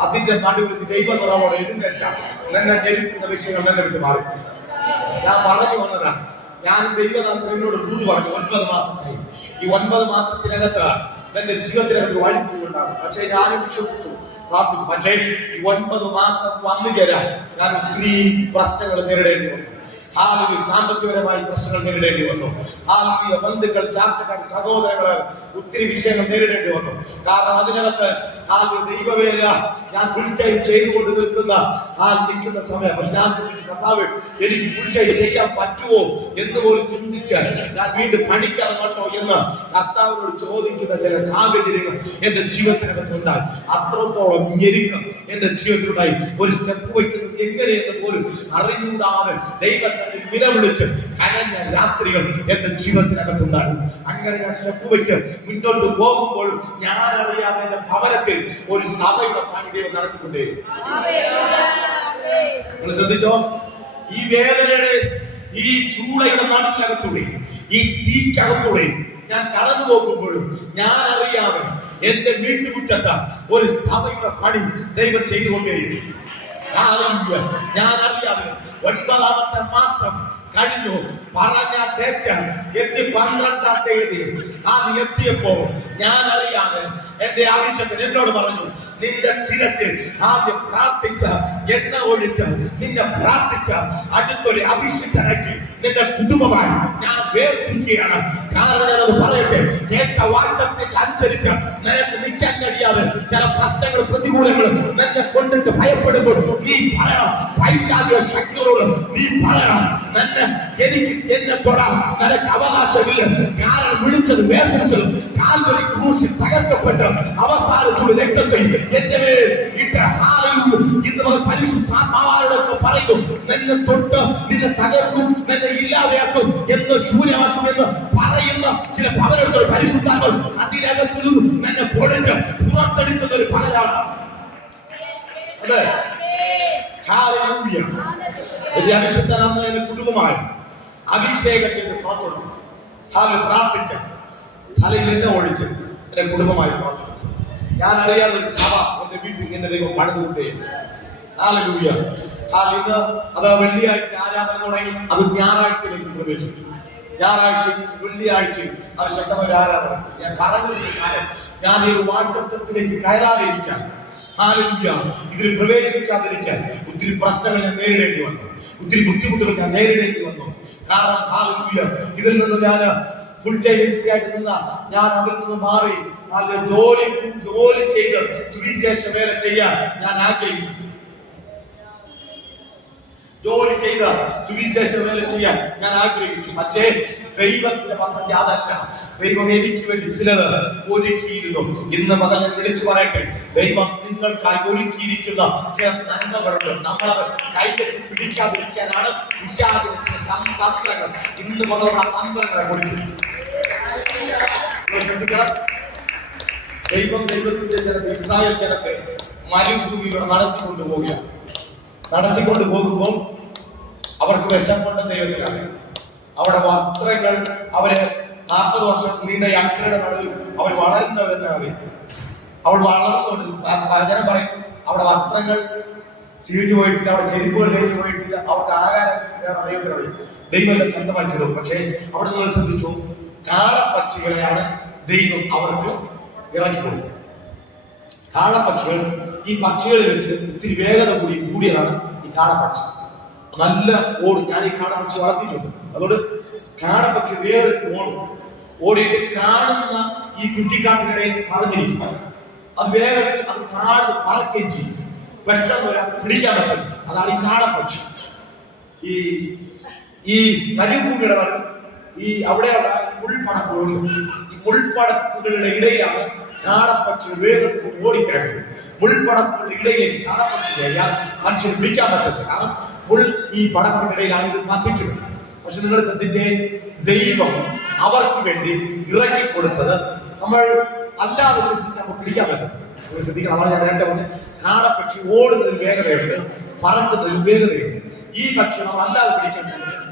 അതിന്റെ നടുവിൽ ദൈവനിറവോടെ എഴുന്നേറ്റ എന്നെ ജനിക്കുന്ന വിഷയങ്ങൾ തന്നെ വിട്ട് മാറി. ഞാൻ പറഞ്ഞു വന്നതാണ്. ഞാൻ ദൈവദാസനോട് ദൂത് പറഞ്ഞു 9 മാസമായി. ഈ 9 മാസത്തിനകത്ത് എന്റെ ജീവിതത്തിനകത്ത് വഴിക്കുണ്ടാകും. പക്ഷേ ഞാനും വിശ്വസിച്ചു, പ്രാർത്ഥിച്ചു. പക്ഷേ ഈ 9 മാസം വന്നു ചേരാൻ ഞാൻ ഒത്തിരി പ്രശ്നങ്ങൾ നേരിടേണ്ടി വന്നു. സാമ്പത്തികപരമായി പ്രശ്നങ്ങൾ നേരിടേണ്ടി വന്നു. ബന്ധുക്കൾ, ചാർച്ചക്കാർ, സഹോദരങ്ങൾ ഒത്തിരി വിഷയങ്ങൾ നേരിടേണ്ടി വന്നു. കാരണം അതിനകത്ത് ആ ദൈവവേല ഞാൻ ഫുൾ ടൈം ചെയ്തുകൊണ്ട് നിൽക്കുന്ന സമയം. പക്ഷെ ഞാൻ ചിന്തിച്ചു, കർത്താവേ, എനിക്ക് ഫുൾ ടൈം ചെയ്യാൻ പറ്റുമോ എന്ന് പോലും ചിന്തിച്ച് ഞാൻ വീണ്ടും പണിക്കിറങ്ങട്ടോ എന്ന് കർത്താവിനോട് ചോദിക്കുന്ന ചില സാഹചര്യങ്ങൾ എന്റെ ജീവിതത്തിനകത്ത് ഉണ്ടായി. അത്രത്തോളം ഞെരുക്കം എന്റെ ജീവിതത്തിലുണ്ടായി. ഒരു സ്റ്റെപ്പ് വയ്ക്കുന്നത് എങ്ങനെയെന്ന് പോലും അറിഞ്ഞൂടാതെ ദൈവസ്ഥലിൽ നിലവിളിച്ച് കരഞ്ഞ രാത്രികൾ എന്റെ ജീവിതത്തിനകത്തുണ്ടായി. അങ്ങനെ ഞാൻ സ്റ്റെപ്പ് വെച്ച് മുന്നോട്ട് പോകുമ്പോൾ ഞാൻ അറിയാതെ എന്റെ ഭവനത്തിൽ ഒരു സഭയുടെ പണി ദൈവം നടത്തിക്കൊണ്ടേ. നിങ്ങൾ ശ്രദ്ധിച്ചോ? ഈ വേദനയുടെ ഈ ചൂടയുടെ നടുവിനകത്തൂടെ, ഈ തീക്കകത്തൂടെ ഞാൻ കടന്നു പോകുമ്പോഴും ഞാൻ അറിയാതെ എന്റെ വീട്ടുമുറ്റത്ത് ഒരു സഭയുടെ പണി ദൈവം ചെയ്തുകൊണ്ടേയിരിക്കും. ഞാൻ അറിയാതെ 9ാമത്തെ മാസം കഴിഞ്ഞു. പറഞ്ഞ ഡേറ്റ് എത്തി 12ാം തീയതി. എത്തിയപ്പോ ഞാൻ അറിയാതെ എന്റെ ആവശ്യത്തിന് എന്നോട് പറഞ്ഞു, നിന്റെ ശിരസിൽ ആദ്യം പ്രാർത്ഥിച്ച എണ്ണ ഒഴിച്ച് നിന്നെ പ്രാർത്ഥിച്ച അടുത്തൊരു അഭിഷിക്തനാക്കി നിന്റെ കുടുംബമായി ഞാൻ വേർതിരിക്കുകയാണ്. കാരണം ഞാനത് പറയട്ടെ, കേട്ട വാഗ്ദത്തത്തിൽ അനുസരിച്ച് നിനക്ക് നിൽക്കാൻ കഴിയാതെ ചില പ്രശ്നങ്ങൾ, പ്രതികൂലങ്ങൾ നിന്നെ കൊണ്ടിട്ട് ഭയപ്പെടുമ്പോൾ നീ പറയണം, പൈശാചിക ശക്തികളോട് നീ പറയണം, എനിക്ക് എന്നെ തൊടാൻ നിനക്ക് അവകാശമില്ല. കാരണം വിളിച്ചത്, വേർതിരിച്ചത് കാൽവരി ക്രൂശിൽ തകർക്കപ്പെട്ട് അവസാനത്തുള്ള രക്തത്തെ എന്റെ മേൽ ഇട്ട ഇന്ന് പരിശുദ്ധാത്മാവാരോടൊക്കെ പറയുന്നു, നിന്നെ തൊട്ട് നിന്നെ തകർക്കും, നിന്നെ ഇല്ലാതെയാക്കും, എന്ന് ശൂന്യമാക്കും എന്ന് പറയുന്ന ചില പവനോട് പരിശുദ്ധാത്മാവ് അതിനകത്തു നിന്നെ പൊളിച്ച് പുറത്തെടുക്കുന്ന ഒരു പകലാണ്. അഭിഷിക്തനാന്ന് എന്റെ കുടുംബമായി അഭിഷേകം ചെയ്ത് പുറത്തെടുക്കും. പ്രാർത്ഥിച്ച തലയിൽ എണ്ണ ഒഴിച്ച് എന്റെ കുടുംബമായി പുറത്തെടുക്കും. ഞാൻ അറിയാതെ ഒരു സഭ എന്റെ വീട്ടിൽ എന്റെ ദൈവം പണിതുകൊണ്ടേ. ഇന്ന് അത് വെള്ളിയാഴ്ച ആരാധന തുടങ്ങി, അത് ഞായറാഴ്ചയിലേക്ക് പ്രവേശിച്ചു. ഞായറാഴ്ചയും വെള്ളിയാഴ്ചയും അത് ശക്തമായ ആരാധന. ഞാൻ പറഞ്ഞൊരു സാധനം, ഞാൻ ഈ ഒരു വാഗ്ദത്തത്തിലേക്ക് കയറാതിരിക്കാൻ, ഇതിൽ പ്രവേശിക്കാതിരിക്കാൻ ഒത്തിരി പ്രശ്നങ്ങൾ ഞാൻ നേരിടേണ്ടി വന്നു, ഒത്തിരി ബുദ്ധിമുട്ടുകൾ ഞാൻ നേരിടേണ്ടി വന്നു. കാരണം ഇതിൽ നിന്ന് ഞാൻ ഫുൾ ടൈം ആയിട്ട് നിന്ന ഞാൻ അതിൽ നിന്ന് മാറി ജോലി ചെയ്ത് സുവിശേഷ വേല ചെയ്യാൻ ഞാൻ ആഗ്രഹിച്ചു. ജോലി ചെയ്ത സുവിശേഷ വേല ചെയ്യാൻ ഞാൻ ആഗ്രഹിച്ചു. പക്ഷേ ദൈവത്തിന്റെ പദ്ധതി അതല്ല. ദൈവം എനിക്ക് വേണ്ടി ചിലത് ഒരുക്കിയിരുന്നു. ഇന്ന് മകൻ ഞാൻ വിളിച്ചു പറയട്ടെ, ദൈവം നിങ്ങൾക്കായി ഒരുക്കിയിരിക്കുന്ന ചില നന്മകളുണ്ട്. നമ്മളത് കൈകെട്ടി പിടിക്കാതിരിക്കാനാണ് വിശാഖിന്റെ തന്ത്രങ്ങൾ. ഇന്ന് മുതൽ ആ തന്ത്രങ്ങളെ കൊടുക്കുന്നു. ശ്രദ്ധിക്കണം, ദൈവം ദൈവത്തിന്റെ ജനത്തെ, ഇസ്രായേൽ ജനത്തെ മരുഭൂമികൾ നടത്തിക്കൊണ്ടു പോകുമ്പോൾ അവർക്ക് വിശപ്പുണ്ട് ദൈവത്തിലാണ്. അവിടെ വസ്ത്രങ്ങൾ, അവര് 40 വർഷം നീണ്ട യാത്രയുടെ നടുവിൽ അവർ വളരുന്നവരെന്ന് അറിയും. അവൾ വളർന്നുകൊണ്ട് വചനം പറയുന്നു, അവിടെ വസ്ത്രങ്ങൾ ചീഞ്ഞു പോയിട്ടില്ല, അവിടെ ചെരുപ്പുകൾ കഴിഞ്ഞു പോയിട്ടില്ല, അവർക്ക് ആകാരം ദൈവത്തിന് അറിയും. ദൈവമെല്ലാം സ്വന്തമായി ചെയ്തു. പക്ഷേ അവിടെ നിങ്ങൾ ശ്രദ്ധിച്ചു, കാളപ്പക്ഷികളെയാണ് ദൈവം അവർക്ക് ഇറക്കി കൊടുത്തത്. കാളപ്പക്ഷികൾ, ഈ പക്ഷികളിൽ വെച്ച് ഒത്തിരി വേഗത കൂടിയതാണ് ഈ കാളപ്പക്ഷി. നല്ല ഓടും. ഞാൻ ഈ കാളപ്പക്ഷി വളർത്തിയിട്ടുണ്ട്. അതുകൊണ്ട് കാളപ്പക്ഷി വേഗത്തിൽ ഓടിയിട്ട് കാണുന്ന ഈ കുറ്റിക്കാട്ടിനിടയിൽ മറഞ്ഞിരിക്കും. അത് വേഗത്തിൽ അത് താഴ്ന്ന് പറക്കുകയും ചെയ്യും. പെട്ടെന്ന് ഒരാൾക്ക് പിടിക്കാൻ പറ്റും. അതാണ് ഈ കാളപ്പക്ഷി. ഈ മരുഭൂമിയുടെ അവിടെയുള്ള മുൾപ്പടപ്പുകളുണ്ട്. ഈ മുൾപ്പടപ്പുകളുടെ ഇടയിലാണ് കാളപ്പക്ഷികൾ വേഗത്തിൽ ഓടിക്കഴിഞ്ഞത്. മുൾപ്പടപ്പുകളുടെ ഇടയിലേക്ക് കാളപ്പക്ഷി കഴിഞ്ഞാൽ മനുഷ്യന് പിടിക്കാൻ പറ്റുന്നത്. കാരണം ഈ പടപ്പിനിടയിലാണ് ഇത് വസിക്കുന്നത്. പക്ഷെ നിങ്ങൾ ശ്രദ്ധിച്ചേ, ദൈവം അവർക്ക് വേണ്ടി ഇറക്കി കൊടുത്തത് നമ്മൾ അല്ലാതെ ചിന്തിച്ചാൽ നമുക്ക് പിടിക്കാൻ പറ്റും. നിങ്ങൾ ശ്രദ്ധിക്കണം, അതാണ് ഞാൻ നേരത്തെ പറഞ്ഞത്. കാളപ്പക്ഷി ഓടുന്നതിൽ വേഗതയുണ്ട്, പറക്കുന്നതിൽ വേഗതയുണ്ട്. ഈ പക്ഷി നമ്മൾ അല്ലാതെ പിടിക്കാൻ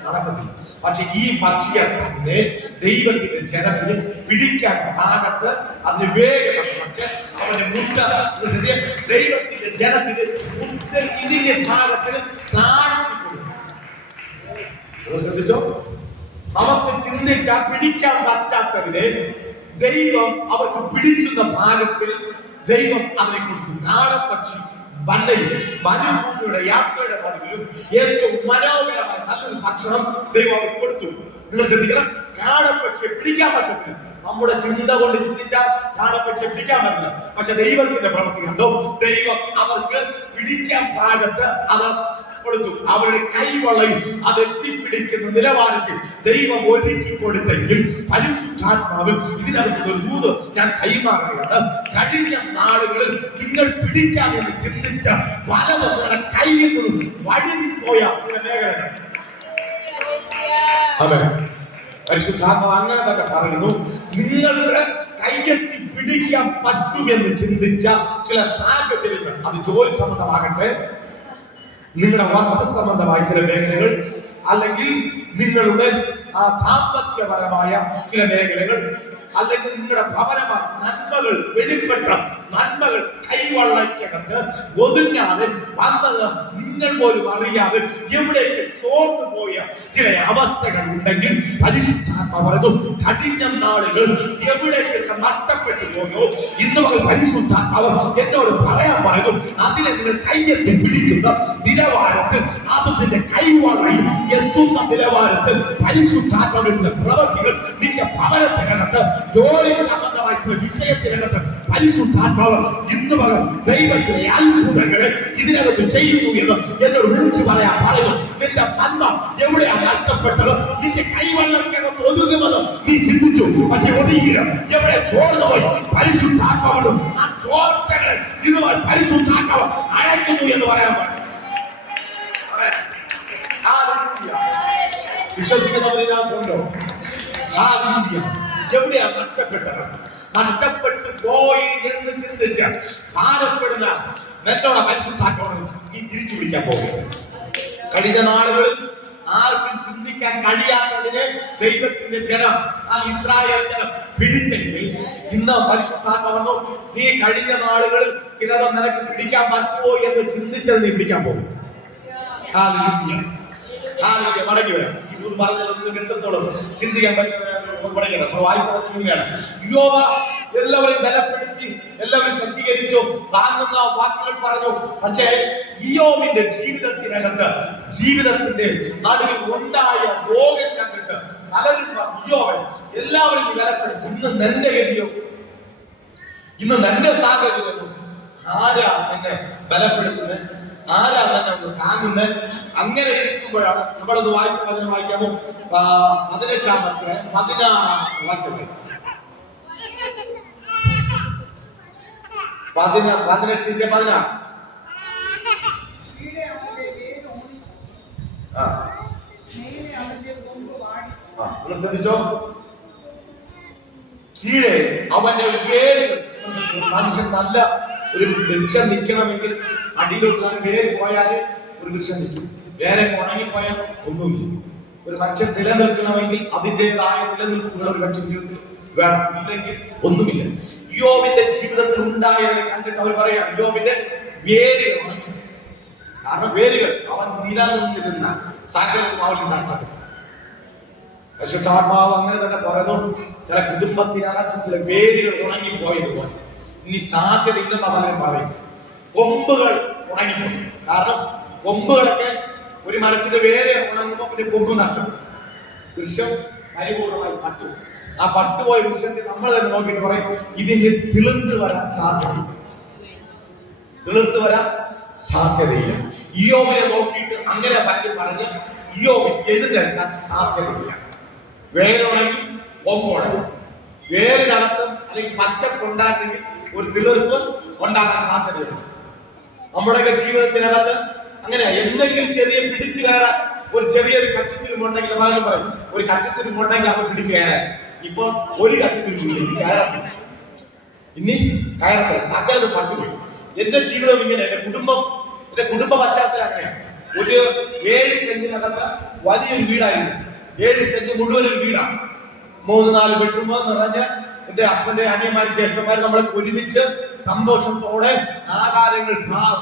നടക്കത്തില്ല. പക്ഷെ ഈ പക്ഷിയെ തന്നെ ദൈവത്തിന്റെ ജനത്തിന് പിടിക്കാൻ ഭാഗത്ത് അതിന് വേഗത കുറച്ച് അവന്റെ മുട്ട ദൈവത്തിന്റെ ജനത്തിന് ഇതിന്റെ ഭാഗത്തിന് താഴ്ത്തി കൊടുക്കും. ശ്രദ്ധിച്ചോ? അവർക്ക് ചിന്തിച്ചാൽ പിടിക്കാൻ പറ്റാത്തതിനെ ദൈവം അവർക്ക് പിടിക്കുന്ന ഭാഗത്തിൽ ദൈവം അതിനെ കൊടുത്തു. കാളപ്പക്ഷി മരുഭൂമിയുടെ യാത്രയുടെ നടുവിലും ഏറ്റവും മനോഹരമായ നല്ലൊരു ഭക്ഷണം ദൈവം അവർക്ക് കൊടുത്തു. നിങ്ങൾ ശ്രദ്ധിക്കണം, കാളപ്പക്ഷിയെ പിടിക്കാൻ പറ്റത്തില്ല. നമ്മുടെ ചിന്ത കൊണ്ട് ചിന്തിച്ചാൽ കാണപ്പെട്ട് പിടിക്കാൻ പറ്റില്ല. പക്ഷെ ദൈവത്തിന്റെ പ്രവൃത്തി കണ്ടോ, ദൈവം അവർക്ക് പിടിക്കാൻ ഭാഗത്ത് അത് കൊടുത്തു. അവരുടെ കൈവളയിൽ അത് എത്തിപ്പിടിക്കുന്ന നിലവാരത്തിൽ ദൈവം ഒരുക്കി കൊടുത്തെങ്കിൽ പരിശുദ്ധാത്മാവിൽ ഇതിനകത്ത് ഒരു ദൂത് ഞാൻ കൈമാറുകയാണ്. കഴിഞ്ഞ നാളുകളിൽ നിങ്ങൾ പിടിക്കാമെന്ന് ചിന്തിച്ച പലതും നിങ്ങളുടെ കയ്യിൽ നിന്നും വഴുതിപ്പോയ ചില മേഖലകൾ. അതെ, പരിശുദ്ധാത്മാവ് അങ്ങനെ തന്നെ പറയുന്നു. നിങ്ങൾക്ക് കയ്യെത്തി പിടിക്കാൻ പറ്റുമെന്ന് ചിന്തിച്ച ചില സാഹചര്യങ്ങൾ, അത് ജോലി സംബന്ധമാകട്ടെ, നിങ്ങളുടെ വസ്ത്ര സംബന്ധമായ ചില മേഖലകൾ, അല്ലെങ്കിൽ നിങ്ങളുടെ സാമ്പത്തികപരമായ ചില മേഖലകൾ, അല്ലെങ്കിൽ നിങ്ങളുടെ ഭവനമായ നന്മകൾ, വെളിപ്പെട്ട നന്മകൾ കൈവള്ളയ്ക്കകത്ത് ഒതുങ്ങാതെ വന്നത് നിങ്ങൾ പോലും അറിയാതെ എവിടേക്ക് ചോർന്നു പോയ ചില അവസ്ഥകൾ ഉണ്ടെങ്കിൽ പരിശുദ്ധാത്മാവ് പറഞ്ഞു, കഴിഞ്ഞ നാളുകൾ എവിടേക്കൊക്കെ നഷ്ടപ്പെട്ടു പോയോ ഇന്ന് മുതൽ പരിശുദ്ധാത്മാവ് എന്നോട് പറയാൻ പറഞ്ഞു, അതിനെ നിങ്ങൾ കയ്യെത്തി പിടിക്കുന്ന നിലവാരത്തിൽ, അതിന്റെ കൈവള്ളയിൽ എത്തുന്ന നിലവാരത്തിൽ പരിശുദ്ധാത്മാവിന്റെ ചില പ്രവൃത്തികൾ നിന്റെ ഭവനത്തിനകത്ത്, ജോലി സംബന്ധമായ ചില വിഷയത്തിനകത്ത് പരിശുദ്ധാത്മാവ് ഇന്ന് മുതൽ ദൈവം ചില അത്ഭുതങ്ങളെ ഇതിനകത്ത് ചെയ്യുന്നു എന്ന് എന്നോട് വിളിച്ചു പറയാൻ പറയുന്നു. നിന്റെ നന്മ എവിടെയാണ് നഷ്ടപ്പെട്ടത്? നിന്റെ കൈവള്ളത്തിനകത്ത് ഒതുങ്ങുമെന്ന് നീ ചിന്തിച്ചു, പക്ഷെ ഒതുങ്ങിയില്ല. എവിടെ ചോർന്നു പോയി? പരിശുദ്ധാത്മാവ് ആ ചോർച്ചകളെ ഇതുപോലെ പരിശുദ്ധാത്മാവ് അടയ്ക്കുന്നു എന്ന് പറയാൻ പറഞ്ഞു. വിശ്വസിക്കുന്നവരില്ലാത്തുണ്ടോ? എവിടെയാ നഷ്ടപ്പെട്ടത്? നഷ്ടപ്പെട്ടു പോയി എന്ന് ചിന്തിച്ച് ഭാരപ്പെടുന്ന എന്നോട് പരിശുദ്ധാത്മാവ് നീ തിരിച്ചു വിളിക്കാൻ പോകും. കഴിഞ്ഞ നാളുകളിൽ ആർക്കും ചിന്തിക്കാൻ കഴിയാത്തതിനെ ദൈവത്തിന്റെ ജനം, ആ ഇസ്രായേൽ ജനം പിടിച്ചെങ്കിൽ ഇന്ന് പരിശുദ്ധാത്മാവ് നീ കഴിഞ്ഞ നാളുകളിൽ ചിലത് നിനക്ക് പിടിക്കാൻ പറ്റുമോ എന്ന് ചിന്തിച്ചത് നീ പിടിക്കാൻ പോകും. മടങ്ങി വരാം. ഇത് പറഞ്ഞാൽ നിങ്ങൾക്ക് എത്രത്തോളം ചിന്തിക്കാൻ പറ്റുന്ന വായിച്ച ഇങ്ങനെയാണ്. യോബ എല്ലാവരെയും ബലപ്പെടുത്തി, എല്ലാവരും ശക്തീകരിച്ചു, താങ്ങുന്ന വാക്കുകൾ പറഞ്ഞു. പക്ഷേ ഇയ്യോബിന്റെ ജീവിതത്തിന്റെ നടുവിൽ ഉണ്ടായ രോഗം കണ്ടിട്ട് പലരും ഇയ്യോബൻ എല്ലാവരും ബലപ്പെടുത്തി. ഇന്ന് നിന്റെ ഗതിയോ, ഇന്ന് നിന്റെ സാഹചര്യം, ആരാ എന്നെ ബലപ്പെടുത്തുന്നത്? ആരാ തന്നെ ഒന്ന് താങ്ങുന്നത്? അങ്ങനെ ഇരിക്കുമ്പോഴാണ് നമ്മളത് വായിക്കാമോ? 18-ാമത്തെ 16 വാക്യം 18-ന്റെ 16 ശ്രദ്ധിച്ചോ? കീഴെ അവന്റെ വേരുകൾ. മനുഷ്യൻ നല്ല ഒരു വൃക്ഷം നിൽക്കണമെങ്കിൽ അടിയിലോട്ട് വേര് പോയാല് ഒരു വൃക്ഷം നിൽക്കും. വേറെ ഉണങ്ങിപ്പോയാൽ ഒന്നുമില്ല. ഒരു മനുഷ്യൻ നിലനിൽക്കണമെങ്കിൽ അതിൻ്റെതായ നിലനിൽപ്പുകൾ ഒരു മനുഷ്യൻ ജീവിതത്തിൽ വേണം, ഇല്ലെങ്കിൽ ഒന്നുമില്ല. യോബിന്റെ ജീവിതത്തിൽ ഉണ്ടായതിനെ കണ്ടിട്ട് അവർ പറയാണ്, യോബിന്റെ വേരുകൾ ഉണങ്ങി. കാരണം വേരുകൾ അവൻ നിലനിന്നിരുന്ന സകലവും അവൻ നഷ്ടപ്പെട്ടു. പരിശുദ്ധാത്മാവ് അങ്ങനെ തന്നെ പറയുന്നു, ചില കുടുംബത്തിനകത്തും ചില വേരുകൾ ഉണങ്ങിപ്പോയതുപോലെ ഇനി സാധ്യതയില്ലെന്ന് അവരെ പറയും. കൊമ്പുകൾ ഉണങ്ങിപ്പോയി. കാരണം കൊമ്പുകളൊക്കെ ഒരു മരത്തിന്റെ വേര് ഉണങ്ങുമ്പോൾ പിന്നെ കൊമ്പ് നഷ്ടപ്പെടും. വൃക്ഷം പരിപൂർണമായി പട്ടുപോയി. ആ പട്ടുപോയ വൃക്ഷത്തെ നമ്മൾ തന്നെ നോക്കിയിട്ട് പറയും, ഇതിന് തിളിർത്ത് വരാൻ സാധ്യതയില്ല. ഇയ്യോബിനെ നോക്കിയിട്ട് അങ്ങനെ പലരും പറഞ്ഞ് ഇയ്യോബിന് എഴുന്നേൽക്കാൻ സാധ്യതയില്ല. വേരുണങ്ങി കൊമ്പുണങ്ങി. വേരിനകത്ത് അല്ലെങ്കിൽ പച്ചപ്പുണ്ടായിരുന്നെങ്കിൽ ഒരു തിളിർപ്പ് ഉണ്ടാകാൻ സാധ്യതയുണ്ട്. നമ്മുടെയൊക്കെ ജീവിതത്തിനകത്ത് അങ്ങനെ എന്തെങ്കിലും ചെറിയ പിടിച്ചു കയറാൻ ഒരു ചെറിയൊരു കച്ചിത്തുരുമ്പുണ്ടെങ്കിൽ പലരും പറയും, ഒരു കച്ചിത്തുരുമ്പുണ്ടെങ്കിൽ അവൻ പിടിച്ചു കയറാൻ. ഇപ്പൊ ഒരു കച്ചിത്തുരുമ്പ് ഇനി കയറത്തില്ല, സകലത് പട്ടുപോയി. എന്റെ ജീവിതം ഇങ്ങനെ, എന്റെ കുടുംബ പശ്ചാത്തലം അങ്ങനെയാണ്. ഒരു 7 സെന്റിനകത്ത് വലിയൊരു വീടായിരുന്നു. 7 സെന്റ് മുഴുവൻ ഒരു വീടാണ്. 3-4 ബെഡ്റൂം നിറഞ്ഞ് എന്റെ അപ്പന്റെ അനിയന്മാരും ജ്യേഷ്ഠന്മാരും നമ്മളെ ഒരുമിച്ച് സന്തോഷത്തോടെ ആഹാരങ്ങൾ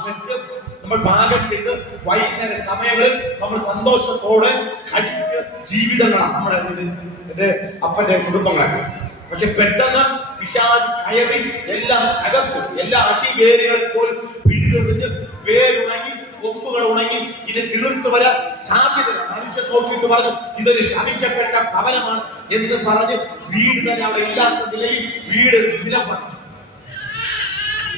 വെച്ച് നമ്മൾ പാകം ചെയ്ത് വൈകുന്നേര സമയങ്ങളിൽ നമ്മൾ സന്തോഷത്തോടെ കഴിച്ച് ജീവിതങ്ങളാണ് നമ്മുടെ എന്റെ അപ്പന്റെ കുടുംബങ്ങളൊക്കെ. പക്ഷെ പെട്ടെന്ന് പിശാച് കയറി എല്ലാം തകർത്തു. എല്ലാ അടിവേരുകളെ പോലും പിടിതെറിഞ്ഞ് വേരുണങ്ങി കൊമ്പുകൾ ഉണങ്ങി ഇനി തീർത്തു വരാൻ സാധ്യത. മനുഷ്യൻ നോക്കിയിട്ട് പറഞ്ഞു ഇതൊരു ശമിക്കപ്പെട്ട ഭവനമാണ് എന്ന് പറഞ്ഞ് വീട് തന്നെ അവിടെ ഇല്ലാത്ത നിലയിൽ വീട് വിലപതിച്ചു.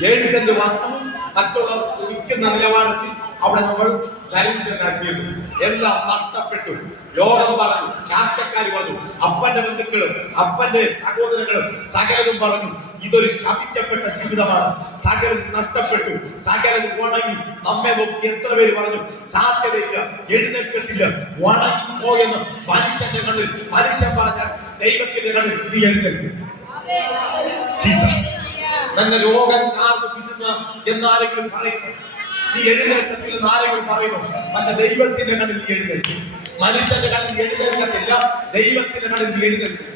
7 സെന്റ് വസ്തുവും മറ്റുള്ളവർ വിൽക്കുന്ന നിലവാരത്തിൽ അവിടെ നമ്മൾ ദരിദ്രനാക്കിയത്. എല്ലാം നഷ്ടപ്പെട്ടു. ലോകം പറഞ്ഞു, ചാർച്ചക്കാർ പറഞ്ഞു, അപ്പന്റെ ബന്ധുക്കളും അപ്പന്റെ സഹോദരങ്ങളും സകലരും പറഞ്ഞു ഇതൊരു ശപിക്കപ്പെട്ട ജീവിതമാണ്. സകലം നഷ്ടപ്പെട്ടു, സകലം ഉണങ്ങി. നമ്മെ നോക്കി എത്ര പേര് പറഞ്ഞു സാധ്യതയില്ല, എഴുന്നേൽക്കത്തില്ല, ഉണങ്ങി പോയെന്ന്. മനുഷ്യന്റെ കണ്ണിൽ മനുഷ്യൻ പറഞ്ഞാൽ ദൈവത്തിന്റെ കണ്ണിൽ നീ എഴുന്നേൽക്കും. ജീസസ് തന്നെ രോഗം കാർന്ന് തിന്നുന്ന എന്നാരെങ്കിലും പറയുന്നു, നീ എഴുന്നേൽക്കത്തില്ല എന്നാരെങ്കിലും പറയുന്നു. പക്ഷെ ദൈവത്തിന്റെ കണ്ണിൽ നീ എഴുന്നേൽക്കും. മനുഷ്യന്റെ കണ്ണിൽ നീ എഴുന്നേൽക്കത്തില്ല, ദൈവത്തിന്റെ കണ്ണിൽ നീ എഴുന്നേൽക്കും.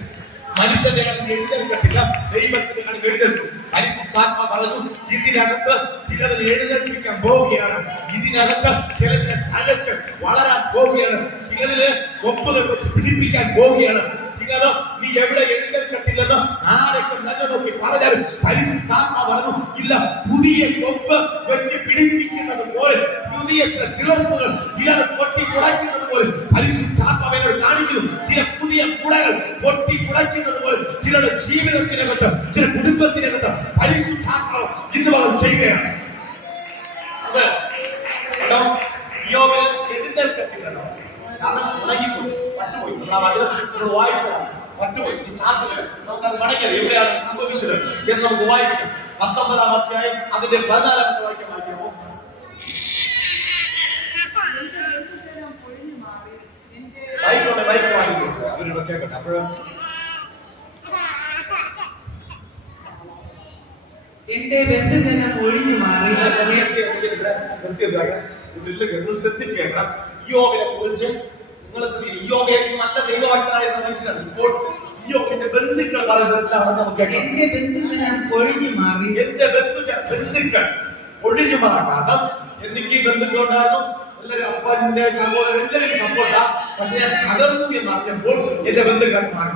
മനുഷ്യന്റെ കണ്ണിൽ എഴുന്നേൽക്കത്തില്ല, ദൈവത്തിന്റെ കണ്ണിൽ എഴുന്നേൽക്കും. പരിശുദ്ധാത്മ പറഞ്ഞു ഇതിനകത്ത് ചിലതിനെ എഴുന്നേൽപ്പിക്കാൻ പോവുകയാണ്. ഇതിനകത്ത് ചിലതിനെ തഴച്ച് വളരാൻ പോവുകയാണ്. ചിലതിന് കൊമ്പുകൾ വെച്ച് പിടിപ്പിക്കാൻ പോവുകയാണ്. ചിലത് നീ എവിടെ എഴുന്നേൽക്കത്തില്ലെന്ന് ആരൊക്കെ തന്നെ നോക്കി പറഞ്ഞാലും പരിശുദ്ധാത്മ പറഞ്ഞു ഇല്ല, പുതിയ കൊമ്പ് വെച്ച് പിടിപ്പിക്കുന്നത് പോലെ പുതിയ ചില കിളർപ്പുകൾ ചിലർ പൊട്ടി കുളയ്ക്കുന്നത് പോലെ പരിശുദ്ധാത്മാവിനോട് കാണിക്കുന്നു. ചില പുതിയ കുളകൾ പൊട്ടി കുളയ്ക്കുന്നത് പോലെ ചിലരുടെ ജീവിതത്തിനകത്ത്, ചില കുടുംബത്തിനകത്ത് പരിശുദ്ധാത്മാവ് ഇന്ന് അവർ ചെയ്യുകയാണ്. എഴുന്നേൽക്കത്തില്ലെന്നോ കാരണം ഉണങ്ങിപ്പോയി, പട്ടുപോയി. വായിച്ചതാണ് പട്ടുപോയി. ഈ സാധ്യത നമുക്കത് മടങ്ങിയത് എവിടെയാണ് സംഭവിച്ചത് എന്ന് നമുക്ക് വായിക്കാം. 19-ാം അധ്യായം അതിന്റെ 14-ാമത്തെ വാക്യം വായിക്കാമോ? ബൈക്ക് വാങ്ങിച്ചു അവരോട് കേൾക്കട്ടെ. അപ്പോഴും എന്റെ ബന്ധുജനം ഒഴിഞ്ഞു മാറി. ശ്രദ്ധിച്ചു കേൾക്കണം. ഇയ്യോബിനെ കുറിച്ച് നിങ്ങൾ ഇയ്യോബ് ഏറ്റവും നല്ല ദൈവഭക്തനായിരുന്ന മനുഷ്യനാണ്. ഇപ്പോൾ ഇയ്യോബിന്റെ ബന്ധുക്കൾ പറയുന്നത് നമുക്ക് എന്റെ ബന്ധുജനം ഒഴിഞ്ഞു മാറി. എന്റെ ബന്ധുക്കൾ ഒഴിഞ്ഞു മാറാം. കാരണം എനിക്ക് ബന്ധുക്കൾ ഉണ്ടായിരുന്നു, എല്ലാവരും അപ്പന്റെ സഹോദരൻ എല്ലാവരും സപ്പോർട്ടാ. പക്ഷെ ഞാൻ തകർന്നു എന്ന് അറിഞ്ഞപ്പോൾ എന്റെ ബന്ധുക്കൾ മാറി.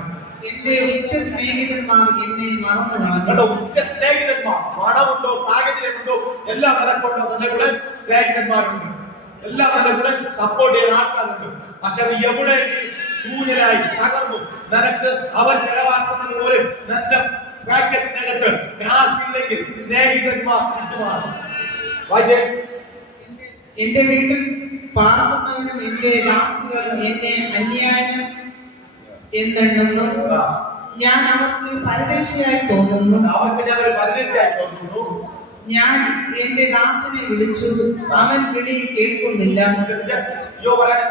എന്റെ ഉറ്റ സ്നേഹിതന്മാർ എന്നെ മറന്നു കളഞ്ഞു. ഉറ്റ സ്നേഹിതന്മാർ, പണമുണ്ടോ സാഹചര്യമുണ്ടോ എല്ലാ നിലക്കൊണ്ടോ നിലവിളെ സ്നേഹിതന്മാരുണ്ട്, എല്ലാ നിലവിളെ സപ്പോർട്ട് ചെയ്യാൻ ആൾക്കാരുണ്ട്. പക്ഷെ അത് എവിടെ ശൂന്യനായി തകർന്നു. നിനക്ക് അവർ ചെലവാക്കുന്നത് പോലെ നിന്റെ പാക്കറ്റിനകത്ത് കാശില്ലെങ്കിൽ സ്നേഹിതന്മാർ എന്റെ വീട്ടിൽ പാർക്കുന്നവനും എന്റെ ദാസികളും എന്നെ അന്യായം എന്നെണ്ണുന്നു. ഞാൻ അവർക്ക് പരദേശിയായി തോന്നുന്നു. ഞാൻ എന്റെ ദാസനെ വിളിച്ചു, അവൻ വിളി കേൾക്കുന്നില്ല.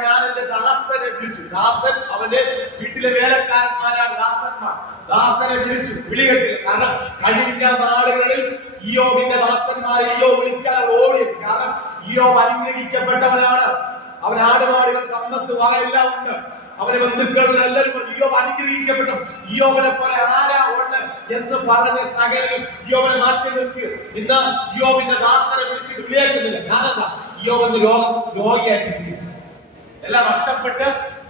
ഞാൻ എന്റെ ദാസനെ വിളിച്ചു. ദാസൻ അവന്റെ വീട്ടിലെ വേലക്കാരന്മാരാണ് ദാസന്മാർ. ദാസനെ വിളിച്ചു, വിളി കേട്ടില്ല. കാരണം കഴിഞ്ഞ നാളുകളിൽ ഇയ്യോബിന്റെ ദാസന്മാരെ ഇയ്യോബ് വിളിച്ചാൽ ഓടി. കാരണം ഇയ്യോബ് അനുഗ്രഹിക്കപ്പെട്ടവനാണ്. അവൻ ആടുമാടുകൾ സമ്പത്ത് എല്ലാം ഉണ്ട്. അവരെ ബന്ധുക്കൾ എല്ലാവരും ഇയ്യോബ് അനുഗ്രഹിക്കപ്പെട്ടു. ഇയ്യോബിനെ പോലെ ആരാ ഉള്ളത് എന്ന് പറഞ്ഞ സകലരും ഇയ്യോബിനെ മാറ്റി നിർത്തി. ഇന്ന് ഇയ്യോബിന്റെ ദാസനെ വിളിച്ചിട്ട് വിളിയേക്കുന്നില്ല. കാരണം എന്താ? ഇയ്യോബ് എന്ന് രോഗിയായിട്ടിരിക്കുന്നു. എല്ലാം നഷ്ടപ്പെട്ട്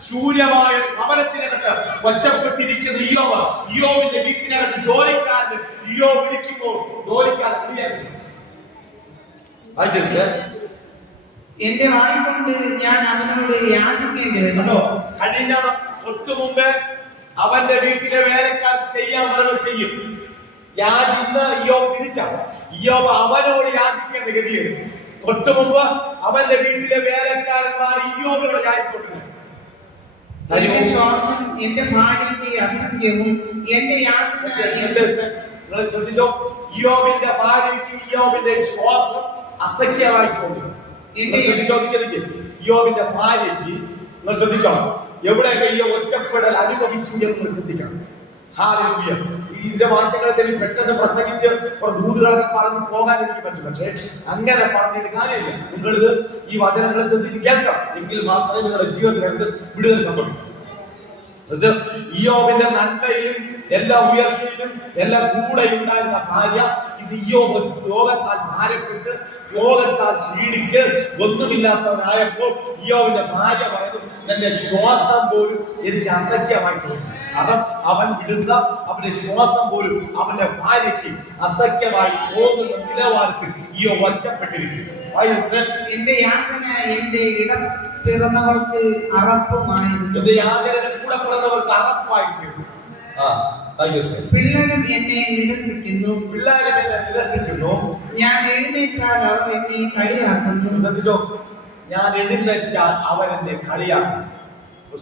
ശൂന്യമായ ഭവനത്തിനകത്ത് ഒറ്റപ്പെട്ടിരിക്കുന്ന ഇയ്യോബിന്റെ വീട്ടിനകത്ത് ജോലിക്കാരന് ഇയ്യോബ് വിളിക്കുമ്പോൾ ജോലിക്കാരൻ വിളിയാക്കുന്നു. എന്റെ വായി കൊണ്ട് ഞാൻ അവനോട് യാചിക്കേണ്ടി വരുന്നു. കഴിഞ്ഞ തൊട്ടു മുമ്പേ അവന്റെ വീട്ടിലെ വേലക്കാർ ചെയ്യാൻ പറയുന്നത് ചെയ്യും. ഇന്ന് ഇയ്യോബ് തിരിച്ചാണ്. ഇയ്യോബ് അവനോട് യാചിക്കേണ്ട ഗതിയാണ്. തൊട്ടു മുമ്പ് അവന്റെ വീട്ടിലെ വേലക്കാരന്മാർ ഇയ്യോബിനോട് യാചിച്ചോണ്ടിരുന്നു. എന്റെ ശ്വാസം എന്റെ ഭാര്യയ്ക്ക് അസംഖ്യവും എന്റെ യാചന. ശ്രദ്ധിച്ചോ, ഇയ്യോബിന്റെ ഭാര്യയ്ക്ക് ഇയ്യോബിന്റെ ശ്വാസം അസഖ്യമായി പോകുന്നു. ഇയ്യോബിന്റെ ഭാര്യയ്ക്ക് നിങ്ങൾ ശ്രദ്ധിക്കണം, എവിടെയൊക്കെ ഈ ഒറ്റപ്പെടൽ അനുഭവിച്ചു എന്ന് ശ്രദ്ധിക്കണം. ഹല്ലേലൂയ. ഇതിന്റെ വാക്യങ്ങളെ പെട്ടെന്ന് പ്രസംഗിച്ച് ദൂതുകളൊക്കെ പറഞ്ഞു പോകാൻ എനിക്ക് പറ്റും. പക്ഷെ അങ്ങനെ പറഞ്ഞിട്ട് കാര്യമില്ല. നിങ്ങളിത് ഈ വചനങ്ങളെ ശ്രദ്ധിച്ച് കേൾക്കണം. എങ്കിൽ മാത്രമേ നിങ്ങളുടെ ജീവിതത്തിനകത്ത് വിടുതൽ സംഭവിക്കൂ. ഇയ്യോബിന്റെ നന്മയിലും എല്ലാ ഉയർച്ചയിലും എല്ലാം കൂടെ ഉണ്ടായിരുന്ന ഭാര്യ ഇത് ഇയ്യോബ് രോഗത്താൽ ഭാരപ്പെട്ട് രോഗത്താൽ ക്ഷീണിച്ച് ഒന്നുമില്ലാത്തവനായപ്പോൾ ഇയ്യോബിന്റെ ഭാര്യ പറയുന്നു, എന്റെ ശ്വാസം പോലും എനിക്ക് അസഖ്യമായി തോന്നി. അവൻ വിടുന്ന അവന്റെ ശ്വാസം പോലും അവന്റെ ഭാര്യയ്ക്ക് അസഖ്യമായി പോകുന്ന നിലവാരത്തിൽ ഇയ്യോബ് ഒറ്റപ്പെട്ടിരിക്കുന്നു. Why is that? എന്റെ യാചന എന്റെ ഇടം പിറന്നവർക്ക് അറപ്പുമായിരുന്നു. എന്റെ യാചന കൂടെ പിറന്നവർക്ക് അറപ്പായി തീർന്നു. പിള്ളേരും എന്നെ നിരസിക്കുന്നു. പിള്ളേരും എന്നെ നിരസിക്കുന്നു. ഞാൻ എഴുന്നേറ്റാൽ അവർ എന്നെ കളിയാക്കുന്നു. ശ്രദ്ധിച്ചോ, ഞാൻ എഴുന്നേറ്റാൽ അവൻ എന്നെ കളിയാക്കുന്നു.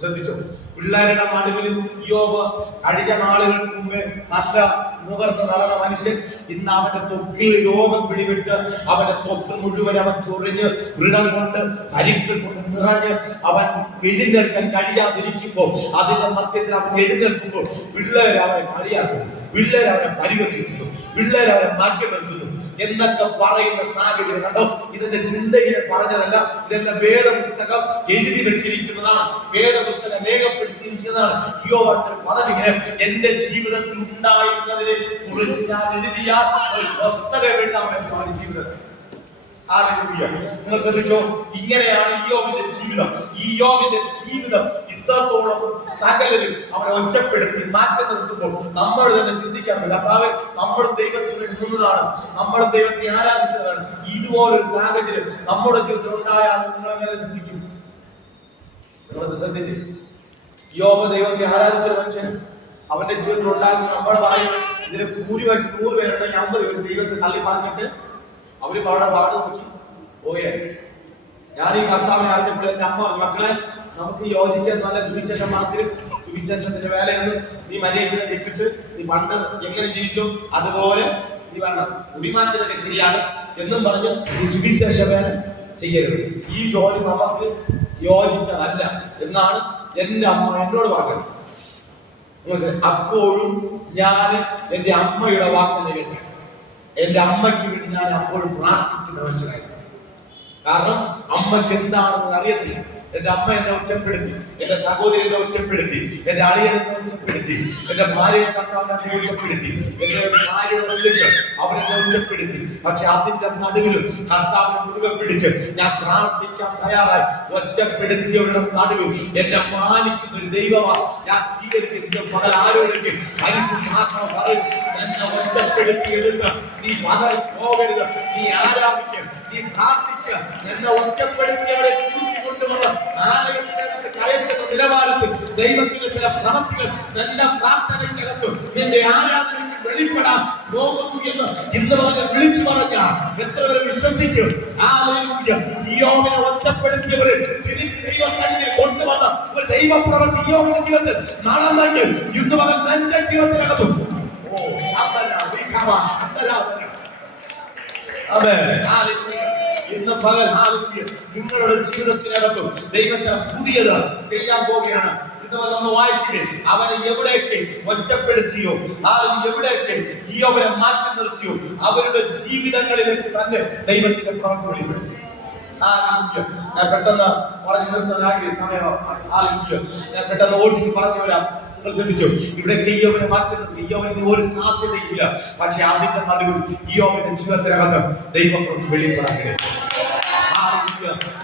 ശ്രദ്ധിച്ചോ, പിള്ളേരുടെ നടുവിലും ഇയ്യോബ് കഴിഞ്ഞ നാളുകൾക്ക് മുമ്പേ നല്ല നിവർന്ന് നടന്ന മനുഷ്യൻ ഇന്ന് അവന്റെ ത്വക്കിൽ രോഗം പിടിവിട്ട് അവന്റെ ത്വക്ക് മുഴുവൻ അവൻ ചൊറിഞ്ഞ് വ്രണം കൊണ്ട് കരിക്കൾ കൊണ്ട് നിറഞ്ഞ് അവൻ എഴുന്നേൽക്കാൻ കഴിയാതിരിക്കുമ്പോൾ അതിന്റെ മധ്യത്തിൽ അവൻ എഴുന്നേൽക്കുമ്പോൾ പിള്ളേർ അവനെ കളിയാക്കുന്നു, പിള്ളേർ അവനെ പരിഹസിക്കുന്നു, പിള്ളേർ അവനെ മാറ്റി നിർത്തുന്നു എന്നൊക്കെ പറയുന്ന സാഹചര്യം കണ്ടോ. ഇതിന്റെ ചിന്തയിൽ പറഞ്ഞതല്ല, ഇതെല്ലാം വേദപുസ്തകം എഴുതി വെച്ചിരിക്കുന്നതാണ്, വേദപുസ്തകം രേഖപ്പെടുത്തിയിരിക്കുന്നതാണ്. ഇയ്യോബ് പദവിങ്ങനെ എന്റെ ജീവിതത്തിൽ ഉണ്ടായിരുന്നതിനെ കുറിച്ച് ഞാൻ എഴുതിയാൽ ഒരു പുസ്തകം എഴുതാൻ പറ്റുമാണ് ജീവിതത്തിൽ. നിങ്ങൾ ശ്രദ്ധിച്ചോ, ഇങ്ങനെയാണ് ഇയ്യോബിന്റെ ജീവിതം. ഈ ഇയ്യോബിന്റെ ജീവിതം ഇത്രത്തോളം സകലരും അവനെ ഒറ്റപ്പെടുത്തി മാറ്റി നിർത്തുമ്പോൾ നമ്മൾ തന്നെ ചിന്തിക്കണം, കർത്താവേ, നമ്മൾ ദൈവത്തിന് വേണ്ടി നിന്നതാണ്, നമ്മൾ ദൈവത്തെ ആരാധിച്ചതാണ്. ഇതുപോലൊരു സാഹചര്യം നമ്മുടെ ജീവിതത്തിൽ ഉണ്ടായാൽ നിങ്ങൾ എങ്ങനെ ചിന്തിക്കും? നിങ്ങളത് ശ്രദ്ധിച്ച്, ഇയ്യോബ് ദൈവത്തെ ആരാധിച്ചൊരു മനുഷ്യൻ അവന്റെ ജീവിതത്തിൽ ഉണ്ടാകുന്ന നമ്മൾ പറയുന്നത് ഇതിന് കൂരി വെച്ച് 100 പേരുണ്ടെങ്കിൽ 50 പേര് ദൈവത്തെ തള്ളി പറഞ്ഞിട്ട് അവര് അവിടെ പാട് നോക്കി പോയേ. ഞാൻ ഈ കർത്താവിനെ അറിഞ്ഞപ്പോൾ എന്റെ അമ്മ, മക്കളെ, നമുക്ക് യോജിച്ച നല്ല സുവിശേഷം മറച്ചിലും സുവിശേഷത്തിന്റെ വേലയൊന്നും നീ മര്യാദ ഇട്ടിട്ട് നീ പണ്ട് എങ്ങനെ ജീവിച്ചോ അതുപോലെ നീ വേണം, കുടിമാറ്റലൊക്കെ ശരിയാണ് എന്നും പറഞ്ഞ് നീ സുവിശേഷ വേല ചെയ്യരുത്, ഈ ജോലി നമുക്ക് യോജിച്ചതല്ല എന്നാണ് എന്റെ അമ്മ എന്നോട് പറഞ്ഞത്. അപ്പോഴും ഞാൻ എന്റെ അമ്മയുടെ വാക്ക് കേട്ടു. എന്റെ അമ്മയ്ക്ക് വേണ്ടി ഞാൻ അപ്പോഴും പ്രാർത്ഥിക്കുന്ന മനുഷ്യനായി. കാരണം അമ്മയ്ക്ക് എന്താണെന്ന് അറിയത്തില്ല. എന്റെ അമ്മ എന്നെ ഒറ്റപ്പെടുത്തി, എന്റെ സഹോദരി എന്നെ ഒറ്റപ്പെടുത്തി, എന്റെ അളിയൻ എന്നെ ഒറ്റപ്പെടുത്തി, എന്റെ ഭാര്യയെ കർത്താവിനെ ഒറ്റപ്പെടുത്തി, എന്റെ ഭാര്യയുടെ ബന്ധുക്കൾ അവരെന്നെ ഒറ്റപ്പെടുത്തി. പക്ഷെ അതിന്റെ നടുവിലും കർത്താവിനെ മുറുകെ പിടിച്ച് ഞാൻ പ്രാർത്ഥിക്കാൻ തയ്യാറായി. ഒറ്റപ്പെടുത്തിയവരുടെ നടുവിൽ എന്നെ മാനിക്കുന്ന ഒരു ദൈവമാണ് ഞാൻ സ്വീകരിച്ചിരുന്ന പകൽ. ആരോടെങ്കിൽ പരിശുദ്ധാത്മാവ് പറയും, എന്നെ ഒറ്റപ്പെടുത്തി എടുത്ത് നീ പതറി പോകരുത്, നീ ആരാധിക്കുക, നീ പ്രാർത്ഥിക്കുക. എന്നെ ഒറ്റപ്പെടുത്തിയവരെ തിരിച്ചു കൊണ്ടുവന്ന് ആലയത്തിലേക്ക് കയറ്റുന്ന നിലവാരത്തിൽ ദൈവത്തിന്റെ ചില പ്രവൃത്തികൾ എന്റെ പ്രാർത്ഥനയ്ക്കകത്തും എന്റെ ആരാധനയ്ക്ക് വെളിപ്പെടാൻ പോകുന്നു എന്ന് ഇന്ന് പറഞ്ഞ് വിളിച്ചു പറഞ്ഞ എത്ര പേര് വിശ്വസിക്കും? ഇയ്യോബിനെ ഒറ്റപ്പെടുത്തിയവരെ തിരിച്ച് ദൈവസന്നിധിയിൽ കൊണ്ടുവന്ന ഒരു ദൈവപ്രവൃത്തി ഇയ്യോബിന്റെ ജീവിതത്തിൽ നടന്നെങ്കിൽ ഇന്ന് മകൻ തന്റെ ജീവിതത്തിനകത്തും ഇന്ന് പകൽ നിങ്ങളുടെ ജീവിതത്തിനകത്തും ദൈവത്തിന് പുതിയത് ചെയ്യാൻ പോവുകയാണ്. ഇന്ന് നമ്മൾ വായിച്ചില്ലേ, അവനെ എവിടെയൊക്കെ ഒറ്റപ്പെടുത്തിയോ, എവിടെയൊക്കെ ഇയ്യോബിനെ മാറ്റി നിർത്തിയോ അവരുടെ ജീവിതങ്ങളിലേക്ക് തന്നെ ദൈവത്തിന്റെ പ്രവൃത്തി വെളിപ്പെട്ടു. ഞാൻ പെട്ടെന്ന് പറഞ്ഞു നിർത്താൻ സമയം. ഞാൻ പെട്ടെന്ന് ഓടിച്ച് പറഞ്ഞു വരാം. നിങ്ങൾ ശ്രദ്ധിച്ചു, ഇവിടെ ഇയ്യോബിനെ മാറ്റി നിർത്തി. ഇയ്യോബിന് ഒരു സാധ്യതയില്ല, പക്ഷെ അതിന്റെ നടുവിൽ ഇയ്യോബിന്റെ ജീവിതത്തിനകത്ത് ദൈവപ്രവൃത്തി വെളിപ്പെടാൻ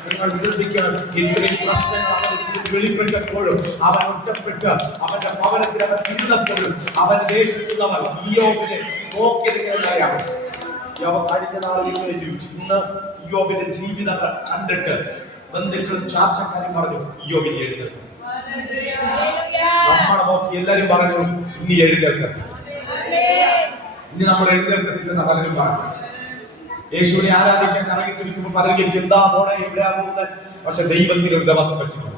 നിങ്ങൾ ശ്രദ്ധിക്കണം. ഇത്രയും പ്രശ്നങ്ങൾ അവന്റെ ജീവിതത്തിൽ വെളിപ്പെട്ടപ്പോഴും അവൻ ഒറ്റപ്പെട്ട് അവന്റെ ഭവനത്തിൽ അവൻ ഇരുന്നപ്പോഴും അവൻ ദേശത്തുള്ളവർ ഇയ്യോബിനെ നോക്കിയതിനായാണ്. ഇയ്യോബ് കഴിഞ്ഞ നാളിൽ ജീവിച്ചു. ഇന്ന് ഇയ്യോബിന്റെ ജീവിതം കണ്ടിട്ട് ബന്ധുക്കളും ചാർച്ചക്കാരും പറഞ്ഞു, ഇയ്യോബിനെ എഴുന്നേൽക്കും. നമ്മളെ നോക്കി എല്ലാരും പറഞ്ഞു, ഇനി എഴുന്നേൽക്കത്തില്ല, ഇനി നമ്മൾ എഴുന്നേൽക്കത്തില്ലെന്ന് പലരും പറഞ്ഞു. യേശുവിനെ ആരാധിക്കാൻ ഇറങ്ങിത്തിരിക്കുമ്പോൾ പറയുക, എന്താ പോണേ ഇവിടെ പോകുന്നത്? പക്ഷെ ദൈവത്തിന് ഒരു ദിവസം വെച്ചിട്ടുണ്ട്.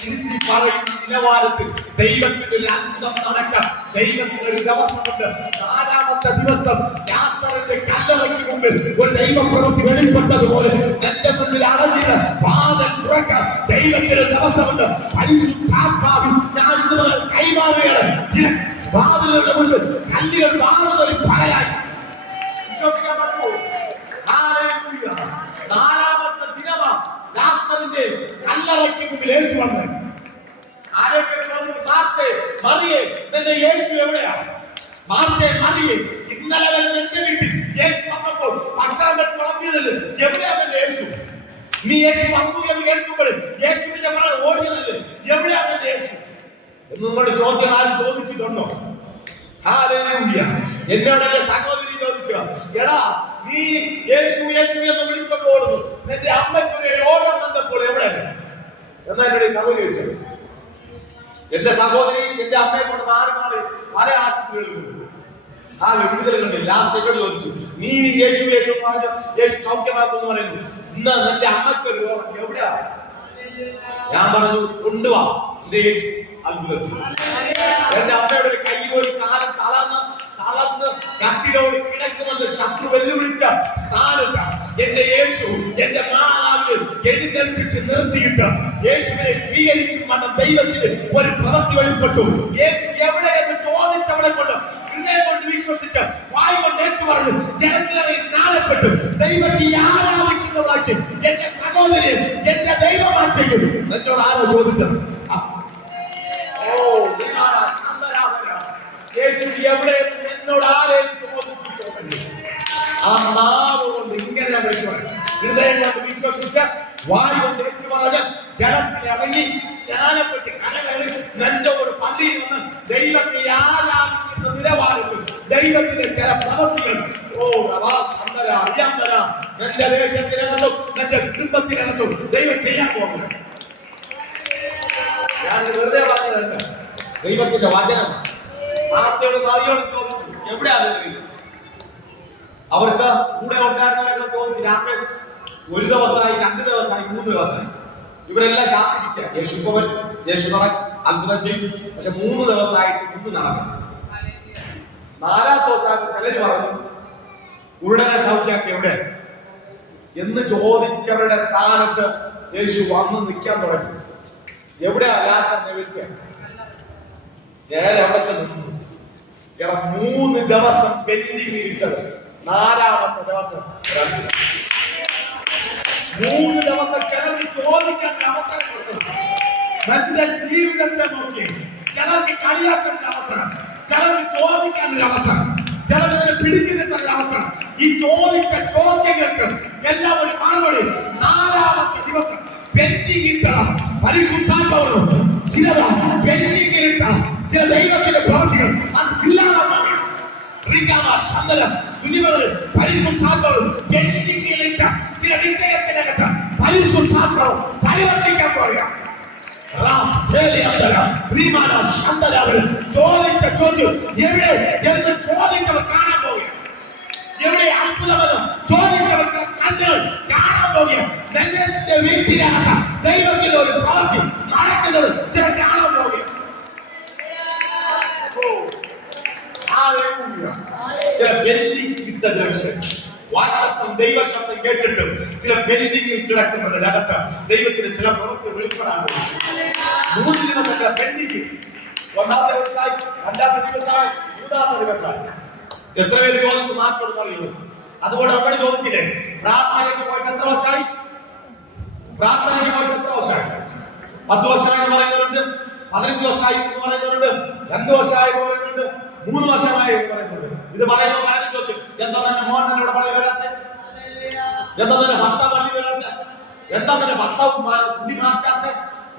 തിരിച്ചു പറയുന്ന നിലവാരത്തിൽ ദൈവത്തിന്റെ ഒരു അത്ഭുതം നടക്കാം. ദൈവത്തിന് ഒരു ദിവസമുണ്ട്. 4ാമത്തെ ദിവസം ലാസറിന്റെ കല്ലറയ്ക്ക് മുമ്പിൽ ഒരു ദൈവപ്രവൃത്തി വെളിപ്പെട്ടതുപോലെ എന്റെ മുന്നിൽ അടഞ്ഞിട്ട് വാതിൽ തുറക്കാൻ ദൈവത്തിന് ഒരു ദിവസമുണ്ട്. പരിശുദ്ധാത്മാവിൽ ഞാൻ ഇതുപോലെ കൈമാറുകയാണ്. ചില വാതിലുകളുടെ മുന്നിൽ കല്ലുകൾ മാറുന്ന ഒരു പലയായി വിശ്വസിക്കാൻ പറ്റുമോ? 4ാമത്തെ ദിനമാണ് ലാസറിന്റെ കല്ലറയ്ക്ക് മുമ്പിൽ യേശു വന്നത്. ആരൊക്കെ ചോദിച്ചു, മാർത്തേ, മറിയേ, നിന്റെ യേശു എവിടെയാ? മാർത്തേ, മറിയേ, ഇന്നലെ വരെ നിന്റെ വീട്ടിൽ യേശു വന്നപ്പോൾ ഭക്ഷണം വെച്ച് വിളമ്പിയതല്ലേ, എവിടെയാ നിന്റെ യേശു? നീ യേശു വന്നു എന്ന് കേൾക്കുമ്പോൾ യേശുവിന്റെ പുറകെ ഓടിയതല്ലേ, എവിടെയാ നിന്റെ യേശു? നിങ്ങളുടെ ചോദ്യം ആരും ചോദിച്ചിട്ടുണ്ടോ? ഹല്ലേലൂയ. എന്നോട് എന്റെ സഹോദരി ചോദിച്ചു, എടാ നീ യേശു യേശു എന്ന് വിളിച്ചോണ്ട് ഓടുന്നു, നിന്റെ അമ്മയ്ക്ക് ഒരു രോഗം വന്നപ്പോൾ എവിടെ എന്നാ എന്നോട് ഈ സഹോദരി ചോദിച്ചത്. എന്റെ സഹോദരി എന്റെ അമ്മയെ കൊണ്ട് മാറി മാറി പല ആശുപത്രികളിൽ കൊണ്ടു. ആ വിടുതലുണ്ട്. ലാസ്റ്റ് എന്നോട് ചോദിച്ചു, നീ യേശു യേശു പറഞ്ഞു യേശു സൗഖ്യമാക്കുന്നു പറയുന്നു, ഇന്ന് നിന്റെ അമ്മയ്ക്ക് ഒരു രോഗം എവിടെയാ? ഞാൻ പറഞ്ഞു കൊണ്ടുവാ, എന്റെ യേശു അത്ഭുതം ചെയ്തു. എന്റെ അമ്മയുടെ ഒരു കൈ ഒരു കാലം തളർന്ന് കട്ടിലോട് കിടക്കുന്നത് ശത്രു വെല്ലുവിളിച്ച സ്ഥാനത്ത് എന്റെ യേശു എന്റെ മാവിൽ എഴുന്നേൽപ്പിച്ച് നിർത്തിയിട്ട് യേശുവിനെ സ്വീകരിക്കുമെന്ന ദൈവത്തിന് ഒരു പ്രവൃത്തി വെളിപ്പെട്ടു. യേശു എവിടെയെന്ന് ചോദിച്ചവളെ കൊണ്ട് ഹൃദയം കൊണ്ട് വിശ്വസിച്ച് വായ് കൊണ്ട് ഏറ്റു പറഞ്ഞു ജനത്തിനെ സ്നാനപ്പെട്ടു ദൈവത്തെ ആരാധിക്കുന്നവളാക്കി എന്റെ സഹോദരി എന്റെ ദൈവമാച്ചയും എന്നോട് ആരോ ചോദിച്ചത്. യേശു എവിടെയെന്ന് എന്നോട് ആരെയും ചോദിച്ചിട്ടുണ്ടെങ്കിൽ ആ നാവ് കൊണ്ട് ഇങ്ങനെ വിളിച്ചു പറയും. ഹൃദയം കൊണ്ട് വിശ്വസിച്ച വായു കൊണ്ട് ഏറ്റു പറഞ്ഞ് ജലത്തിൽ ഇറങ്ങി സ്നാനപ്പെട്ട് കരകയറി നിന്റെ ഒരു പള്ളിയിൽ നിന്ന് ദൈവത്തെ ആരാധിക്കുന്ന നിലവാരത്തിൽ ദൈവത്തിന്റെ ചില പ്രവൃത്തികൾ അറിയാന്തര നിന്റെ ദേശത്തിനകത്തും നിന്റെ കുടുംബത്തിനകത്തും ദൈവം ചെയ്യാൻ പോകുന്നു. ഞാൻ വെറുതെ പറഞ്ഞതല്ല, ദൈവത്തിന്റെ വചനം. മാർത്തയോട് മറിയോട് ചോദിച്ചു എവിടെയാ ദൈവം? അവർക്ക് കൂടെ ഉണ്ടായിരുന്നവരൊക്കെ ചോദിച്ചു. ലാസ്റ്റ് ഒരു ദിവസമായി, 2 ദിവസമായി, 3 ദിവസമായി ഇവരെല്ലാം കാത്തിരിക്കുക. യേശു അത്ഭുതം ചെയ്യും. പക്ഷെ 3 ദിവസമായിട്ട് ഒന്നും നടന്നില്ല. 4ാം ദിവസമായിട്ട് ചിലര് പറഞ്ഞു ഉടനെ സൗഖ്യാക്കി എവിടെ എന്ന് ചോദിച്ചവരുടെ സ്ഥാനത്ത് യേശു വന്ന് നിൽക്കാൻ തുടങ്ങി. എവിടെയാ ലാസ്റ്റ് വെച്ച് എവിടെ ചെന്ന് 3 ദിവസം പെൻഡിങ് ഇട്ടത് 4ാമത്തെ ദിവസം 3 ദിവസം ചിലർക്ക് ചോദിക്കാൻ അവസരം കൊടുക്കുന്നു. തന്റെ ജീവിതത്തെ നോക്കി ചിലർക്ക് കളിയാക്കാൻ അവസരം, ചിലർക്ക് ചോദിക്കാൻ ഒരു അവസരം, ചിലതിനെ പിടിച്ചു നിർത്താൻ അവസരം. ഈ ചോദിച്ച ചോദ്യങ്ങൾക്ക് എല്ലാം ഒരു മറുപടി 4ാമത്തെ ദിവസം പെൻഡിങ് ഇട്ട പരിശുദ്ധാത്മാവ് ചിലത് പെൻഡിങ് ഇട്ട ചില ദൈവത്തിന്റെ പ്രവൃത്തികൾ അത് ഇല്ലാതാക്കാൻ പരിശുദ്ധാത്മാവ് പെൻഡിങ്ങിലിട്ട ചില വിഷയത്തിനകത്ത് പരിശുദ്ധാത്മാവ് പരിവർത്തിക്കാൻ പോവുക. ചോദിച്ച ചോദ്യം എവിടെ എന്ന് ചോദിച്ചവർ കാണാൻ പോവുക. എവിടെ അത്ഭുതമെന്ന് ചോദിച്ചവർക്ക് കണ്ണുകൾ കാണാൻ പോവുക. നിന്റെ വീട്ടിനകത്ത് ദൈവത്തിന്റെ ഒരു പ്രവൃത്തി നടക്കുന്നത് ചില കാണാൻ പോവുക. ചില പെൻഡിങ് കിട്ട വിഷയം വാഗ്ദത്തം ദൈവശബ്ദം കേട്ടിട്ടും ചില പെൻഡിങ്ങിൽ കിടക്കുന്നതിനകത്ത് ദൈവത്തിന് ചില പ്രവൃത്തി വെളിപ്പെടാൻ പോകും. 3 ദിവസത്തെ പെൻഡിങ്, 1ാമത്തെ ദിവസമായി, 2ാമത്തെ ദിവസമായി, 3ാമത്തെ ദിവസമായി. എത്ര പേര് ചോദിച്ചു മാറ്റോട് പറയുള്ളൂ. അതുകൊണ്ട് നമ്മൾ ചോദിച്ചില്ലേ പ്രാർത്ഥനയ്ക്ക് പോയിട്ട് എത്ര വർഷമായി? പ്രാർത്ഥനയ്ക്ക് പോയിട്ട് എത്ര വർഷമായി? 10 വർഷമായി എന്ന് പറയുന്നവരുണ്ട്, 15 വർഷമായി എന്ന് പറയുന്നവരുണ്ട്, 2 വർഷമായി എന്ന് പറയുന്നുണ്ട്, 3 വർഷമായി എന്ന് പറയുന്നുണ്ട്. ഇത് പറയുമ്പോൾ കാര്യം ചോദിച്ചു, എന്താ തന്നെ മോൻ എന്നോട് പള്ളി വരാത്തെ? എന്താ തന്നെ ഭർത്താവ് പള്ളി വരാത്തെ? എന്താ തന്നെ ഭർത്താവ് കുടി മാറ്റാത്തെ?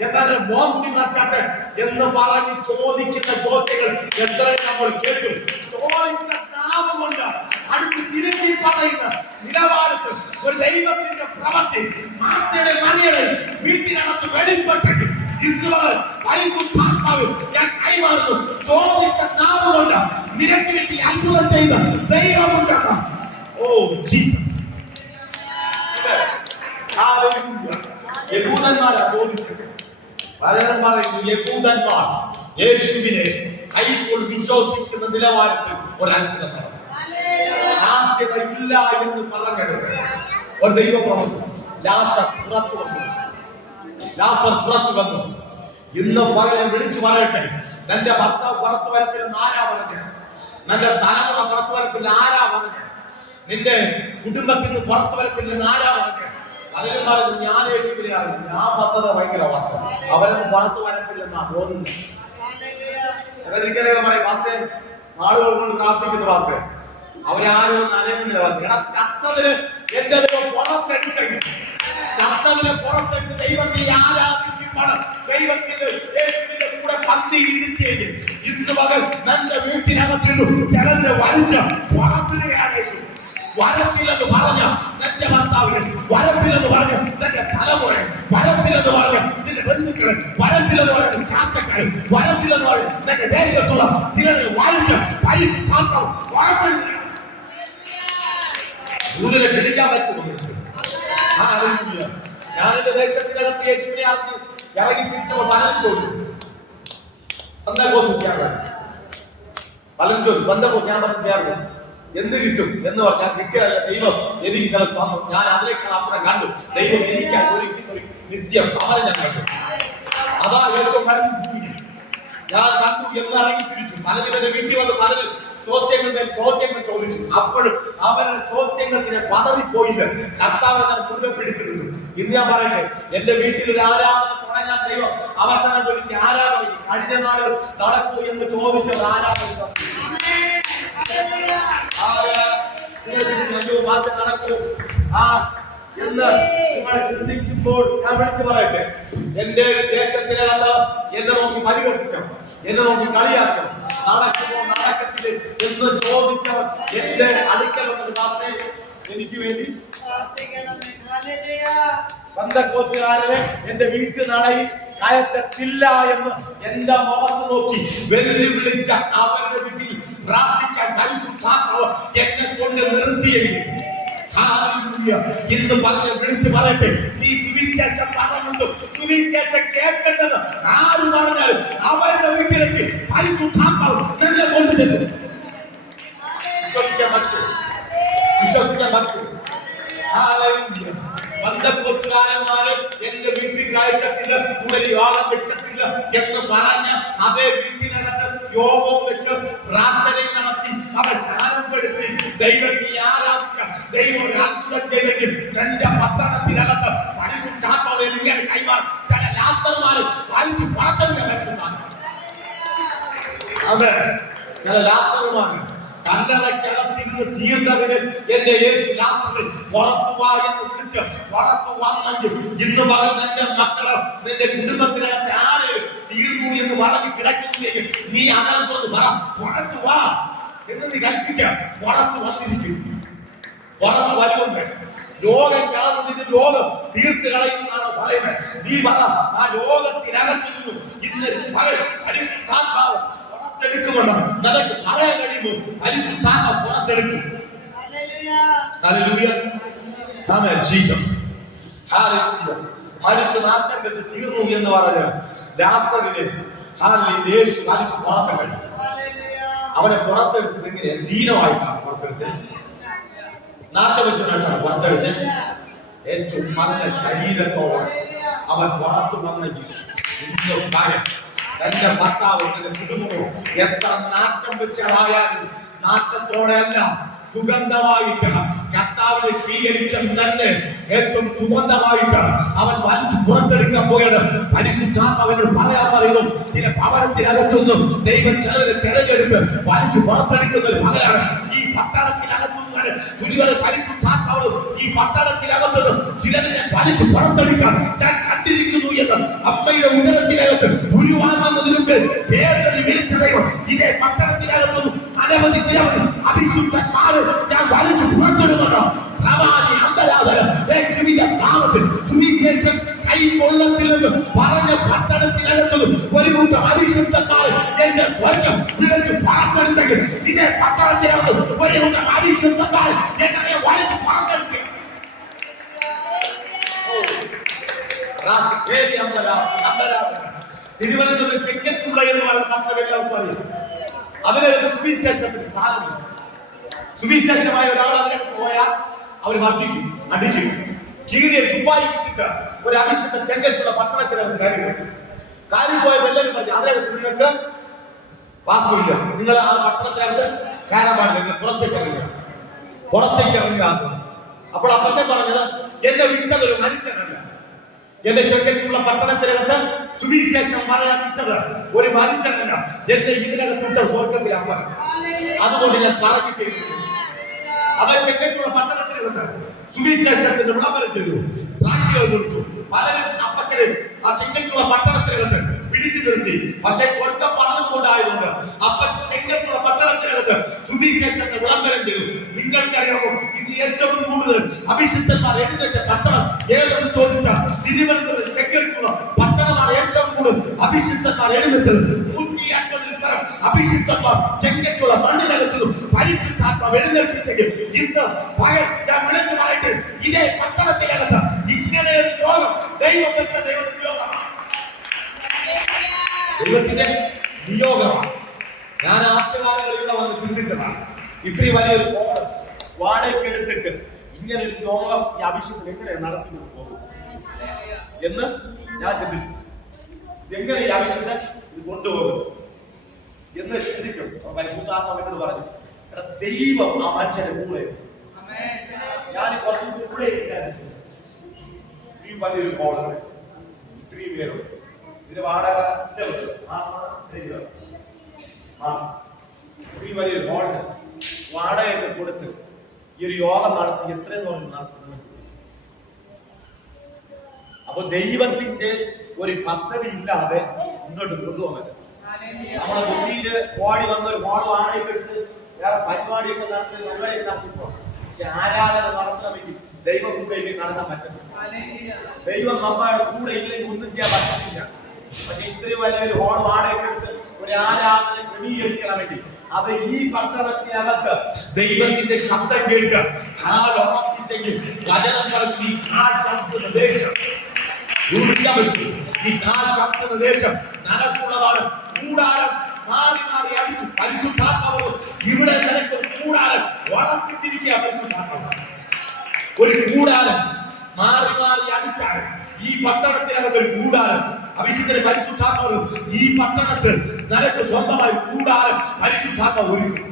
എന്താ തന്നെ മോൻ കുടി മാറ്റാത്തെ എന്ന് പറഞ്ഞ് ചോദിക്കുന്ന ചോദ്യങ്ങൾ എത്രയും നമ്മൾ കേട്ടു. ചോദിച്ച നാവ് കൊണ്ട് അടുത്ത് തിരുത്തി പറയുന്ന നിലവാരത്തിൽ ഒരു ദൈവത്തിന്റെ പ്രവൃത്തി മാർത്തയുടെ മറിയയുടെ വീട്ടിനകത്ത് വെളിപ്പെട്ടെങ്കിൽ ഇന്ന് പരിശുദ്ധാത്മാവ് ഞാൻ കൈമാറുന്നു. ചോദിച്ച നാവ് കൊണ്ട് നിനക്ക് വേണ്ടി അത്ഭുതം ചെയ്ത ദൈവമുണ്ടാണ്. Oh Jesus. യഹൂദന്മാരാ ചോദിച്ചത്. വചനം പറയുന്നു യഹൂദന്മാർ യേശുവിനെ കൈക്കൊള്ളു വിശ്വസിക്കുന്ന നിലവാരത്തിൽ ഒരു അത്ഭുതം നടന്നു. സാധ്യത ഇല്ല എന്ന് പറഞ്ഞെടുത്ത് ഒരു ദൈവ പ്രവൃത്തി. ലാസർ പുറത്തു വന്നു. ഇന്ന് പകരം വിളിച്ചു പറയട്ടെ, നിന്റെ ഭർത്താവ് പുറത്തു വരത്തില്ലെന്ന് ആരാ പറഞ്ഞത്? നിന്റെ തലമുറ പുറത്തു വരത്തില്ല ആരാ പറഞ്ഞത്? നിന്റെ കുടുംബത്തിൽ നിന്ന് പുറത്തു വരത്തില്ലെന്ന് ആരാ പറഞ്ഞത്? പലരും പറഞ്ഞു ഞാൻ യേശുവിനെ അറിയും, ഞാൻ വന്നത് ഭയങ്കര വാസം, അവരൊന്നും പുറത്തു വരത്തില്ലെന്നാ തോന്നുന്നു. ചിലരിക്കലൊക്കെ പറയും വാസേ ആളുകൾ കൊണ്ട് പ്രാർത്ഥിക്കുന്ന വാസേ അവരാരും അനങ്ങുന്നില്ല വാസേ. എടാ ചത്തതിന് എന്റെ ദൈവം പുറത്തെടുത്തെങ്കിൽ ചത്തതിനെ പുറത്തെടുത്ത് ദൈവത്തെ ആരാധിക്കുമ്പോൾ ദൈവത്തിന്റെ യേശുവിന്റെ കൂടെ പന്തിയിൽ ഇരുത്തിയെങ്കിൽ ഇന്ന് പകൽ നിന്റെ വീട്ടിനകത്തിരുന്നു ചിലരെ വലിച്ച് പുറത്തിടുകയാണ് യേശു. വരത്തില്ലെന്ന് പറഞ്ഞ നിന്റെ ഭർത്താവിന്, വരത്തില്ലെന്ന് പറഞ്ഞ നിന്റെ തലമുറ, വരത്തില്ലെന്ന് പറഞ്ഞ നിന്റെ ബന്ധുക്കള്, വരത്തില്ലെന്ന് പറഞ്ഞ ചാച്ചക്കാര്, വരത്തില്ലെന്ന് പറഞ്ഞ നിന്റെ ദേശത്തുള്ള ചിലരെ വലിച്ച് പരിശുദ്ധാത്മാവ് പുറത്തിടുകയാണ്. ദൂതനെ പിടിക്കാൻ പറ്റുമോ? ഞാൻ എന്റെ ദേശത്തിനകത്ത് യേശുവിനെ ആക്കി ഇറങ്ങി തിരിച്ചപ്പോ പലരും ചോദിച്ചു, പലരും ചോദിച്ചു ബന്ധപ്പോ ഞാൻ പറഞ്ഞു ചേർന്നു എന്ത് കിട്ടും എന്ന് പറഞ്ഞാൽ കിട്ടിയതല്ല, ദൈവം എനിക്ക് ചില തന്നു. ഞാൻ അതിലേക്കാണ് അപ്പുറം കണ്ടു. ദൈവം എനിക്ക് ഒരു നിത്യ ഭവനം ഞാൻ കണ്ടു. അതാ ഏറ്റവും ഞാൻ കണ്ടു എന്ന് ഇറങ്ങി തിരിച്ചു. പലരും എന്റെ വീട്ടിൽ വന്ന് പലരും ചോദ്യങ്ങൾ ചോദിച്ചു. അപ്പോഴും അവരുടെ ചോദ്യങ്ങൾക്ക് ഞാൻ പതറിപ്പോയില്ല. കർത്താവ് ഞാൻ മുറുകെ പിടിച്ചിരുന്നു. ഇന്ന് ഞാൻ പറയട്ടെ, എന്റെ വീട്ടിൽ ഒരു ആരാധന തുടങ്ങാൻ ദൈവം അവസരം ഒരുക്കി. ആരാധന കഴിഞ്ഞ നാളുകൾ നടക്കൂ എന്ന് ചോദിച്ചത് ആരാധന നടക്കൂ എന്ന് നിങ്ങൾ ചിന്തിക്കുമ്പോൾ ഞാൻ വിളിച്ചു പറയട്ടെ, എന്റെ ദേശത്തിനകത്ത് എന്നെ നോക്കി പരിഹസിച്ചവർ, എന്നെ നോക്കി കളിയാക്കും, നടക്കുമോ നടക്കത്തില്ല എന്ന് ചോദിച്ചവർ എന്റെ അടുക്കൽ വന്നൊരു എനിക്ക് വേണ്ടി ബന്ധക്കോസുകാരനെ എന്റെ വീട്ടു നടയിൽ കയറ്റത്തില്ല എന്ന് എന്റെ മുഖത്ത് നോക്കി വെല്ലുവിളിച്ച അവരുടെ വീട്ടിൽ പ്രാർത്ഥിക്കാൻ പരിശുദ്ധാത്മാവ് എന്നെ കൊണ്ട് നിർത്തിയെങ്കിൽ ഇന്ന് പറഞ്ഞ് വിളിച്ചു പറയട്ടെ, നീ സുവിശേഷം പറഞ്ഞിട്ടും സുവിശേഷം കേൾക്കേണ്ടത് ആര് പറഞ്ഞാലും അവരുടെ വീട്ടിലേക്ക് പരിശുദ്ധാത്മാവ് നിന്നെ കൊണ്ടുചെല്ലും. വിശ്വസിക്കാൻ പറ്റും. ബന്ധക്കോസുകാരന്മാര് എന്റെ വീട്ടിൽ കാഴ്ചത്തില്ല, കൂടുതൽ യോഗം വെക്കത്തില്ല എന്ന് പറഞ്ഞ അതേ വീട്ടിനകത്ത് യോഗവും വെച്ച് പ്രാർത്ഥനയും നടത്തി അവരെ സ്ഥാനപ്പെടുത്തി ദൈവത്തെ ആരാധിക്കാം. ദൈവം ഒരു അത്ഭുതം ചെയ്തെങ്കിൽ എന്റെ പട്ടണത്തിനകത്ത് പരിശുദ്ധാത്മാവ് ഇങ്ങനെ കൈമാറും. ചില ലാസർമാര് വലിച്ചു പുറത്തെടുക്കുക പരിശുദ്ധാത്മാവ്. അതെ, ചില ലാസർമാര് കല്ലറയ്ക്കകത്തിരുന്ന് തീർന്നതിന് എന്റെ യേശു ലാസറിൽ പുറത്തു വാ എന്ന് വിളിച്ച് പുറത്തു വന്നെങ്കിൽ ഇന്ന് പകൽ നിന്റെ മക്കള് നിന്റെ കുടുംബത്തിനകത്ത് ആര് തീർന്നു എന്ന് പറഞ്ഞ് കിടക്കുന്നില്ലെങ്കിൽ നീ അങ്ങനെ തുറന്ന് പറ, പുറത്തു വാ എന്ന് നീ കൽപ്പിക്കാം. പുറത്തു വന്നിരിക്കും, പുറത്ത് വരുമെന്ന്. രോഗം കാണുന്നതിന് രോഗം തീർത്ത് കളയുമെന്നാണ് പറയുന്നത്. നീ പറ, ആ രോഗത്തിനകത്തു നിന്നും ഇന്ന് പകൽ പരിശുദ്ധാത്മാവ് പുറത്തെടുക്കുമെന്ന് നിനക്ക് പറയാൻ കഴിയുമ്പോൾ പരിശുദ്ധാത്മാവ് പുറത്തെടുക്കും. ഹല്ലേലൂയ, ആമേൻ, ജീസസ്, ഹല്ലേലൂയ. മരിച്ചു നാറ്റം വെച്ച് തീർന്നു എന്ന് പറഞ്ഞ ലാസറിനെ യേശു വലിച്ചു പുറത്തെടുക്കും. അവനെ പുറത്തെടുത്തത് എങ്ങനെയാ? ദീനമായിട്ടാണ് പുറത്തെടുത്തത്. നാറ്റം വെച്ചിട്ടാണ് പുറത്തെടുത്ത്. ഏറ്റവും നല്ല ശരീരത്തോടെ അവൻ പുറത്തു വന്നെങ്കിൽ തന്റെ ഭർത്താവ് തന്റെ കുടുംബവും എത്ര നാറ്റം വെച്ചതായാലും നാറ്റത്തോടെ അല്ല, സുഗന്ധമായിട്ട് കർത്താവിനെ സ്വീകരിച്ച തന്നെ ഏറ്റവും സുഗന്ധമായിട്ട് അവൻ വലിച്ചു പുറത്തെടുക്കാൻ പോയത്. പരിശുദ്ധാത്മാവിനോട് പറയാൻ പറയുന്നു, ചില ഭവനത്തിനകത്തുനിന്നും ദൈവം ചിലരെ തിരഞ്ഞെടുത്ത് വലിച്ചു പുറത്തെടുക്കുന്ന ഒരു പകലാണ്. ഈ പട്ടണത്തിനകത്തുനിന്ന് പരിശുദ്ധാത്മാവ് ഈ പട്ടണത്തിനകത്തുനിന്ന് ചിലതിനെ വലിച്ചു പുറത്തെടുക്കാൻ ഞാൻ കണ്ടിരിക്കുന്നു എന്ന് അമ്മയുടെ ഉദരത്തിനകത്ത് ഉരുവാൻ വന്നതിന് മുമ്പ് പേര് വിളിച്ച ദൈവം ഇതേ പട്ടണത്തിനകത്തുനിന്നും അനവധി നിരവധി അഭിഷുദ്ധന്മാര് ഞാൻ വലിച്ചു പുറത്തെടുക്കുന്നു. പ്രവാചി അന്തരാധന യേശുവിന്റെ നാമത്തിൽ സുവിശേഷം കൈക്കൊള്ളത്തില്ലെന്ന് പറഞ്ഞ പട്ടണത്തിനകത്തും ഒരു കൂട്ടം അഭിഷുദ്ധന്മാർ എന്റെ സ്വർഗം വിളിച്ചു പുറത്തെടുത്തെങ്കിൽ ഇതേ പട്ടണത്തിനകത്ത് ഒരു കൂട്ടം അഭിഷുദ്ധന്മാർ എന്നെ വലിച്ചു പുറത്തെടുക്കുക. തിരുവനന്തപുരം ചെക്കച്ചുള്ള എന്ന് പറയുന്ന പട്ടണം എല്ലാവർക്കും അറിയാം. അതിനകത്ത് സുവിശേഷത്തിന് സ്ഥാനമില്ല. സുവിശേഷമായ ഒരാൾ അതിനകത്ത് പോയാൽ അവർ വർദ്ധിക്കും, അടിക്കും. കീറിയ ചുപ്പായി കിട്ടിട്ട് ഒരു അഭിഷേക ചെങ്കച്ചുള്ള പട്ടണത്തിനകത്ത് കാര്യം പോയപ്പോൾ എല്ലാവരും പറഞ്ഞു അതിനകത്ത് നിങ്ങൾക്ക് വാസമില്ല, നിങ്ങൾ ആ പട്ടണത്തിനകത്ത് കയറാൻ പാടില്ല, നിങ്ങൾ പുറത്തേക്ക് ഇറങ്ങുക. അപ്പോൾ അപ്പച്ചൻ പറഞ്ഞത് എന്നെ വിട്ടതൊരു മനുഷ്യനല്ല, എന്റെ ചെങ്കച്ചുള്ള പട്ടണത്തിനകത്ത് സുവിശേഷം പറയാൻ വിട്ടത് ഒരു മനുഷ്യനല്ല, എന്റെ ഇതിനകത്ത് സ്വർഗത്തിൽ അപ്പൻ. അതുകൊണ്ട് ഞാൻ പറഞ്ഞിട്ട് അവൻ ചെങ്കച്ചുള്ള പട്ടണത്തിനകത്ത് സുവിശേഷത്തിന്റെ വിളംബരം ചെയ്തു, പ്രാക്ടികൾ കൊടുത്തു. പലരും അപ്പച്ചനെ ആ ചെങ്കച്ചുള്ള പട്ടണത്തിനകത്ത് പിടിച്ചു നിർത്തി. പക്ഷെ സ്വർഗം പറഞ്ഞുകൊണ്ടായതുകൊണ്ട് അപ്പൻ ചെങ്കത്തുള്ള പട്ടണത്തിനകത്ത് സുവിശേഷത്തെ വിളംബരം ചെയ്തു. നിങ്ങൾക്കറിയാമോ, ഇത് ഏറ്റവും കൂടുതൽ അഭിഷിക്തന്മാർ എഴുന്നേറ്റ പട്ടണം ഏതെന്ന് ചോദിച്ചാൽ തിരുവനന്തപുരം ചെങ്കത്തുള്ള പട്ടണമാണ് ഏറ്റവും കൂടുതൽ അഭിഷിക്തന്മാർ എഴുന്നേറ്റത്. 150 പേർ അഭിഷിക്തന്മാർ ചെങ്കത്തുള്ള മണ്ണിനകത്തും പരിശുദ്ധാത്മാവ് എഴുന്നേൽപ്പിച്ചെങ്കിൽ ഇന്ന് ഞാൻ വിളിച്ചു പറയട്ടെ, ഇതേ പട്ടണത്തിനകത്ത് ഇങ്ങനെ ഒരു യോഗം ദൈവം വെച്ച ദൈവത്തിന്റെ യോഗമാണ്, ദൈവത്തിന്റെ നിയോഗമാണ്. ഞാൻ ആദ്യകാലങ്ങളിൽ ഇവിടെ വന്ന് ചിന്തിച്ചതാണ്, ഇത്രയും വലിയൊരു ഹോള് വാടകയ്ക്ക് എടുത്തിട്ട് ഇങ്ങനെ ഒരു യോഗം ഈ അഭിഷേകം എങ്ങനെ നടത്തി പോകും എന്ന് ഞാൻ ചിന്തിച്ചു. എങ്ങനെ ഈ അഭിഷേകം ഇത് കൊണ്ടുപോകും എന്ന് ചിന്തിച്ചു. പരിശുദ്ധാത്മാവിനോട് പറഞ്ഞു, എടാ ദൈവം ആ മനുഷ്യന്റെ കൂടെ. ഞാൻ കുറച്ച് കൂടെ ഈ വലിയൊരു ഹോള് ഇത്രയും പേരുണ്ട്. ഇതിന്റെ വാടക ഈ വലിയൊരു ഹോളിന് വാടകയൊക്കെ കൊടുത്ത് ഈ ഒരു യോഗം നടത്തി എത്രയെന്ന് പറഞ്ഞു. അപ്പൊ ദൈവത്തിന്റെ ഒരു പദ്ധതി ഇല്ലാതെ മുന്നോട്ട് കൊണ്ടുപോകാൻ നമ്മളെ ബുദ്ധിയില് ഓടി വന്ന ഒരു ഹോൾ വാടകയൊക്കെ എടുത്ത് വേറെ പരിപാടിയൊക്കെ നടത്തിപ്പോ പക്ഷെ ആരാധന നടത്തണമെങ്കിൽ ദൈവം കൂടെ നടത്താൻ പറ്റും. ദൈവം നമ്മുടെ കൂടെ ഇല്ലെങ്കിൽ ഒന്നും ചെയ്യാൻ പറ്റുന്നില്ല. പക്ഷെ ഇത്രയും വലിയൊരു ഹോൾ വാടകയൊക്കെ എടുത്ത് ഒരു ആരാധന ക്രമീകരിക്കണമെങ്കിൽ അത് ഈ പട്ടണത്തിനകത്ത് ദൈവത്തിന്റെ ശബ്ദം കേട്ട് കാലുറപ്പിച്ചെങ്കിൽ വചനം പറഞ്ഞ് ഈ കാൽ ചവിട്ടുന്ന ദേശം ഊർജ്ജം വെച്ചു. ഈ കാൽ ചവിട്ടുന്ന ദേശം നനക്കുള്ളതാണ്. കൂടാരം മാറി മാറി അടിച്ചു. പരിശുദ്ധാത്മാവ് ഇവിടെ നിനക്ക് കൂടാരം ഉറപ്പിച്ചിരിക്കുക. പരിശുദ്ധാത്മാവ് ഒരു കൂടാരം മാറി മാറി അടിച്ചാൽ ഈ പട്ടണത്തിനകത്ത് ഒരു കൂടാരം അഭിഷിക്തന്റെ പരിശുദ്ധാത്മാവ് ഈ പട്ടണത്തിൽ നിനക്ക് സ്വന്തമായി കൂടാരം പരിശുദ്ധാത്മാവ് ഒരുക്കും.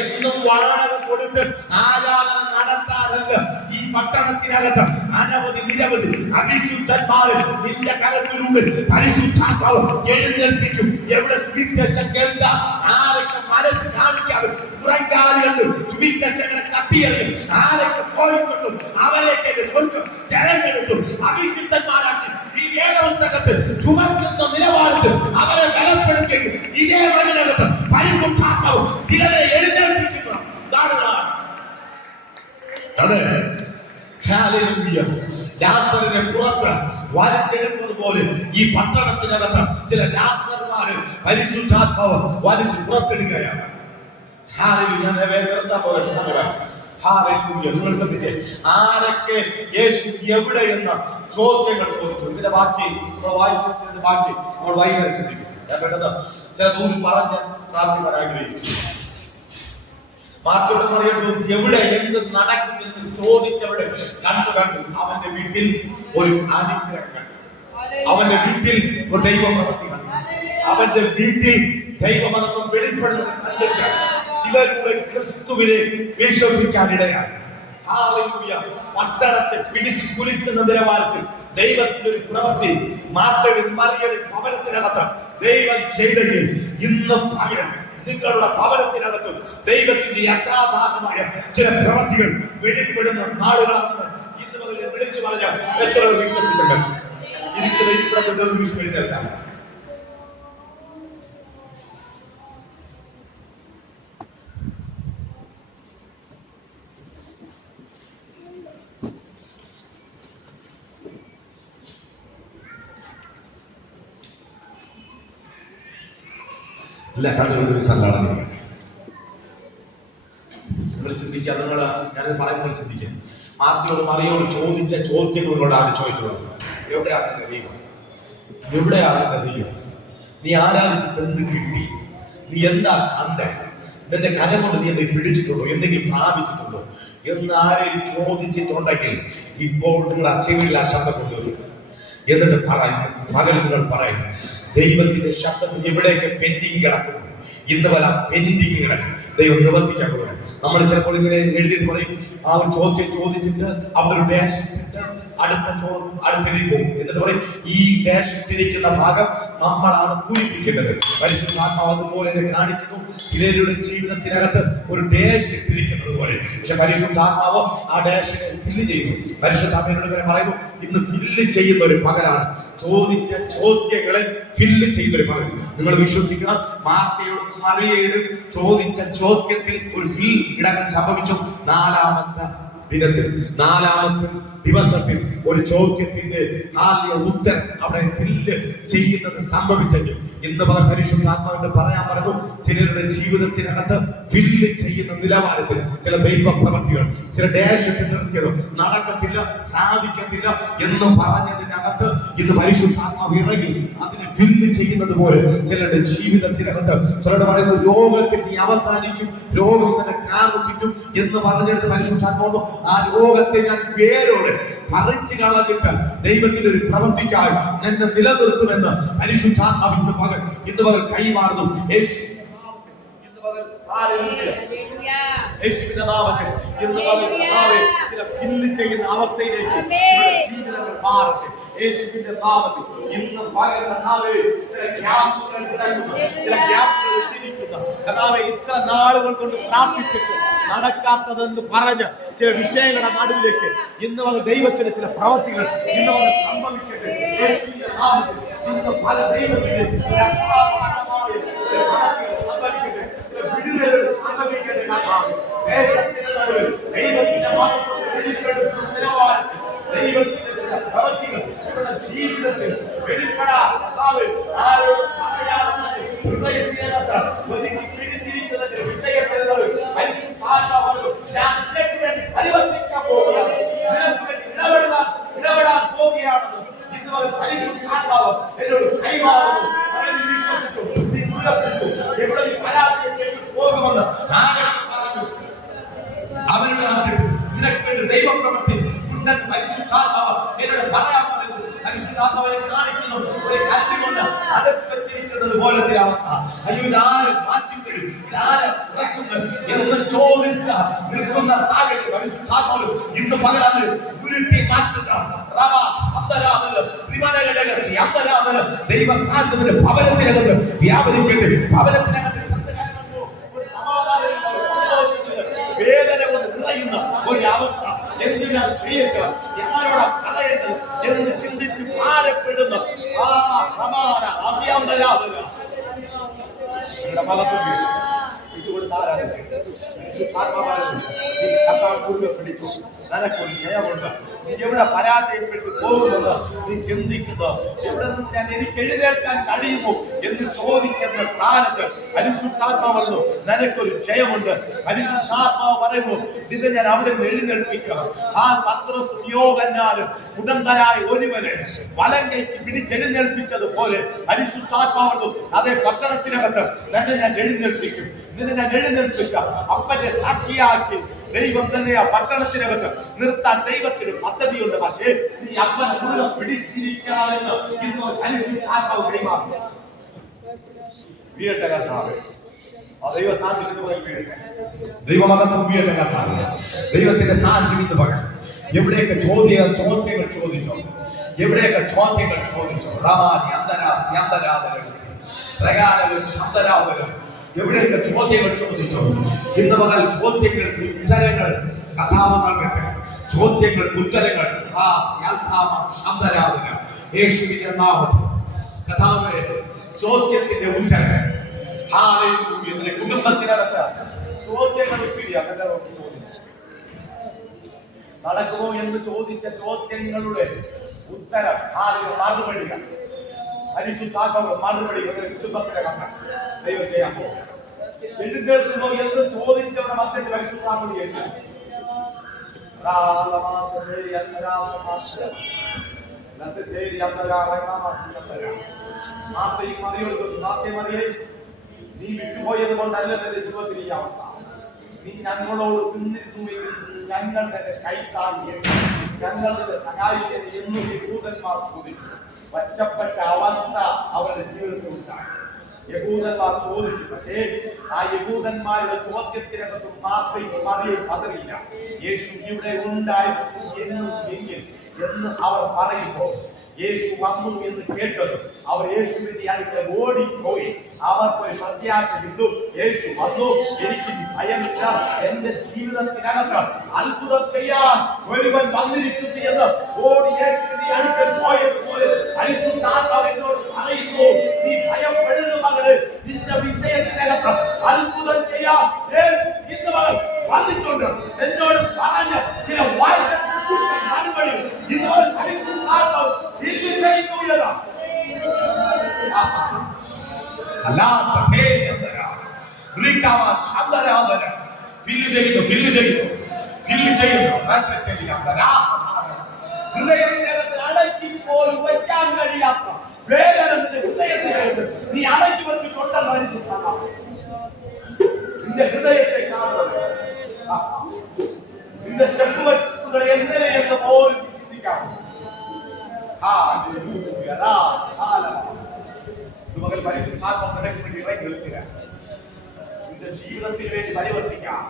എന്നും വാടക കൊടുത്ത് ആരാധന നടത്താനല്ല ഈ പട്ടണത്തിനകത്ത് അനവധി നിരവധി അഭിശുദ്ധന്മാര് നിന്റെ കരത്തിലൂടെ പരിശുദ്ധാത്മാവ് എഴുന്നേൽപ്പിക്കും. എവിടെ സുവിശേഷം കേൾക്കാം ആരൊക്കെ മനസ്സ് കാണിക്കാതെ പുറങ്കാലുകൊണ്ട് സുവിശേഷങ്ങളെ തട്ടിയെറിയും ആരൊക്കെ പോയിട്ടുണ്ടും അവരെയൊക്കെ സ്വർഗ്ഗം തെരഞ്ഞെടുത്തും അഭിഷിദ്ധന്മാരാക്കി ഈ വേദപുസ്തകത്തിൽ ചുമക്കുന്ന നിലവാരത്തിൽ അവരെ ബലപ്പെടുത്തുകയും ഇതേ മണ്ണിനകത്ത് പരിശുദ്ധാത്മാവ് ചിലരെ എഴുന്നേൽപ്പിക്കുന്ന നാടുകളാണ്. അതെ, ലാസറിനെ പുറത്ത് വലിച്ചെടുത്തത് പോലെ ഈ പട്ടണത്തിനകത്ത് ചില ലാസർമാര് പരിശുദ്ധാത്മാവ് വലിച്ചു പുറത്തെടുക്കുകയാണ്. നിങ്ങൾ ശ്രദ്ധിച്ചേ, ആരൊക്കെ യേശു എവിടെ എന്ന ചോദ്യങ്ങൾ ചോദിച്ചു. ഇതിന്റെ ബാക്കി നമ്മൾ വായിച്ചതിന്റെ ബാക്കി നമ്മൾ വൈകുന്നേരം ചിന്തിക്കും. ഞാൻ പെട്ടെന്ന് ചില ദൂരം പറഞ്ഞ് പ്രാർത്ഥിക്കാൻ ആഗ്രഹിക്കുന്നു. മാർത്തോട് മറിയം ചോദിച്ചു, എവിടെ എന്ത് നടക്കും എന്ന് ചോദിച്ചവിടെ കണ്ടു അവന്റെ വീട്ടിൽ ഒരു അനുഗ്രഹം കണ്ടു. അവന്റെ വീട്ടിൽ ഒരു ദൈവമഹത്വം കണ്ടു. അവന്റെ വീട്ടിൽ ദൈവമഹത്വം വെളിപ്പെടുന്നത് കണ്ടിട്ട് ചിലരുടെ ക്രിസ്തുവിനെ വിശ്വസിക്കാനിടയായി. പട്ടണത്തെ പിടിച്ചു കുലിക്കുന്ന നിലവാരത്തിൽ ദൈവത്തിന്റെ ഒരു പ്രവൃത്തി മാർത്തയുടെ മറിയയുടെ ഭവനത്തിനകത്ത് ദൈവം ചെയ്തെങ്കിൽ ഇന്ന് പകരം നിങ്ങളുടെ ഭവനത്തിനകത്തും ദൈവത്തിന്റെ അസാധാരണമായ ചില പ്രവൃത്തികൾ വെളിപ്പെടുന്ന നാളുകളാണെന്ന് ഇന്ന് മുതൽ വിളിച്ചു പറഞ്ഞാൽ എത്ര വിശ്വസിക്കാൻ പറ്റും? ഇരിക്കുന്ന വിശ്വസിക്കാൻ കണ്ടുകൊണ്ട് സംഘാടന നിങ്ങൾ ചിന്തിക്കുക. നിങ്ങൾ ഞാനത് പറയുമ്പോൾ ചിന്തിക്കുക. മാർത്തിയോട് മറിയോട് ചോദിച്ച ചോദ്യങ്ങളോടാണ് ചോദിച്ചത്, എവിടെയാണ് നിന്റെ ദൈവം? എവിടെയാണ് നിന്റെ ദൈവം? നീ ആരാധിച്ചിട്ട് എന്ത് കിട്ടി? നീ എന്താ കണ്ടേ? നിന്റെ കരം കൊണ്ട് നീ എന്തെങ്കിലും പിടിച്ചിട്ടുണ്ടോ? എന്തെങ്കിലും പ്രാപിച്ചിട്ടുണ്ടോ എന്ന് ആരെയും ചോദിച്ചിട്ടുണ്ടെങ്കിൽ ഇപ്പോൾ നിങ്ങൾ ആ ചെവിയിൽ ആ ശബ്ദം കൊണ്ടുവരും. എന്നിട്ട് പകൽ നിങ്ങൾ പറയും, ദൈവത്തിന്റെ ശബ്ദത്തിൽ എവിടെയൊക്കെ പെൻഡിങ് കിടക്കുന്നു ഇന്ന് പല പെൻഡിങ്ങുകളെ ദൈവം നിവർത്തിക്കാൻ പോകുകയാണ്. നമ്മൾ ചിലപ്പോൾ ഇങ്ങനെ എഴുതിയിട്ട് പറയും, ആ ഒരു ചോദ്യം ചോദിച്ചിട്ട് അവർ ഡാഷ് ഇട്ടിട്ട് അടുത്തെഴുതി പോകും. എന്നിട്ട് പറയും, ഈ ഡാഷ് ഇട്ടിരിക്കുന്ന ഭാഗം നമ്മളാണ് പൂരിപ്പിക്കേണ്ടത്. പരിശുദ്ധാത്മാവ് അതുപോലെ തന്നെ കാണിക്കുന്നു, ചിലരുടെ ജീവിതത്തിനകത്ത് ഒരു ഡാഷ് ഇട്ടിരിക്കുന്നത് പോലെ. പക്ഷെ പരിശുദ്ധാത്മാവ് ആ ഡാഷിനെ ഫില്ല് ചെയ്യുന്നു. പരിശുദ്ധാത്മാവിനോട് ഇങ്ങനെ പറയുന്നു, ഇന്ന് ഫില്ല് ചെയ്യുന്ന ഒരു പകലാണ്. ചോദിച്ച ചോദ്യങ്ങളെ ഫില്ല് ചെയ്യുന്ന ഒരു പകൽ. നിങ്ങൾ വിശ്വസിക്കണം, മാർത്തയോടും മറിയയോടും ചോദിച്ച ചോദ്യത്തിൽ ഒരു ഫിൽ ഇടകം സംഭവിച്ചു. നാലാമത്തെ ദിവസത്തിൽ ഒരു ചോദ്യത്തിന്റെ ഉത്തരം അവിടെ ഫില്ല് ചെയ്യുന്നത് സംഭവിച്ചെങ്കിൽ ഇന്ന് പരിശുദ്ധാത്മാവിന്റെ പറയാൻ പറഞ്ഞു, ചിലരുടെ ജീവിതത്തിനകത്ത് ഫില്ല് ചെയ്യുന്ന നിലവാരത്തിൽ ചില ദൈവ പ്രവൃത്തികൾ, ചില ഡാഷ് ഇട്ട് നിർത്തിയതും നടക്കത്തില്ല, സാധിക്കത്തില്ല എന്ന് പറഞ്ഞതിനകത്ത് ഇന്ന് പരിശുദ്ധാത്മാവ് ഇറങ്ങി അതിനെ ഫില്ല് ചെയ്യുന്നത് പോലെ ചിലരുടെ ജീവിതത്തിനകത്ത് ചിലരുടെ പറയുന്നത് രോഗത്തിൽ നീ അവസാനിക്കും, രോഗം തന്നെ കാർന്നിക്കും എന്ന് പറഞ്ഞെടുത്ത് പരിശുദ്ധാത്മാവ് ആ രോഗത്തെ ഞാൻ വേരോടെ പറിച്ചു കളഞ്ഞിട്ട് ദൈവത്തിന്റെ ഒരു പ്രവൃത്തിക്കായി എന്നെ നിലനിർത്തുമെന്ന് പരിശുദ്ധാത്മാവ് ഇന്ന് പകൽ കൈമാറുന്നു. യേശുവിന്റെ നാമത്തിൽ ഇന്ന് പകൽ ചില ഫില്ല് ചെയ്യുന്ന അവസ്ഥയിലേക്ക് ജീവിതങ്ങൾ മാറട്ടെ. യേശുവിന്റെ നാമത്തിൽ ഇന്ന് പകൽ ചില ഗ്യാപ്പുകൾ ഇട്ടിരിക്കുന്ന കർത്താവേ, ഇത്ര നാളുകൾ കൊണ്ട് പ്രാർത്ഥിച്ചിട്ട് നടക്കാത്തതെന്ന് പറഞ്ഞ ചില വിഷയങ്ങളുടെ നടുവിലേക്ക് ഇന്ന് പകൽ ദൈവത്തിന്റെ ചില പ്രവൃത്തികൾ ഇന്ന് പകൽ സംഭവിക്കട്ടെ. യേശുവിന്റെ നാമത്തിൽ ഇന്ന് പല ദൈവത്തിന്റെ വിടുതലുകൾ സംഭവിക്കട്ടെ. ദൈവത്തിന്റെ മഹത്വം വെളിപ്പെടുത്തുന്ന നിലവാരത്തിൽ ദൈവത്തിന്റെ ചില പ്രവൃത്തികൾ ജീവിതത്തിൽ വെളിപ്പെടാൻ ഹൃദയത്തിനകത്ത് ഒതുക്കി പിടിച്ചിരിക്കുന്ന ചില വിഷയത്തിൽ ഞാൻ നിനക്ക് വേണ്ടി പരിവർത്തിക്കാൻ പോവുകയാണ്, നിനക്ക് വേണ്ടി ഇടപെടാൻ പോവുകയാണെന്ന് ഇന്ന് പരിശുദ്ധാത്മാവ് എന്നോട് കൈമാറുന്നു. വിശ്വസിച്ചു, നീ മുലപ്പിച്ചു, എവിടെ നീ പരാജയപ്പെട്ടു പോകുമെന്ന് ആരോട് പറഞ്ഞു. അവരുടെ മധ്യത്തിൽ നിനക്ക് വേണ്ടി ദൈവപ്രവൃത്തി ഉണ്ടെന്ന് പരിശുദ്ധാത്മാവ് എന്നോട് പറയാൻ പറഞ്ഞു. പരിശുദ്ധാത്മാവിനെ കാണിക്കുന്നു, ഒരു കല്ലുകൊണ്ട് അടച്ചു വെച്ചിരിക്കുന്നത് പോലത്തെ അവസ്ഥ. അയ്യോ, ഇതാരെ മാറ്റിത്തരും, ഇതാരെ ഉറക്കുന്നത് എന്ന് ചോദിച്ച നിൽക്കുന്ന സാഹചര്യം പരിശുദ്ധാത്മാവ് ഇന്ന് പകരാത് ഉരുട്ടി മാറ്റുക. ദൈവസാന്നിധ്യത്തിന്റെ ഭവനത്തിനകത്ത് വ്യാപരിക്കട്ടെ. ഭവനത്തിനകത്ത് വേദന കൊണ്ട് നിറയുന്ന ഒരു അവസ്ഥ എന്തിനാ ചെയ്യട്ടെ, ആരോടാ പറയേണ്ടത് എന്ന് ചിന്തിച്ച് ഭാരപ്പെടുന്ന പിടിച്ചു നിനക്കൊരു ജയമുണ്ട്. നീ എവിടെ പരാജയപ്പെട്ടു പോകുന്നത് നീ ചിന്തിക്കുന്നത്, എവിടെ നിന്ന് ഞാൻ എനിക്ക് എഴുന്നേൽക്കാൻ കഴിയുമോ എന്ന് ചോദിക്കുന്ന സ്ഥാനത്ത് പരിശുദ്ധാത്മാവല്ലോ നിനക്കൊരു ജയമുണ്ട്. പരിശുദ്ധാത്മാവ് പറയുന്നു, നിന്നെ ഞാൻ അവിടെ നിന്ന് എഴുന്നേൽപ്പിക്കണം. ആ പത്രോസും യോഹന്നാനും ഉടന്തരായ ഒരുവനെ വലങ്കയ്ക്ക് പിടിച്ചെഴുന്നേൽപ്പിച്ചതുപോലെ പരിശുദ്ധാത്മാവല്ലോ അതേ പട്ടണത്തിനകത്ത് തന്നെ ഞാൻ എഴുന്നേൽപ്പിക്കും. നിന്നെ ഞാൻ എഴുന്നേൽപ്പിച്ച അപ്പന്റെ സാക്ഷിയാക്കി ദൈവം തന്നെ ആ പട്ടണത്തിനകത്ത് നിർത്താൻ ദൈവത്തിന് പദ്ധതിയുണ്ട്. പക്ഷേ നീ അപ്പനെ മുഴുവൻ പിടിച്ചിരിക്കണമെന്ന് ഇന്ന് പരിശുദ്ധാത്മാവ് കൈമാറുന്നു. വീഴട്ടെ കർത്താവേ, ആ ദൈവ സാന്നിധ്യം വീഴട്ടെ. ദൈവമകത്വം വീഴട്ടെ കർത്താവേ. ദൈവത്തിന്റെ സാന്നിധ്യം ഇന്ന് പകൽ എവിടെയൊക്കെ ചോദ്യങ്ങൾ ചോദിച്ചോ, എവിടെയൊക്കെ ചോദ്യങ്ങൾ ചോദിച്ചോ, റമാനി അന്തരാസി അന്തരാധരസി പ്രകാരങ്ങൾ ശബ്ദരാവനം എവിടെയൊക്കെ ചോദ്യങ്ങൾ ചോദിച്ചോ, ഇന്ന് പകൽ ചോദ്യങ്ങൾക്ക് ഉത്തരങ്ങൾ കഥാവ് നൽകട്ടെ. ചോദ്യങ്ങൾക്ക് ഉത്തരങ്ങൾ ശബ്ദരാധന യേശുവിന്റെ നാമത്തിൽ കഥാവേ ചോദ്യത്തിന്റെ ഉത്തരങ്ങൾ എന്റെ കുടുംബത്തിനകത്ത് ചോദ്യങ്ങൾ നടക്കുമോ എന്ന് ചോദിച്ച ചോദ്യങ്ങളുടെ ഉത്തരം മറുപടികൾ പരിശുദ്ധാത്മാവ് മറുപടികൾ കുടുംബത്തിനകത്ത് ദൈവം ചെയ്യാമോ എഴുന്നേൽക്കുമോ എന്ന് ചോദിച്ചവരുടെ മധ്യത്തിൽ പരിശുദ്ധാത്മാവ് നീ വിട്ടുപോയത് കൊണ്ടല്ല നിന്റെ ജീവിതത്തിൽ ഈ അവസ്ഥ. നീ ഞങ്ങളോട് നിന്നിരുന്നുവെങ്കിൽ ഞങ്ങൾ തന്നെ കൈസാങ്ങിയ ഞങ്ങളുടെ സഹായിക്കാൻ എന്നും ദൂതന്മാർ ചോദിച്ചു. ഒറ്റപ്പെട്ട അവസ്ഥ അവരുടെ ജീവിതത്തിൽ ഉണ്ടായി. യഹൂദന്മാർ ചോദിച്ചു. പക്ഷേ ആ യഹൂദന്മാരുടെ ചോദ്യത്തിനകത്ത് മാത്രം മറിയം പതറിയില്ല. യേശു ഇവിടെ ഉണ്ടായിരുന്നു എന്ന് അവർ പറയുമ്പോൾ യേശു വന്നു എന്ന് കേട്ടത് അവർ യേശുവിന്റെ അടുക്കൽ ഓടിപ്പോയി. അവർക്ക് ഒരു പ്രത്യാശ കിട്ടു. യേശു വന്നു, എനിക്ക് ഭയമില്ല, എന്റെ ജീവിതത്തിനകത്ത് അത്ഭുതം ചെയ്യാൻ ഒരുവൻ വന്നിരിക്കുന്നു എന്ന് ഓടി യേശുവിന്റെ അടുക്കൽ പോയതുപോലെ പരിശുദ്ധാത്മാവ് എന്നോട് പറയുന്നു, നീ ഭയപ്പെടുന്നു മകളെ, നിന്റെ വിഷയത്തിനകത്ത് അത്ഭുതം ചെയ്യാൻ യേശു ഇന്ന് മകൾ വന്നിട്ടുണ്ട് എന്നോട് പറഞ്ഞ ചില മറുപടി ഇന്നോട് പരിശുദ്ധാത്മാവ് ഹൃദയത്തിനകത്ത് അടക്കിപ്പോലും വയ്ക്കാൻ കഴിയാത്ത വേദനത്തിന്റെ ഹൃദയത്തിനകത്ത് നീ അടക്കി വെച്ചിട്ടുണ്ടെന്ന് മനസ്സിലാക്കാം. നിന്റെ ഹൃദയത്തെ കാണുന്നത് നിന്റെ സ്റ്റെപ്പുകൾ എങ്ങനെയെന്ന് പോലും ചിന്തിക്കാം. മകൾ പരിശുദ്ധാത്മാവിലേക്ക് വേണ്ടി ഇറങ്ങി നിൽക്കുക. നിന്റെ ജീവിതത്തിന് വേണ്ടി പരിവർത്തിക്കാം.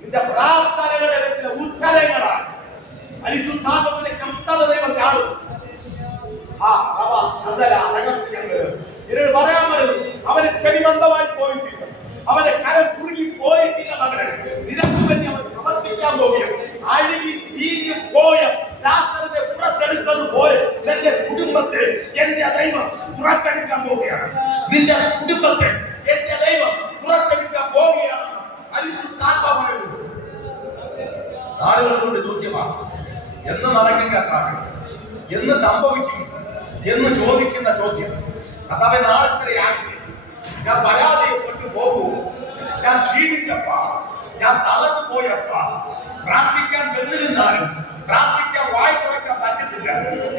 നിന്റെ പ്രാർത്ഥനകളുടെ ചില ഉത്തരങ്ങളാണ് പരിശുദ്ധാത്മാവിന്റെ കൃത്യത ദൈവം കാണും. അവന് ചെവിമന്ദമായി പോയിട്ടില്ല, അവന്റെ കരം കുറുകി പോയിട്ടില്ല. മകളെ, നിനക്ക് വേണ്ടി അവൻ പ്രവർത്തിക്കാൻ പോവുകയാണ്. അഴുകി ചീഞ്ഞു പോയ ലാസറിനെ പുറത്തെടുത്തതുപോലെ എന്റെ കുടുംബത്തെ എന്റെ ദൈവം പുറത്തെടുക്കാൻ പോവുകയാണ്. നിന്റെ കുടുംബത്തെ എന്റെ ദൈവം പുറത്തെടുക്കാൻ പോവുകയാണെന്ന് പരിശുദ്ധാത്മാവ് പറയുന്നു. ആളുകളോട് ചോദ്യമാണ്, എന്ന് നടക്കും കർത്താവേ, എന്ന് സംഭവിക്കും എന്ന് ചോദിക്കുന്ന ചോദ്യം. കർത്താവേ, നാളെ ആകില്ല, ഞാൻ പരാജയപ്പെട്ടു പോകൂ, ഞാൻ ക്ഷീണിച്ചപ്പ, ഞാൻ തളർന്നു പോയപ്പ, പ്രാർത്ഥിക്കാൻ ചെന്നിരുന്നാലും പ്രാർത്ഥിക്കാൻ വായ് തുറക്കാൻ പറ്റത്തില്ല.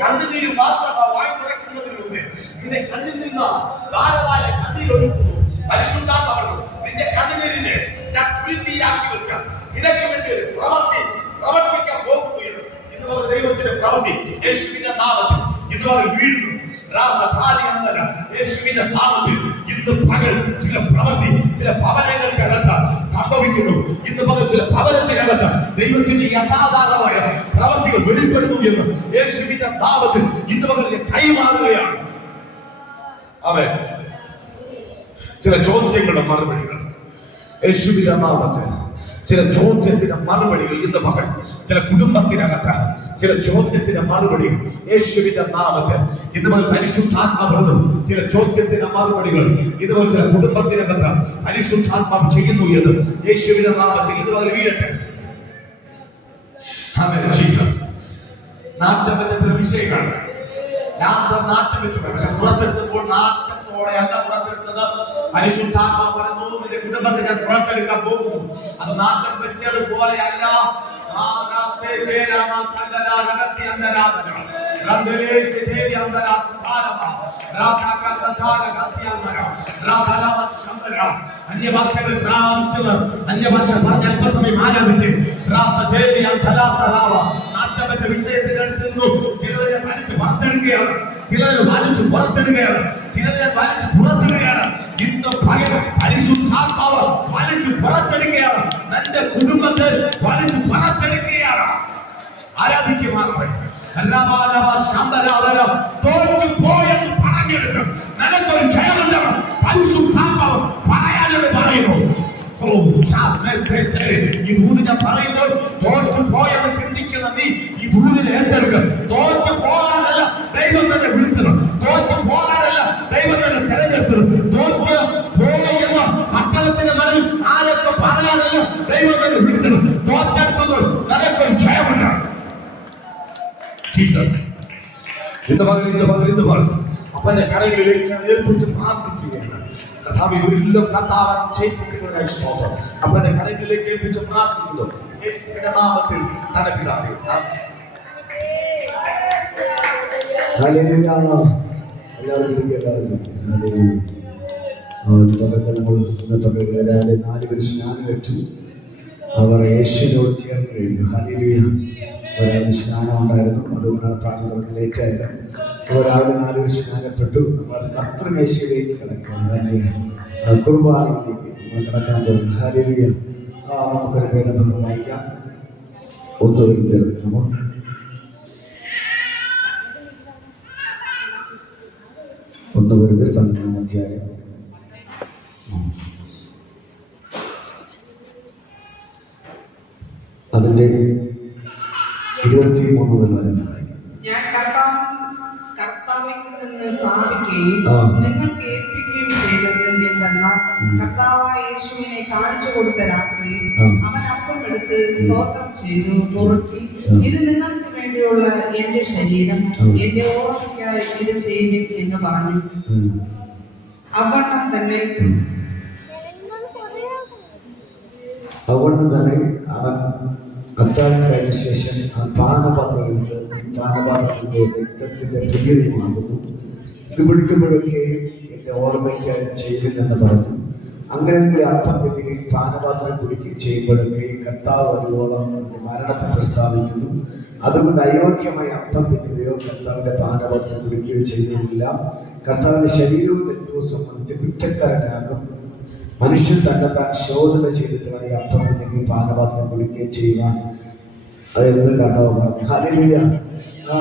കണ്ണുനീര് മാത്രം ആ വായ് തുറക്കുന്നതിന് മുമ്പേ നിന്റെ കണ്ണിൽ നിന്ന് ധാരാളമായ കണ്ണീരൊഴുകുന്നു. പരിശുദ്ധാത്മാവ് പറഞ്ഞു, നിന്റെ കണ്ണുനീരിനെ ഞാൻ പ്രീതിയാക്കി വെച്ച ഇതൊക്കെ വേണ്ടി ഒരു പ്രവർത്തിക്കാൻ പോകുന്നു എന്ന്. ഇന്ന് അവർ ദൈവത്തിന്റെ പ്രവൃത്തി യേശുവിന്റെ നാമത്തിൽ ഇന്ന് അവർ വീഴുന്നു. യേശുവിന്റെ നാമത്തിൽ ഇന്ന് പകൽ ചില പ്രവൃത്തി ചില ഭവനങ്ങൾക്കകത്ത് സംഭവിക്കുന്നു. ഇന്ന് പകൽ ചില ഭവനത്തിനകത്ത് ദൈവത്തിന്റെ അസാധാരണമായ പ്രവൃത്തികൾ വെളിപ്പെടുന്നു എന്ന് യേശുവിന്റെ നാമത്തിൽ ഇന്ന് പകൽ കൈമാറുകയാണ്. അവൻ ചില ചോദ്യങ്ങളുടെ മറുപടികൾ യേശുവിന്റെ നാമത്തിൽ, ചില ചോദ്യത്തിന്റെ മറുപടികൾ ഇന്ന് പകൽ ചില കുടുംബത്തിനകത്ത് ചില ചോദ്യത്തിന്റെ മറുപടികൾ യേശുവിന്റെ നാമത്തിൽ ഇന്ന് പകൽ പരിശുദ്ധാത്മാവ് ചില ചോദ്യത്തിന്റെ മറുപടികൾ ഇതുപോലെ ചില കുടുംബത്തിനകത്ത് പരിശുദ്ധാത്മാവ് ചെയ്യുന്നു എന്ന് യേശുവിന്റെ നാമത്തിൽ ഇന്ന് പകൽ വീഴട്ടെ. നാറ്റം വെച്ച ചില വിഷയങ്ങൾ നാറ്റം വെച്ചു, പക്ഷെ പുറത്തെടുത്തപ്പോൾ നാറ്റത്തോടെ അല്ല പുറത്തെടുത്തത്. പരിശുദ്ധാത്മാവ് പറയുന്നു, നിന്റെ കുടുംബത്തെ ഞാൻ പുറത്തെടുക്കാൻ പോകുന്നു. അത് നാറ്റം വെച്ചതുപോലെ അല്ല. അന്യഭാഷകൾ പ്രാപിച്ചവർ അന്യഭാഷ പറഞ്ഞ് അല്പസമയം ആരാധിച്ച് നാറ്റം വെച്ച വിഷയത്തിന്റെ അടുത്ത് നിന്നു ചിലരെ വലിച്ചു പുറത്തെടുക്കുകയാണ്, ചിലരെ വലിച്ചു പുറത്തെടുക്കുകയാണ്, ചിലരെ വലിച്ചു പുറത്തിടുകയാണ്. ഇന്ന് പകൽ പരിശുദ്ധാത്മാവ് വലിച്ചു പുറത്തെടുക്കുകയാണ്. തന്റെ കുടുംബത്തെ വലിച്ചു പുറത്തെടുക്കുകയാണ്. ആരാധിക്കുമാറവൻ തോറ്റു പോയെന്ന് പറഞ്ഞെടുത്ത് നിനക്കൊരു ജയമുണ്ടെന്ന് പരിശുദ്ധാത്മാവ് പറയാനെന്ന് പറയുന്നു. ഈ ദൂതിനെ പറയുമ്പോൾ തോറ്റു പോയെന്ന് ചിന്തിക്കുന്ന നീ ഈ ദൂതിനെ ഏറ്റെടുക്കുക. തോറ്റു പോകാനല്ല ദൈവം തന്നെ വിളിച്ചത്, തോറ്റു പോകാനല്ല ദൈവം തന്നെ തെരഞ്ഞെടുത്തത്. തോറ്റു പോയി എന്ന പട്ടണത്തിന്റെ നടുവിൽ ആരൊക്കെ പറയാനല്ല ദൈവം തന്നെ വിളിച്ചത്. തോറ്റെടുത്തത് നിനക്കൊരു ജയമുണ്ട്. ജീസസ് ഇന്ന് പകൽ അപ്പന്റെ കരങ്ങളിലേക്ക് ഞാൻ ഏൽപ്പിച്ച് പ്രാർത്ഥിക്കുകയാണ്. കർത്താവേ, ഇവരെല്ലാം കർത്താവൻ ചെയ്യിപ്പിക്കുന്നതിനായി സ്തോത്രം. അപ്പന്റെ കരങ്ങളിലേക്ക് ഏൽപ്പിച്ച് പ്രാർത്ഥിക്കുന്നു യേശുവിന്റെ നാമത്തിൽ തന്നെ പിതാവേ. എല്ലാവരും 4 പേര് സ്നാനം ഏറ്റു. അവർ യേശുവിനോട് ചേർന്ന് കഴിഞ്ഞു. ഹല്ലേലൂയ. ഒരാൾ സ്നാനം ഉണ്ടായിരുന്നു, അതുകൊണ്ടാണ് പ്രാർത്ഥന ലേറ്റായത്. അപ്പോൾ രാവിലെ 4 സ്നാനപ്പെട്ടു. നമ്മൾ കർത്തൃമേശയിലേക്ക് കിടക്കുകയാണ്, അതിൻ്റെ കുർബാനയിലേക്ക് നമ്മൾ കിടക്കാൻ പോകുന്നു. ഹല്ലേലൂയ. നമുക്കൊരു വേദഭാഗം വായിക്കാം. 1 കൊരിന്ത്യർ 11-ാം അധ്യായം. അതിൻ്റെ 23 മുതൽ വരെ വായിക്കാം. ഞാൻ കർത്താവിൽ നിന്ന് പ്രാപിക്കുകയും നിങ്ങൾക്ക് ഏൽപ്പിക്കുകയും ചെയ്തത് എന്തെന്നാൽ, കർത്താവായ യേശുവിനെ കാണിച്ചു കൊടുത്ത രാത്രി അവൻ അപ്പം എടുത്ത് സ്തോത്രം ചെയ്തു നുറുക്കി, ഇത് നിങ്ങൾക്ക് വേണ്ടിയുള്ള എന്റെ ശരീരം, എന്റെ ഓർമ്മയ്ക്കായി ഇത് ചെയ്യുവിൻ എന്ന് പറഞ്ഞു. അവണ്ണം തന്നെ അവൻ അത്താഴം കഴിഞ്ഞ ശേഷം ആ പാനപാത്രം എടുത്ത് പാനപാത്രത്തിൻ്റെ രക്തത്തിൻ്റെ പ്രിയതയുമാകുന്നു, ഇത് കുടിക്കുമ്പോഴൊക്കെയും എൻ്റെ ഓർമ്മയ്ക്കായി ചെയ്യുമെന്ന് പറഞ്ഞു. അങ്ങനെ നിങ്ങൾ അപ്പം തിന്നുകയും പാനപാത്രം കുടിക്കുകയും ചെയ്യുമ്പോഴൊക്കെയും കർത്താവ് വരുവോളം തന്റെ മരണത്തെ പ്രസ്താവിക്കുന്നു. അതുകൊണ്ട് അയോഗ്യമായി അപ്പം തിന്നുകയോ കർത്താവിൻ്റെ പാനപാത്രം കുടിക്കുകയോ ചെയ്യുന്നില്ല. കർത്താവിൻ്റെ ശരീരവും രക്തവും സംബന്ധിച്ച് കുറ്റക്കാരനാകും. മനുഷ്യൻ താൻ ശോധന ചെയ്തിട്ട് വേണം ഈ അപ്പം തിന്നുകയും പാനപാത്രം കുടിക്കുകയും ചെയ്യുവാൻ എന്ന് കർത്താവ് പറഞ്ഞു. ഹല്ലേലൂയ.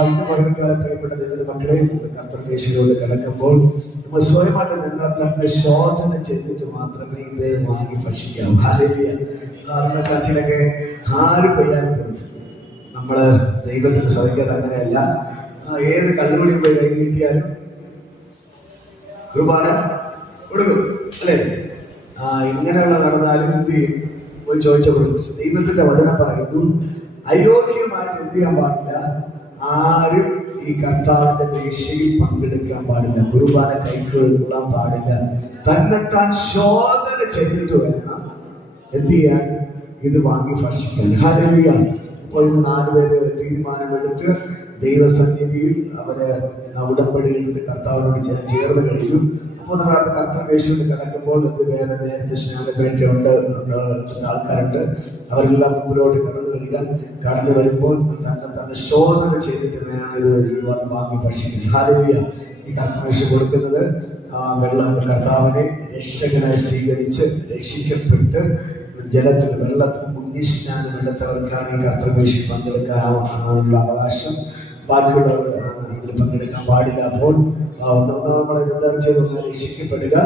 ഇന്ന് പകൽക്കാലം പ്രിയപ്പെട്ട ദൈവത്തിന്റെ മക്കളെ, കർത്തൃമേശയിലൂടെ കിടക്കുമ്പോൾ നമ്മൾ സ്വയമായിട്ട് നിങ്ങൾ തന്നെ ശോധന ചെയ്തിട്ട് മാത്രമേ ഇത് വാങ്ങി ഭക്ഷിക്കാവൂ. ഹല്ലേലൂയ. അതിന്റെ ചർച്ചയിലൊക്കെ ആര് പെയ്യാനും കൊടുക്കും. നമ്മള് ദൈവത്തിന് ശ്രമിക്കാതെ അങ്ങനെയല്ല. ഏത് കല്ലുകൂടി പോയി കൈ നീട്ടിയാലും കുർബാന കൊടുക്കും, അല്ലേ? ഇങ്ങനെയുള്ള നടന്നാലും എന്ത് ചെയ്യും? പോയി ചോദിച്ച കൊടുക്കും. ദൈവത്തിന്റെ വചനം പറയുന്നു, അയോഗ്യമായിട്ട് എന്ത് ചെയ്യാൻ പാടില്ല, ആരും ഈ കർത്താവിന്റെ മേശയിൽ പങ്കെടുക്കാൻ പാടില്ല, കുർബാന കൈക്കൊള്ളാൻ പാടില്ല. തന്നെത്താൻ ശോധന ചെയ്തിട്ട് വേണം എന്ത് ചെയ്യാൻ, ഇത് വാങ്ങി ഭക്ഷിക്കാൻ. ഹല്ലേലൂയ. ഇപ്പോൾ ഇന്ന് 4 പേര് തീരുമാനമെടുത്ത് ദൈവസന്നിധിയിൽ അവര് ഉടമ്പടി എടുത്ത് കർത്താവിനോട് ചേർന്ന് കഴിഞ്ഞു. അപ്പോൾ നമ്മൾ കർത്തൃമേശയിൽ കിടക്കുമ്പോൾ ഇത് വേറെ നേരത്തെ സ്നാനപേക്ഷയുണ്ട്, ആൾക്കാരുണ്ട്, അവരെല്ലാം മുമ്പിലോട്ട് കടന്നു വരുമ്പോൾ തന്നെ ശോധന ചെയ്തിട്ട് വേണം ഇത് വാങ്ങി ഭക്ഷിക്കുന്നത്. ഹല്ലേലൂയ. ഈ കർത്തൃമേശ കൊടുക്കുന്നത് വെള്ളം കർത്താവിനെ രക്ഷകനായി സ്വീകരിച്ച് രക്ഷിക്കപ്പെട്ട് വെള്ളത്തിൽ പുണ്യസ്നാനം എടുത്തവർക്കാണ് ഈ കർത്തൃമേശയിൽ പങ്കെടുക്കാനുള്ള അവകാശം. ബാക്കിയുള്ളവർ അതിൽ പങ്കെടുക്കാൻ പാടില്ല. അപ്പോൾ നമ്മൾ എന്താണ് ചെയ്തത്? രക്ഷിക്കപ്പെടുക,